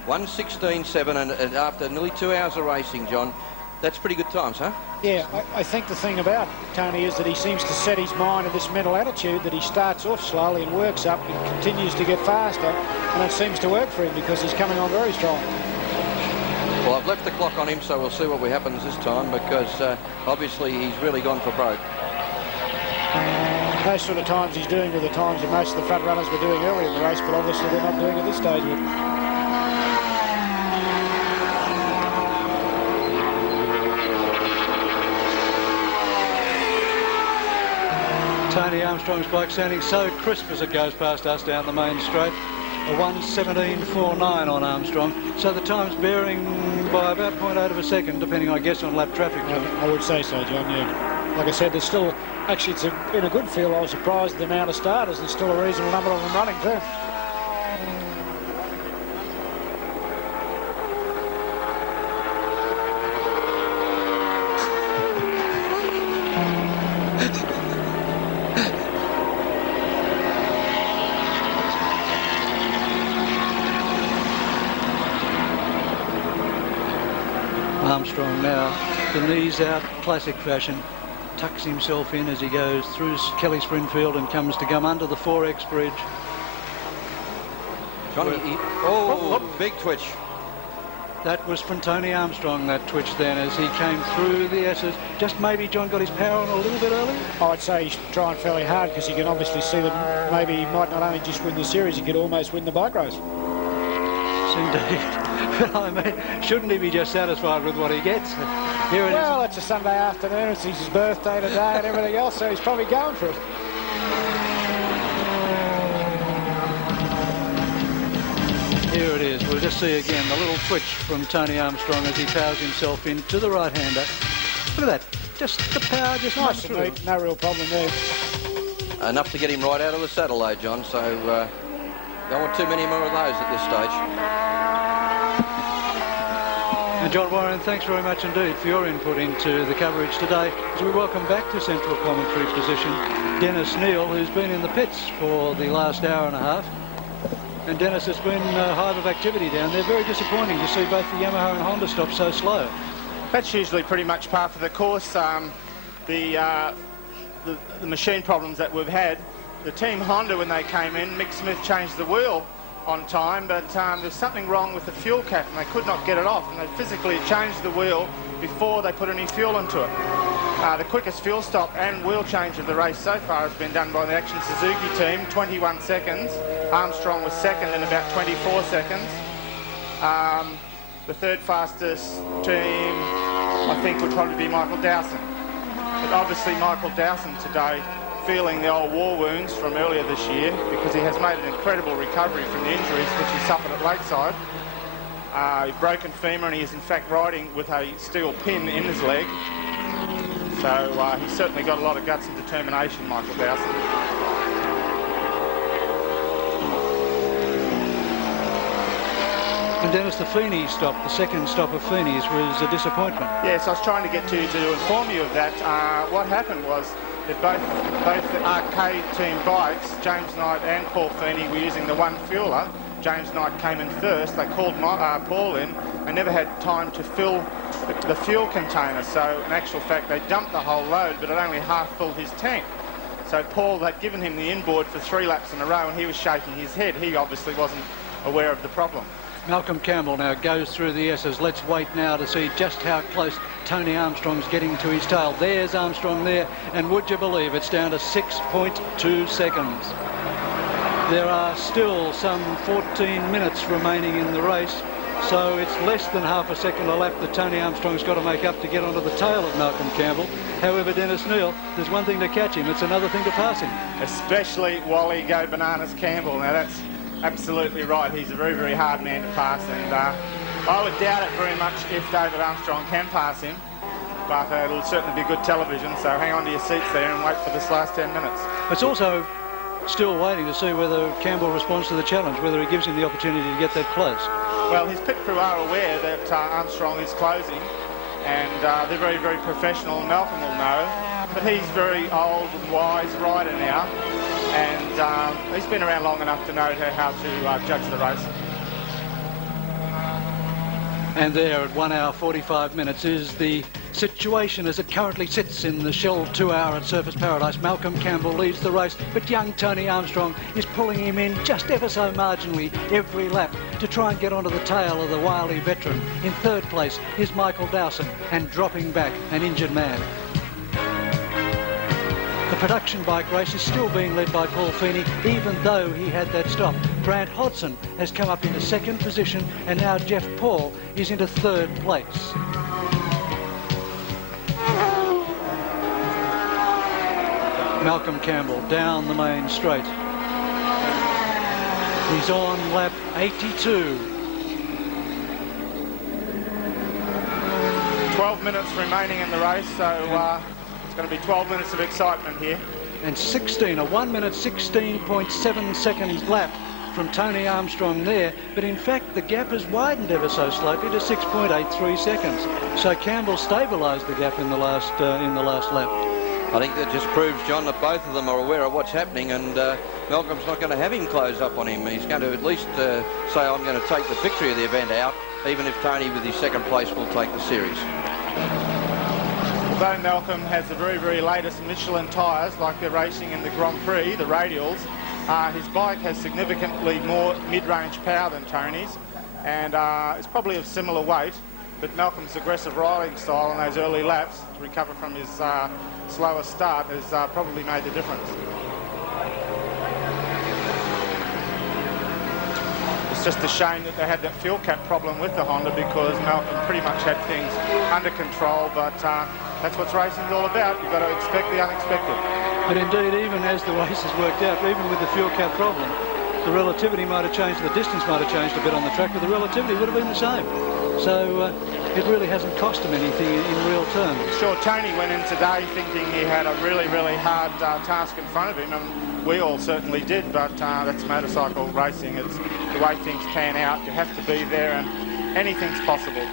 1:16.7, and after nearly 2 hours of racing, John, that's pretty good times, huh? Yeah, I think the thing about Tony is that he seems to set his mind in this mental attitude that he starts off slowly and works up and continues to get faster, and it seems to work for him because he's coming on very strong. Well, I've left the clock on him, so we'll see what happens this time because obviously he's really gone for broke. Those sort of times he's doing are the times that most of the front runners were doing early in the race, but obviously they're not doing at this stage with. Tony Armstrong's bike sounding so crisp as it goes past us down the main straight. A 1:17.49 on Armstrong. So the time's bearing by about 0.8 of a second, depending, I guess, on lap traffic. I would say so, John, yeah. Like I said, there's still, actually it's in a good field. I was surprised at the amount of starters. There's still a reasonable number of them running too. Armstrong now, the knees out, classic fashion, tucks himself in as he goes through Kelly Springfield and comes to come under the 4X bridge. Johnny, big twitch. That was from Tony Armstrong, that twitch then, as he came through the S's. Just maybe John got his power on a little bit early? I'd say he's trying fairly hard because he can obviously see that maybe he might not only just win the series, he could almost win the bike race. Indeed. I mean, shouldn't he be just satisfied with what he gets? Here it well, it's a Sunday afternoon, it's his birthday today and everything else, so he's probably going for it. Here it is. We'll just see again the little twitch from Tony Armstrong as he powers himself into the right-hander. Look at that. just the power just Nice went and through. neat, no real problem there. Enough to get him right out of the saddle, though, John. So don't want too many more of those at this stage. And John Warren, thanks very much indeed for your input into the coverage today, as we welcome back to central commentary position Dennis Neal, who's been in the pits for the last hour and a half. And Dennis, it's been a hive of activity down there. Very disappointing to see both the Yamaha and Honda stop so slow. That's usually pretty much par for the course. The machine problems that we've had, the team Honda, when they came in, Mick Smith changed the wheel on time, but there's something wrong with the fuel cap and they could not get it off, and they physically changed the wheel before they put any fuel into it. The quickest fuel stop and wheel change of the race so far has been done by the Action Suzuki team, 21 seconds. Armstrong was second in about 24 seconds. The third fastest team, I think, would probably be Michael Dowson. But obviously Michael Dowson today feeling the old war wounds from earlier this year, because he has made an incredible recovery from the injuries which he suffered at Lakeside. A broken femur, and he is in fact riding with a steel pin in his leg. So he's certainly got a lot of guts and determination, Michael Dowson. And Dennis, the Feeney stop, the second stop of Feeney's, was a disappointment. Yes, I was trying to get to inform you of that. What happened was that both the arcade team bikes, James Knight and Paul Feeney, were using the one fueler. James Knight came in first. They called Paul in. They never had time to fill the fuel container. So in actual fact, they dumped the whole load, but it only half filled his tank. So Paul had given him the inboard for 3 laps in a row, and he was shaking his head. He obviously wasn't aware of the problem. Malcolm Campbell now goes through the S's. Let's wait now to see just how close Tony Armstrong's getting to his tail. There's Armstrong there, and would you believe it's down to 6.2 seconds. There are still some 14 minutes remaining in the race, so it's less than half a second a lap that Tony Armstrong's got to make up to get onto the tail of Malcolm Campbell. However, Dennis Neal, there's one thing to catch him, it's another thing to pass him. Especially Wally Go Bananas Campbell. Now that's absolutely right. He's a very, very hard man to pass, and I would doubt it very much if David Armstrong can pass him, but it'll certainly be good television, so hang on to your seats there and wait for this last 10 minutes. It's also still waiting to see whether Campbell responds to the challenge, whether he gives him the opportunity to get that close. Well, his pit crew are aware that Armstrong is closing, and they're very, very professional. Malcolm will know, but he's very old and wise rider now, and he's been around long enough to know how to judge the race. And there at 1 hour 45 minutes is the situation as it currently sits in the Shell 2 hour at Surfers Paradise. Malcolm Campbell leads the race, but young Tony Armstrong is pulling him in just ever so marginally every lap to try and get onto the tail of the wily veteran. In third place is Michael Dowson, and dropping back, an injured man. The production bike race is still being led by Paul Feeney, even though he had that stop. Grant Hodson has come up into second position, and now Jeff Paul is into third place. Malcolm Campbell down the main straight. He's on lap 82. 12 minutes remaining in the race, so it's going to be 12 minutes of excitement here. And 1 minute 16.7 seconds lap from Tony Armstrong there, but in fact the gap has widened ever so slightly to 6.83 seconds. So Campbell stabilised the gap in the last lap. I think that just proves, John, that both of them are aware of what's happening, and Malcolm's not going to have him close up on him. He's going to at least say, I'm going to take the victory of the event out, even if Tony with his second place will take the series. Although Malcolm has the very, very latest Michelin tyres, like they're racing in the Grand Prix, the radials, his bike has significantly more mid-range power than Tony's, and it's probably of similar weight, but Malcolm's aggressive riding style in those early laps to recover from his slower start has probably made the difference. It's just a shame that they had that fuel cap problem with the Honda, because Malcolm pretty much had things under control, but that's what racing's all about. You've got to expect the unexpected. But indeed, even as the race has worked out, even with the fuel cap problem, the relativity might have changed, the distance might have changed a bit on the track, but the relativity would have been the same. So it really hasn't cost him anything in real terms. Sure, Tony went in today thinking he had a really, really hard task in front of him, and we all certainly did, but that's motorcycle racing. It's the way things pan out. You have to be there, and anything's possible.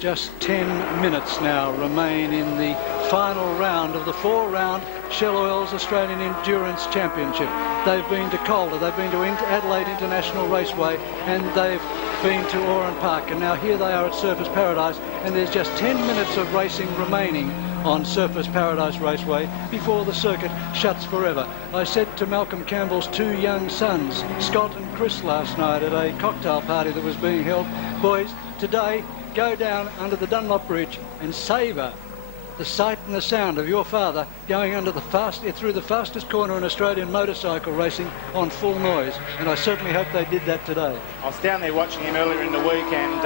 Just 10 minutes now remain in the final round of the 4-round Shell Oils Australian Endurance Championship. They've been to Calder, they've been to Adelaide International Raceway, and they've been to Oran Park, and now here they are at Surfers Paradise, and there's just 10 minutes of racing remaining on Surfers Paradise Raceway before the circuit shuts forever. I said to Malcolm Campbell's 2 young sons, Scott and Chris, last night at a cocktail party that was being held, boys, today go down under the Dunlop Bridge and savour the sight and the sound of your father going under through the fastest corner in Australian motorcycle racing on full noise. And I certainly hope they did that today. I was down there watching him earlier in the week, and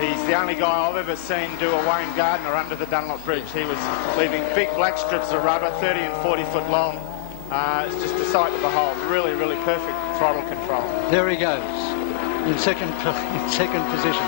he's the only guy I've ever seen do a Wayne Gardner under the Dunlop Bridge. He was leaving big black strips of rubber, 30 and 40 foot long. It's just a sight to behold. Really, really perfect throttle control. There he goes in second position.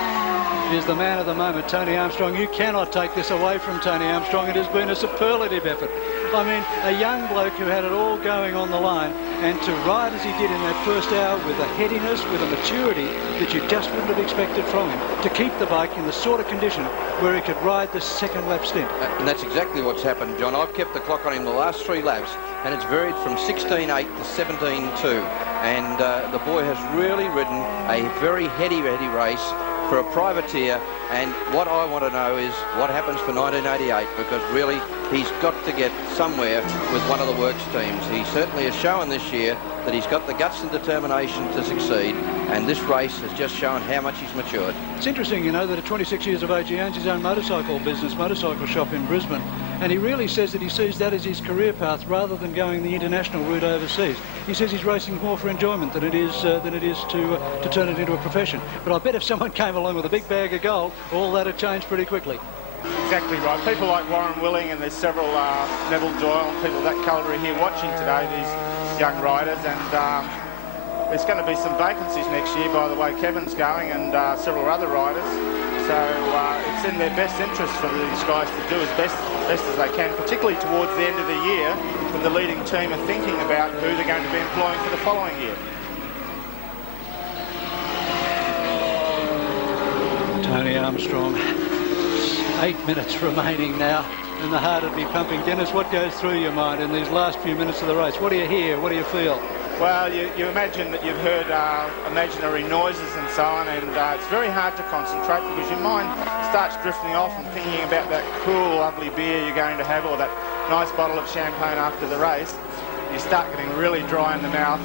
Is the man of the moment, Tony Armstrong. You cannot take this away from Tony Armstrong. It has been a superlative effort. I mean, a young bloke who had it all going on the line, and to ride as he did in that first hour with a headiness, with a maturity that you just wouldn't have expected from him, to keep the bike in the sort of condition where he could ride the second lap stint. And that's exactly what's happened, John. I've kept the clock on him the last 3 laps, and it's varied from 16.8 to 17.2. And the boy has really ridden a very heady race for a privateer, and what I want to know is what happens for 1988, because really he's got to get somewhere with one of the works teams. He certainly has shown this year that he's got the guts and determination to succeed, and this race has just shown how much he's matured. It's interesting, you know, that at 26 years of age he owns his own motorcycle business, motorcycle shop in Brisbane, and he really says that he sees that as his career path rather than going the international route overseas. He says he's racing more for enjoyment than it is to turn it into a profession. But I bet if someone came along with a big bag of gold, all that would change pretty quickly. Exactly right. People like Warren Willing, and there's several Neville Doyle and people of that calibre here watching today, these young riders, and there's going to be some vacancies next year by the way Kevin's going, and several other riders. So it's in their best interest for these guys to do as best as they can, particularly towards the end of the year when the leading team are thinking about who they're going to be employing for the following year. Tony Armstrong, 8 minutes remaining now, and the heart would be pumping. Dennis, what goes through your mind in these last few minutes of the race? What do you hear? What do you feel? Well, you imagine that you've heard imaginary noises and so on, and it's very hard to concentrate because your mind starts drifting off and thinking about that cool, lovely beer you're going to have, or that nice bottle of champagne after the race. You start getting really dry in the mouth,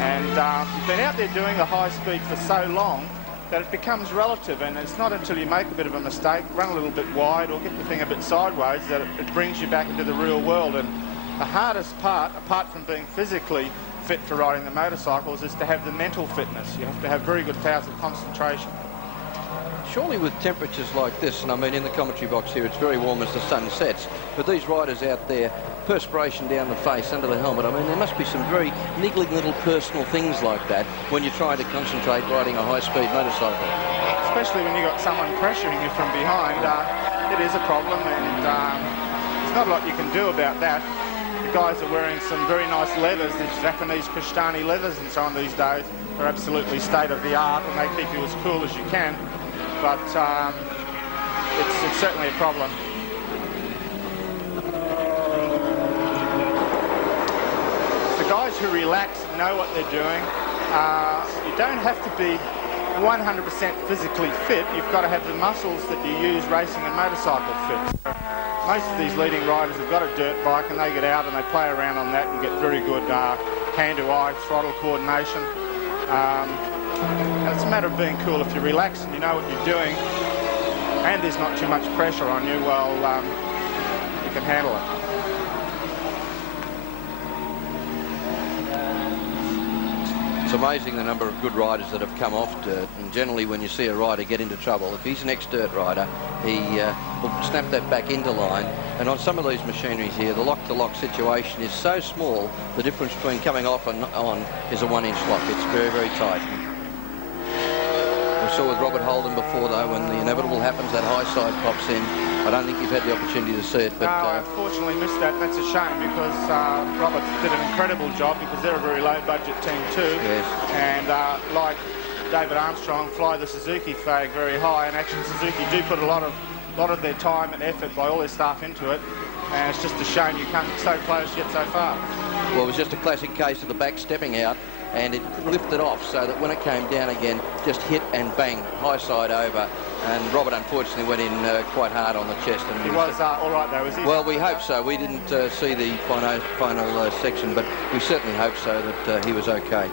and you've been out there doing the high speed for so long that it becomes relative, and it's not until you make a bit of a mistake, run a little bit wide or get the thing a bit sideways, that it brings you back into the real world. And the hardest part, apart from being physically fit for riding the motorcycles, is to have the mental fitness. You have to have very good powers of concentration. Surely with temperatures like this, and I mean in the commentary box here it's very warm as the sun sets, but these riders out there, perspiration down the face, under the helmet, I mean there must be some very niggling little personal things like that when you're trying to concentrate riding a high-speed motorcycle. Especially when you've got someone pressuring you from behind, it is a problem, and there's not a lot you can do about that. The guys are wearing some very nice leathers, these Japanese Kustani leathers and so on these days. They're absolutely state-of-the-art, and they keep you as cool as you can. But it's certainly a problem. The guys who relax know what they're doing. You don't have to be 100% physically fit. You've got to have the muscles that you use racing a motorcycle fit. Most of these leading riders have got a dirt bike, and they get out and they play around on that and get very good hand-to-eye throttle coordination. And it's a matter of being cool. If you relax and you know what you're doing, and there's not too much pressure on you, well, you can handle it. It's amazing the number of good riders that have come off dirt, and generally when you see a rider get into trouble, if he's an ex-dirt rider, he will snap that back into line. And on some of these machineries here, the lock-to-lock situation is so small, the difference between coming off and on is a 1-inch lock. It's very, very tight. We'll saw with Robert Holden before, though, when the inevitable happens, that high side pops in. I don't think you've had the opportunity to see it. But no, I unfortunately missed that. That's a shame because Robert did an incredible job because they're a very low-budget team too. Yes. And like David Armstrong, fly the Suzuki flag very high, and actually Suzuki do put a lot of their time and effort by all their staff into it. And it's just a shame you come so close yet so far. Well, it was just a classic case of the back stepping out, and it lifted off so that when it came down again, just hit and bang, high side over. And Robert unfortunately went in quite hard on the chest. And he was all right though, was he? Well, we hope so. We didn't see the final section, but we certainly hope so that he was okay.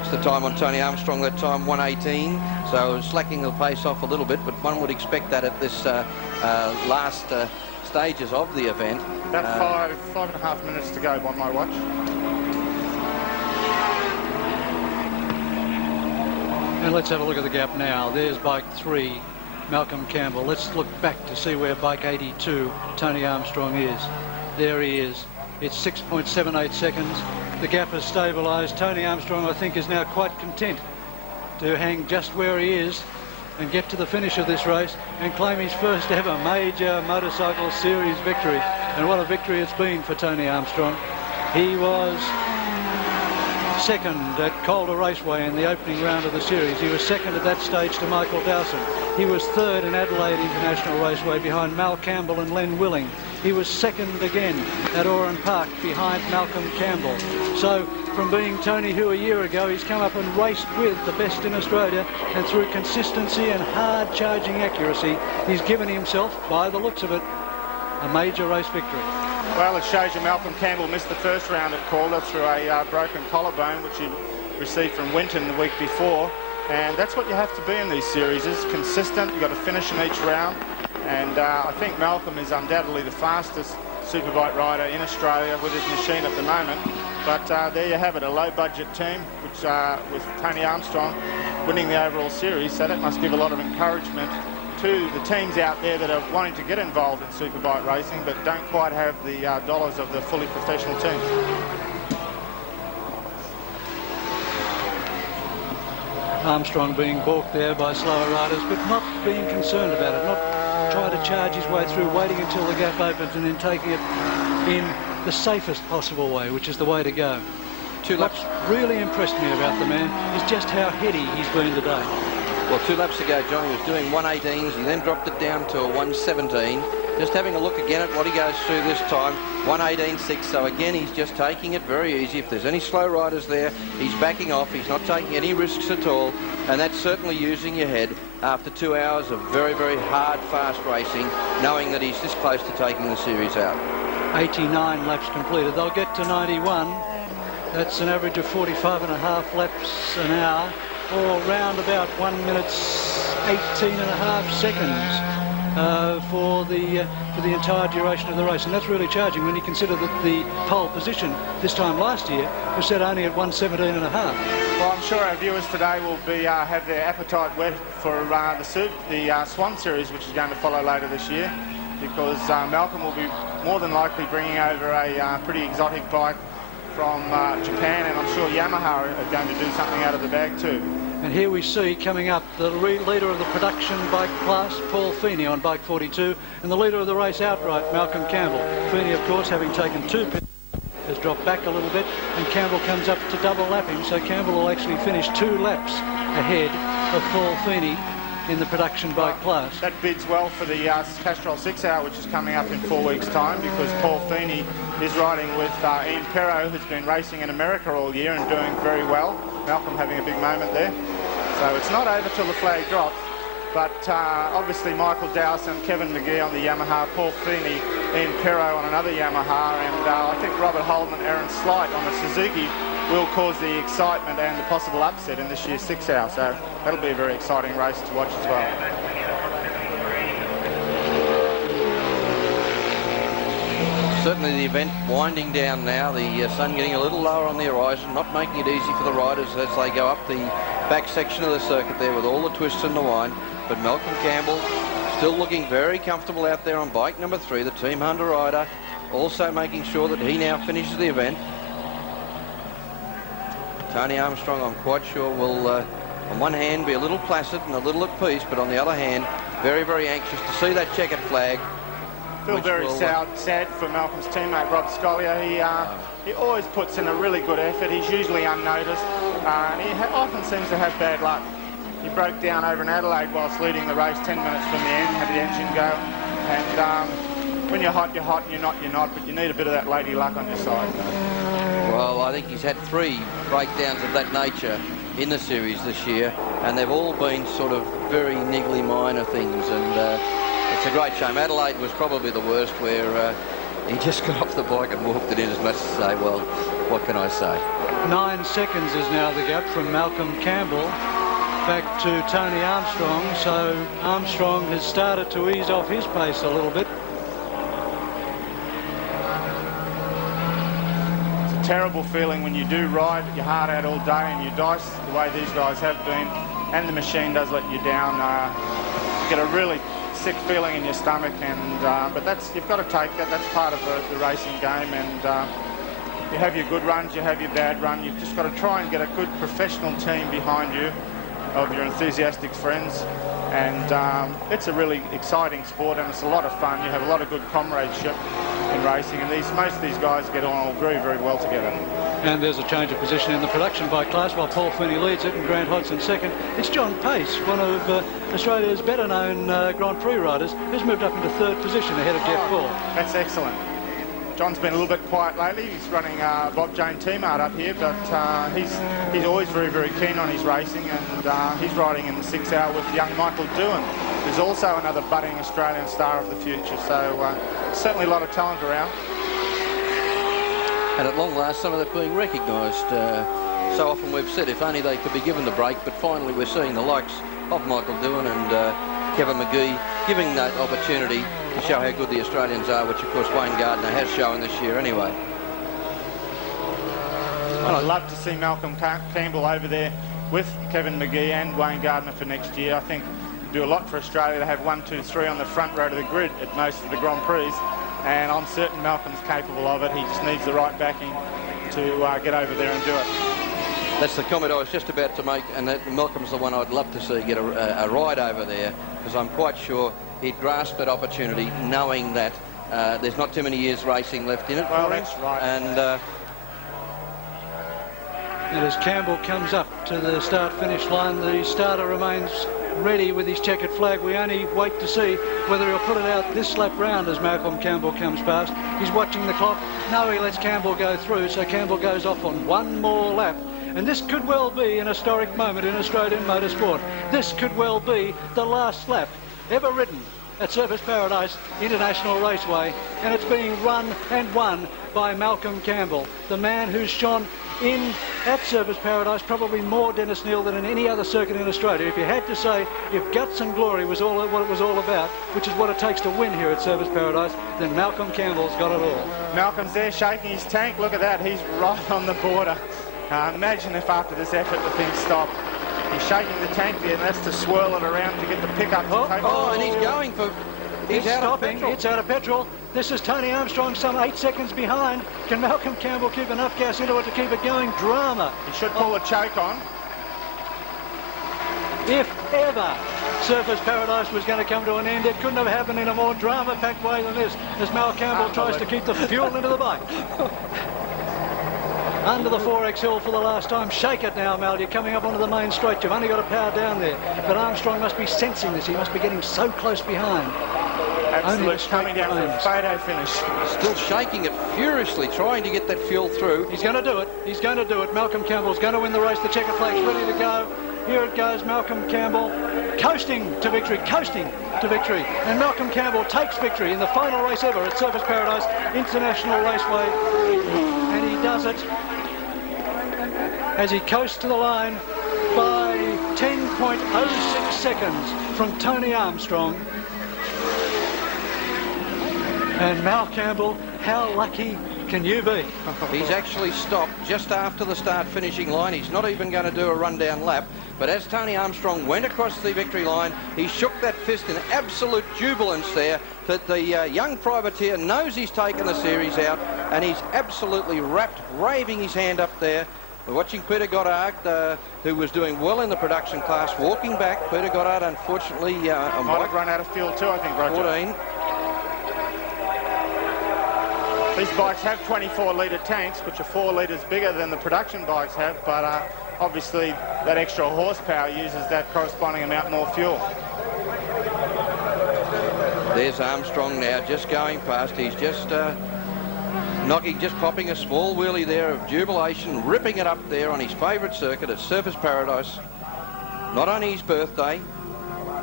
It's the time on Tony Armstrong, that time 1:18, so slacking the pace off a little bit, but one would expect that at this last stages of the event. About 5.5 minutes to go by my watch. And let's have a look at the gap now. There's bike 3, Malcolm Campbell. Let's look back to see where bike 82, Tony Armstrong, is. There he is. It's 6.78 seconds. The gap has stabilised. Tony Armstrong, I think, is now quite content to hang just where he is and get to the finish of this race and claim his first ever major motorcycle series victory. And what a victory it's been for Tony Armstrong. He was second at Calder Raceway in the opening round of the series. He was second at that stage to Michael Dowson. He was third in Adelaide International Raceway behind Mal Campbell and Len Willing. He was second again at Oran Park behind Malcolm Campbell. So from being Tony Who a year ago, he's come up and raced with the best in Australia, and through consistency and hard charging accuracy, he's given himself, by the looks of it, a major race victory. Well, it shows you Malcolm Campbell missed the first round at Calder through a broken collarbone, which he received from Winton the week before. And that's what you have to be in these series, is consistent. You've got to finish in each round. And I think Malcolm is undoubtedly the fastest superbike rider in Australia with his machine at the moment. But there you have it, a low-budget team, which with Tony Armstrong winning the overall series. So that must give a lot of encouragement to the teams out there that are wanting to get involved in superbike racing but don't quite have the dollars of the fully professional teams. Armstrong being balked there by slower riders, but not being concerned about it, not trying to charge his way through, waiting until the gap opens and then taking it in the safest possible way, which is the way to go. What's really impressed me about the man is just how heady he's been today. Well, 2 laps ago, Johnny was doing 1:18s. He then dropped it down to a 1:17. Just having a look again at what he goes through this time, 1:18.6. So again, he's just taking it very easy. If there's any slow riders there, he's backing off. He's not taking any risks at all. And that's certainly using your head after 2 hours of very, very hard, fast racing, knowing that he's this close to taking the series out. 89 laps completed. They'll get to 91. That's an average of 45.5 laps an hour, or round about 1 minute 18.5 seconds for the entire duration of the race. And that's really charging when you consider that the pole position this time last year was set only at 1:17.5. Well, I'm sure our viewers today will be have their appetite whet for the Swan Series, which is going to follow later this year, because Malcolm will be more than likely bringing over a pretty exotic bike from Japan, and I'm sure Yamaha are going to do something out of the bag too. And here we see coming up the leader of the production bike class, Paul Feeney, on bike 42, and the leader of the race outright, Malcolm Campbell. Feeney, of course, having taken 2 pits, has dropped back a little bit, and Campbell comes up to double lap him, so Campbell will actually finish 2 laps ahead of Paul Feeney in the production bike class. That bids well for the Castrol 6 Hour, which is coming up in 4 weeks' time, because Paul Feeney is riding with Ian Perro, who's been racing in America all year and doing very well. Malcolm having a big moment there. So it's not over till the flag drops, but obviously Michael Dowson, Kevin McGee on the Yamaha, Paul Feeney, Ian Perro on another Yamaha, and I think Robert Holden and Aaron Slight on the Suzuki will cause the excitement and the possible upset in this year's 6 Hour. So that'll be a very exciting race to watch as well. Certainly the event winding down now, the sun getting a little lower on the horizon, not making it easy for the riders as they go up the back section of the circuit there with all the twists and the wind. But Malcolm Campbell still looking very comfortable out there on bike number 3, the Team Honda rider, also making sure that he now finishes the event. Tony Armstrong, I'm quite sure, will on one hand be a little placid and a little at peace, but on the other hand, very, very anxious to see that checkered flag. Feel very sad for Malcolm's teammate Rob Scollier. He always puts in a really good effort. He's usually unnoticed, and he often seems to have bad luck. He broke down over in Adelaide whilst leading the race 10 minutes from the end, had the engine go, and when you're hot, and you're not, but you need a bit of that lady luck on your side. Well, I think he's had 3 breakdowns of that nature in the series this year, and they've all been sort of very niggly minor things, and it's a great shame. Adelaide was probably the worst, where he just got off the bike and walked it in, as much to say, well, what can I say? 9 seconds is now the gap from Malcolm Campbell back to Tony Armstrong, so Armstrong has started to ease off his pace a little bit. It's a terrible feeling when you do ride your heart out all day and you dice the way these guys have been, and the machine does let you down. You get a really sick feeling in your stomach, and but you've got to take that. That's part of the racing game, and you have your good runs, you have your bad run. You've just got to try and get a good professional team behind you of your enthusiastic friends, and it's a really exciting sport, and it's a lot of fun. You have a lot of good comradeship in racing, and most of these guys get on all very, very well together. And there's a change of position in the production bike class while Paul Feeney leads it and Grant Hodgson second. It's John Pace, one of Australia's better-known Grand Prix riders, who's moved up into 3rd position ahead of Jeff Ball. That's excellent. John's been a little bit quiet lately. He's running Bob Jane Teamart up here, but he's always very, very keen on his racing, and he's riding in the 6 hour with young Michael Doohan, who's also another budding Australian star of the future. So certainly a lot of talent around. And at long last, some of that being recognised. So often we've said if only they could be given the break, but finally we're seeing the likes of Michael Doohan and Kevin McGee giving that opportunity to show how good the Australians are, which of course Wayne Gardner has shown this year anyway. Well, I'd love to see Malcolm Campbell over there with Kevin McGee and Wayne Gardner for next year. I think it'd do a lot for Australia to have 1, 2, 3 on the front row of the grid at most of the Grand Prix, and I'm certain Malcolm's capable of it. He just needs the right backing to get over there and do it. That's the comment I was just about to make, and that Malcolm's the one I'd love to see get a ride over there, because I'm quite sure he'd grasp that opportunity, knowing that there's not too many years racing left in it. Well, that's right. And as Campbell comes up to the start-finish line, the starter remains ready with his checkered flag. We only wait to see whether he'll put it out this lap round as Malcolm Campbell comes past. He's watching the clock. No, he lets Campbell go through, so Campbell goes off on one more lap. And this could well be an historic moment in Australian motorsport. This could well be the last lap ever ridden at Surfers Paradise International Raceway, and it's being run and won by Malcolm Campbell, the man who's shone in at Surfers Paradise probably more, Dennis Neal, than in any other circuit in Australia. If you had to say if guts and glory was all what it was all about, which is what it takes to win here at Surfers Paradise, then Malcolm Campbell's got it all. Malcolm's there shaking his tank. Look at that, he's right on the border. Imagine if after this effort the thing stopped. He's shaking the tank there, and that's to swirl it around to get the pickup to take Oh, and he's going for... He's stopping. It's out of petrol. This is Tony Armstrong some 8 seconds behind. Can Malcolm Campbell keep enough gas into it to keep it going? Drama. He should pull a choke on. If ever Surfers Paradise was going to come to an end, it couldn't have happened in a more drama-packed way than this, as Mal Campbell tries to keep the fuel into the bike. Under the 4X hill for the last time. Shake it now, Mal. You're coming up onto the main straight. You've only got to power down there. But Armstrong must be sensing this. He must be getting so close behind. Absolutely coming down for a photo finish. Still shaking it furiously, trying to get that fuel through. He's going to do it. He's going to do it. Malcolm Campbell's going to win the race. The checkered flag's ready to go. Here it goes. Malcolm Campbell coasting to victory. And Malcolm Campbell takes victory in the final race ever at Surfers Paradise International Raceway. And he does it as he coasts to the line by 10.06 seconds from Tony Armstrong. And Mal Campbell, how lucky can you be? He's actually stopped just after the start finishing line. He's not even going to do a rundown lap. But as Tony Armstrong went across the victory line, he shook that fist in absolute jubilance there that the young privateer knows he's taken the series out, and he's absolutely wrapped, waving his hand up there. We're watching Peter Goddard, who was doing well in the production class, walking back. Peter Goddard, unfortunately, might have run out of fuel too, I think, Roger. 14. These bikes have 24-litre tanks, which are 4 litres bigger than the production bikes have, but obviously that extra horsepower uses that corresponding amount more fuel. There's Armstrong now, just going past. He's just popping a small wheelie there of jubilation, ripping it up there on his favourite circuit at Surfers Paradise. Not only his birthday,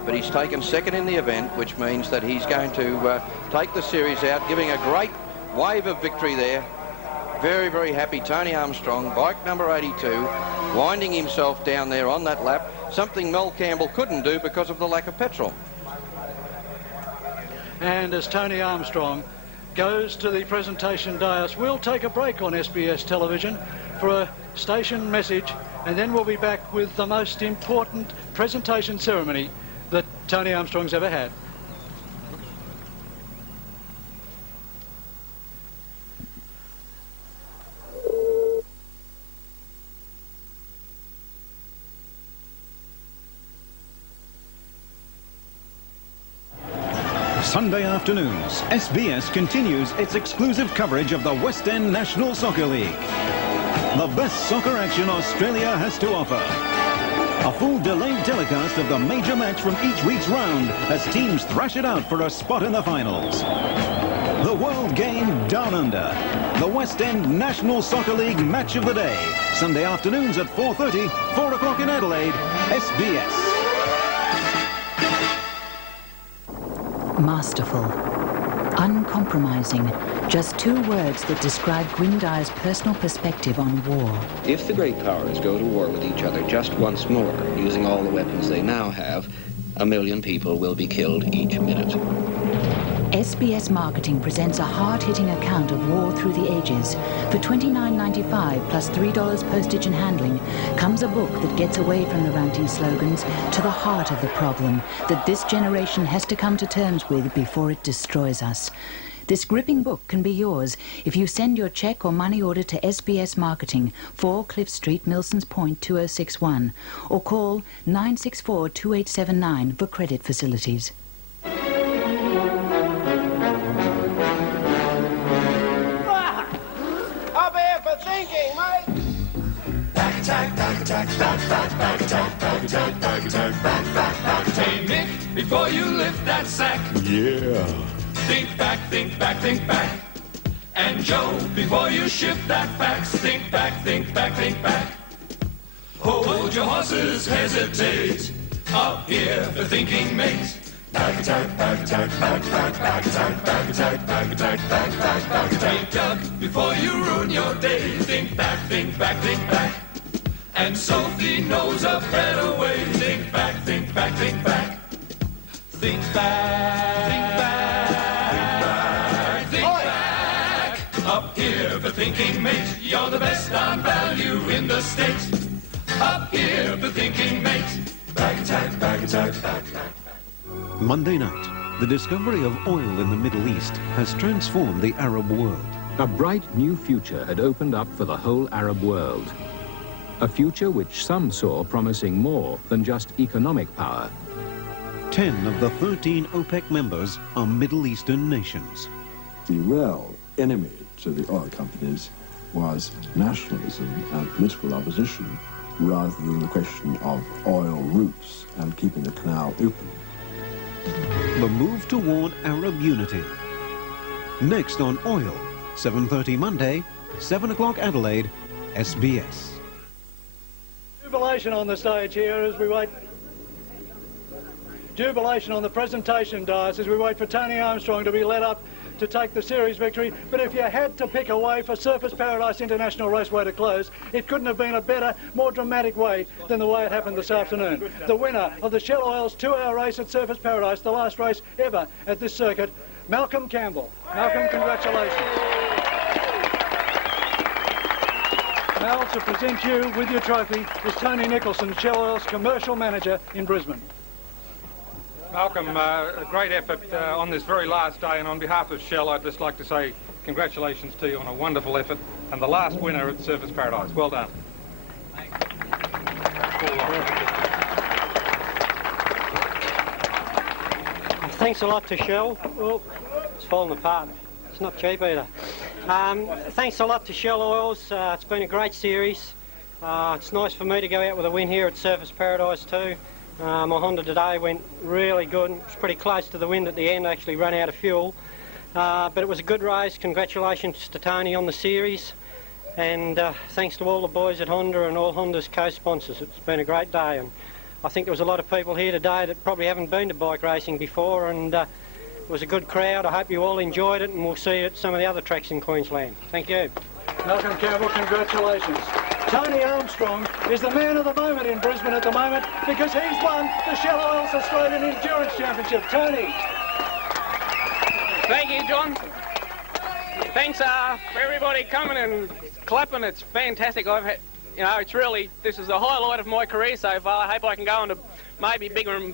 but he's taken second in the event, which means that he's going to take the series out, giving a great wave of victory there. Very, very happy Tony Armstrong, bike number 82, winding himself down there on that lap, something Mel Campbell couldn't do because of the lack of petrol. And as Tony Armstrong goes to the presentation dais, we'll take a break on SBS television for a station message, and then we'll be back with the most important presentation ceremony that Tony Armstrong's ever had. Sunday afternoons, SBS continues its exclusive coverage of the West End National Soccer League. The best soccer action Australia has to offer. A full delayed telecast of the major match from each week's round as teams thrash it out for a spot in the finals. The World Game Down Under. The West End National Soccer League Match of the Day. Sunday afternoons at 4:30, 4 o'clock in Adelaide, SBS. Masterful, uncompromising, just 2 words that describe Gwyn Dyer's personal perspective on war. If the great powers go to war with each other just once more, using all the weapons they now have, 1 million people will be killed each minute. SBS Marketing presents a hard-hitting account of war through the ages. For $29.95 plus $3 postage and handling comes a book that gets away from the ranting slogans to the heart of the problem that this generation has to come to terms with before it destroys us. This gripping book can be yours if you send your cheque or money order to SBS Marketing, 4 Cliff Street, Milsons Point, 2061, or call 964-2879 for credit facilities. Hey Mick, before you lift that sack, yeah. Think back, think back, think back. And Joe, before you shift that fax, think back, think back, think back. Hold your horses, hesitate. Up here, the thinking mate. Back attack, back attack, back attack, back attack, back attack, back attack, back attack, back attack. Hey Doug, before you ruin your day, think back, think back, think back. And Sophie knows a better way. Think back, think back, think back. Think back, think back, think back, think back. Up here for thinking mate, you're the best on value in the state. Up here for thinking mate. Back attack, back attack, back attack. Monday night, the discovery of oil in the Middle East has transformed the Arab world. A bright new future had opened up for the whole Arab world. A future which some saw promising more than just economic power. 10 of the 13 OPEC members are Middle Eastern nations. The real enemy to the oil companies was nationalism and political opposition, rather than the question of oil routes and keeping the canal open. The move toward Arab unity. Next on Oil, 7:30 Monday, 7 o'clock Adelaide, SBS. Jubilation on the stage here as we wait. Jubilation on the presentation dais as we wait for Tony Armstrong to be led up to take the series victory. But if you had to pick a way for Surfers Paradise International Raceway to close, it couldn't have been a better, more dramatic way than the way it happened this afternoon. The winner of the Shell Oil's 2-hour race at Surfers Paradise, the last race ever at this circuit, Malcolm Campbell. Malcolm, congratulations. Now to present you with your trophy is Tony Nicholson, Shell Oil's commercial manager in Brisbane. Malcolm, a great effort on this very last day, and on behalf of Shell, I'd just like to say congratulations to you on a wonderful effort and the last winner at Surfers Paradise. Well done. Thanks a lot to Shell. Oh, it's falling apart. It's not cheap either. Thanks a lot to Shell Oils. It's been a great series. It's nice for me to go out with a win here at Surfers Paradise too. My Honda today went really good. It was pretty close to the wind at the end, actually ran out of fuel. But it was a good race. Congratulations to Tony on the series. And thanks to all the boys at Honda and all Honda's co-sponsors. It's been a great day. And I think there was a lot of people here today that probably haven't been to bike racing before, and it was a good crowd. I hope you all enjoyed it, and we'll see you at some of the other tracks in Queensland. Thank you. Malcolm Campbell, congratulations. Tony Armstrong is the man of the moment in Brisbane at the moment because he's won the Shell Oils Australian Endurance Championship. Tony. Thank you, John. Thanks for everybody coming and clapping. It's fantastic. I've had, you know, it's really, this is the highlight of my career so far. I hope I can go on to maybe bigger and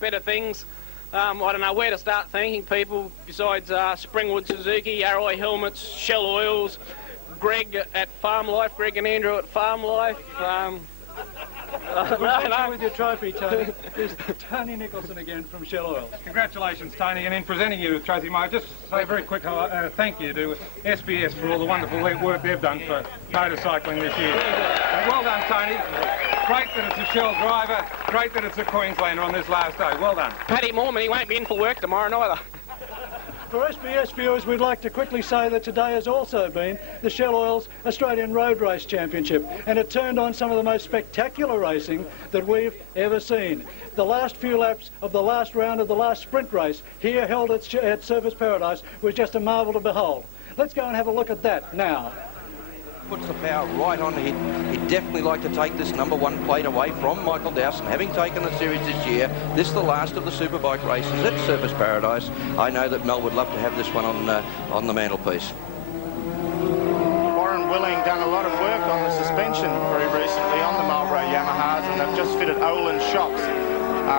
better things. I don't know where to start thanking people besides Springwood Suzuki, Arroy Helmets, Shell Oils, Greg at Farm Life, Greg and Andrew at Farm Life. No. With your trophy, Tony. There's Tony Nicholson again from Shell Oils. Congratulations, Tony, and in presenting you with the trophy, I just say a very quick thank you to SBS for all the wonderful work they've done for motorcycling this year. Well done, Tony. Great that it's a Shell driver. Great that it's a Queenslander on this last day. Well done. Paddy Mormon, he won't be in for work tomorrow neither. For SBS viewers, we'd like to quickly say that today has also been the Shell Oils Australian Road Race Championship, and it turned on some of the most spectacular racing that we've ever seen. The last few laps of the last round of the last sprint race here held at Surfers Paradise was just a marvel to behold. Let's go and have a look at that now. Puts the power right on. He'd definitely like to take this #1 plate away from Michael Dowson, having taken the series this year. This is the last of the Superbike races at Surfers Paradise. I know that Mel would love to have this one on the mantelpiece. Warren Willing done a lot of work on the suspension very recently on the Marlboro Yamahas, and they've just fitted Olin shocks.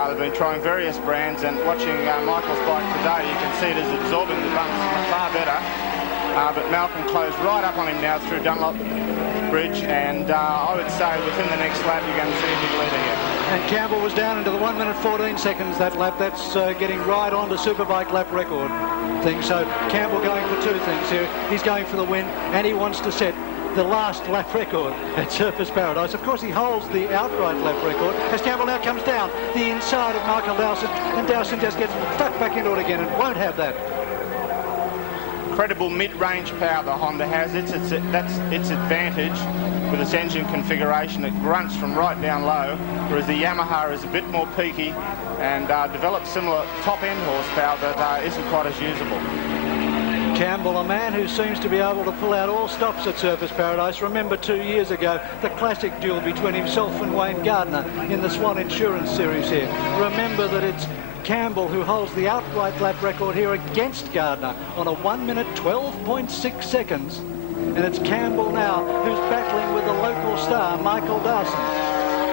They've been trying various brands, and watching Michael's bike today, you can see it is absorbing the bumps far better. But Malcolm closed right up on him now through Dunlop Bridge, and I would say within the next lap you're going to see a big leader here. And Campbell was down into the 1 minute 14 seconds that lap. That's getting right on to Superbike lap record thing. So Campbell going for two things here. He's going for the win, and he wants to set the last lap record at Surfers Paradise. Of course, he holds the outright lap record as Campbell now comes down the inside of Michael Dowson, and Dowson just gets stuck back into it again and won't have that. Incredible mid-range power the Honda has. That's its advantage with its engine configuration. It grunts from right down low, whereas the Yamaha is a bit more peaky and develops similar top-end horsepower that isn't quite as usable. Campbell, a man who seems to be able to pull out all stops at Surfers Paradise. Remember 2 years ago, the classic duel between himself and Wayne Gardner in the Swan Insurance Series here. Remember that it's Campbell who holds the outright lap record here against Gardner on a 1 minute 12.6 seconds. And it's Campbell now who's battling with the local star, Michael Dawson,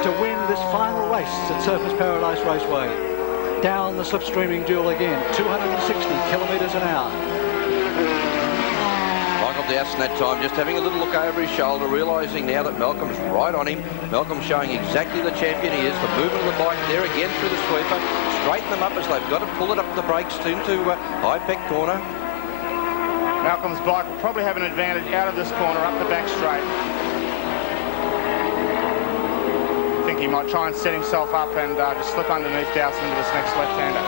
to win this final race at Surfers Paradise Raceway. Down the slipstreaming duel again, 260 kilometres an hour. Michael Dowson that time just having a little look over his shoulder, realising now that Malcolm's right on him. Malcolm's showing exactly the champion he is. The movement of the bike there again through the sweeper. Straighten them up as they've got to pull it up the brakes into High Peck corner. Malcolm's bike will probably have an advantage out of this corner up the back straight. I think he might try and set himself up and just slip underneath Dowson into this next left-hander.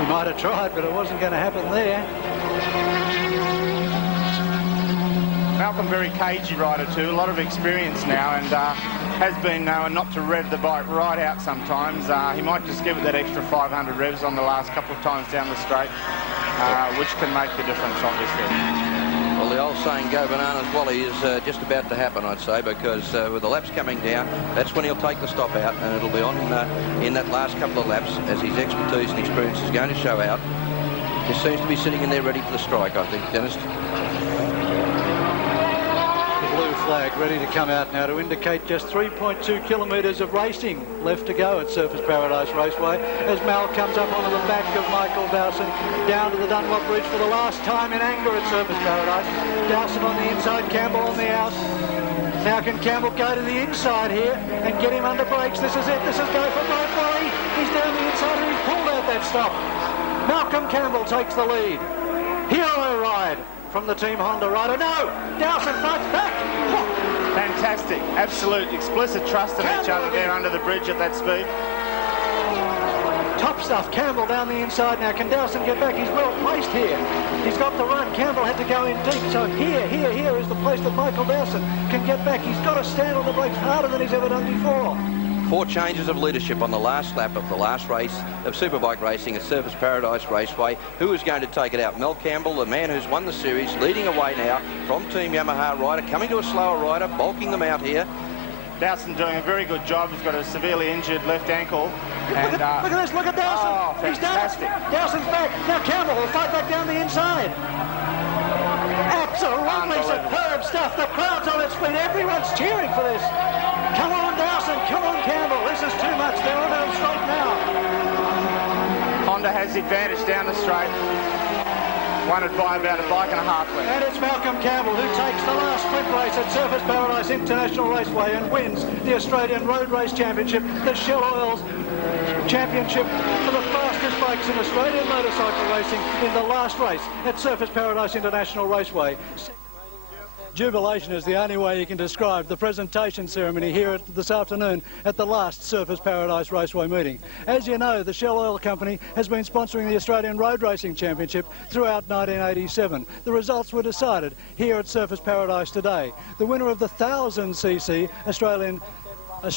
He might have tried, but it wasn't going to happen there. Malcolm, very cagey rider too, a lot of experience now, and has been known not to rev the bike right out sometimes. He might just give it that extra 500 revs on the last couple of times down the straight, which can make the difference, obviously. Well, the old saying, go bananas Wally, is just about to happen, I'd say, because with the laps coming down, that's when he'll take the stop out, and it'll be on in that last couple of laps as his expertise and experience is going to show out. Just seems to be sitting in there ready for the strike, I think, Dennis. Flag ready to come out now to indicate just 3.2 kilometres of racing left to go at Surfers Paradise Raceway as Mal comes up onto the back of Michael Dowson down to the Dunlop Bridge for the last time in anger at Surfers Paradise. Dowson on the inside, Campbell on the out. Now can Campbell go to the inside here and get him under brakes? This is it. This is go for broke Wally. He's down the inside and he's pulled out that stop. Malcolm Campbell takes the lead. Hero ride from the Team Honda rider. No! Dowson fights back. Fantastic. Absolute explicit trust in each other there under the bridge at that speed. Top stuff. Campbell down the inside now. Can Dowson get back? He's well placed here. He's got the run. Campbell had to go in deep. So here is the place that Michael Dowson can get back. He's got to stand on the brakes harder than he's ever done before. 4 changes of leadership on the last lap of the last race of Superbike racing at Surfers Paradise Raceway. Who is going to take it out? Mel Campbell, the man who's won the series, leading away now from Team Yamaha rider, coming to a slower rider, bulking them out here. Dowson doing a very good job. He's got a severely injured left ankle. And, look at this, look at Dowson. Oh, fantastic. He's done it. Dowson's back. Now Campbell will fight back down the inside. Absolutely superb stuff. The crowd's on its feet. Everyone's cheering for this. Come on, Dowson. Come on, Campbell. This is too much. They're on the straight now. Honda has the advantage down the straight. Won it by about a bike and a half length. And it's Malcolm Campbell who takes the last sprint race at Surfers Paradise International Raceway and wins the Australian Road Race Championship, the Shell Oils Championship for the fastest bikes in Australian motorcycle racing in the last race at Surfers Paradise International Raceway. Jubilation is the only way you can describe the presentation ceremony here this afternoon at the last Surfers Paradise Raceway meeting. As you know, the Shell Oil Company has been sponsoring the Australian Road Racing Championship throughout 1987. The results were decided here at Surfers Paradise today. The winner of the 1000cc Australian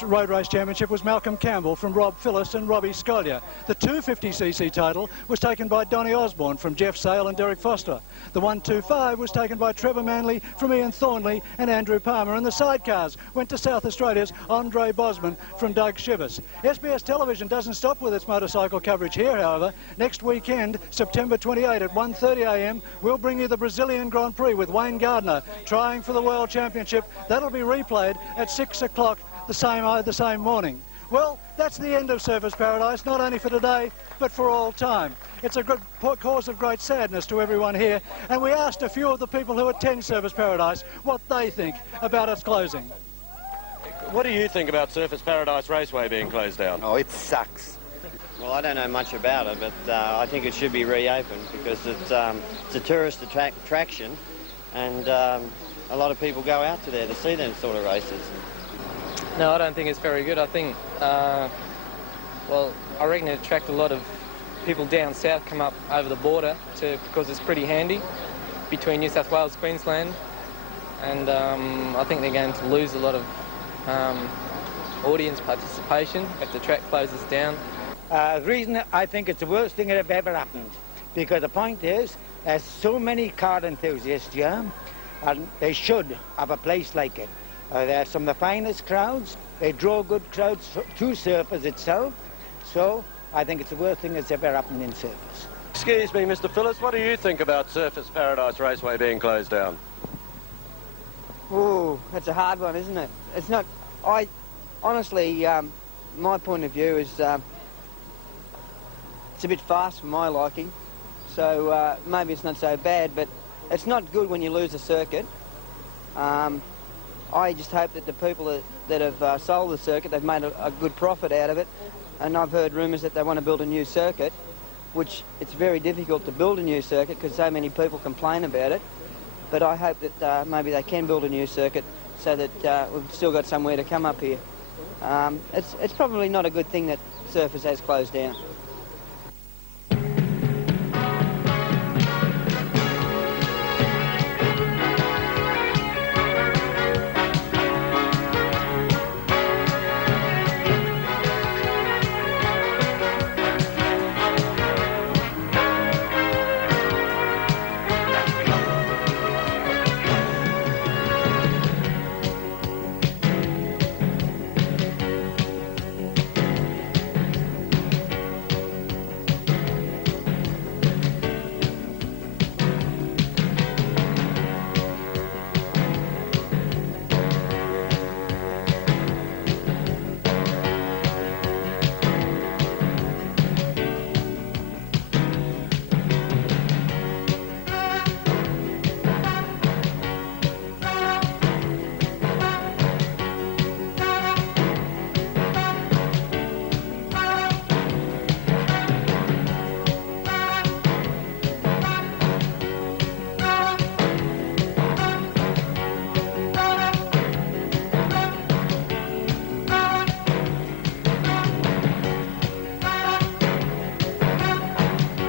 Road Race Championship was Malcolm Campbell from Rob Phillis and Robbie Scolia. The 250cc title was taken by Donny Osborne from Jeff Sale and Derek Foster. The 125 was taken by Trevor Manley from Ian Thornley and Andrew Palmer, and the sidecars went to South Australia's Andre Bosman from Doug Shivers. SBS Television doesn't stop with its motorcycle coverage here, however. Next weekend, September 28 at 1:30 a.m, we'll bring you the Brazilian Grand Prix with Wayne Gardner trying for the World Championship. That'll be replayed at 6 o'clock the same morning. Well, that's the end of Surfers Paradise, not only for today, but for all time. It's a good cause of great sadness to everyone here, and we asked a few of the people who attend Surfers Paradise what they think about its closing. What do you think about Surfers Paradise Raceway being closed down? Oh, it sucks. Well, I don't know much about it, but I think it should be reopened because it's a tourist attraction, and a lot of people go out to there to see them sort of races. No, I don't think it's very good. I think, well, I reckon it attract a lot of people down south come up over the border because it's pretty handy between New South Wales, Queensland, and I think they're going to lose a lot of audience participation if the track closes down. The reason I think it's the worst thing that have ever happened, because the point is, there's so many car enthusiasts here, and they should have a place like it. They're some of the finest crowds. They draw good crowds to Surfers itself. So I think it's the worst thing that's ever happened in Surfers. Excuse me, Mr. Phillips, what do you think about Surfers Paradise Raceway being closed down? Oh, that's a hard one, isn't it? It's not... Honestly, my point of view is it's a bit fast for my liking. So maybe it's not so bad, but it's not good when you lose a circuit. I just hope that the people that have sold the circuit, they've made a good profit out of it. And I've heard rumours that they want to build a new circuit, which it's very difficult to build a new circuit because so many people complain about it. But I hope that maybe they can build a new circuit so that we've still got somewhere to come up here. It's probably not a good thing that Surfers has closed down.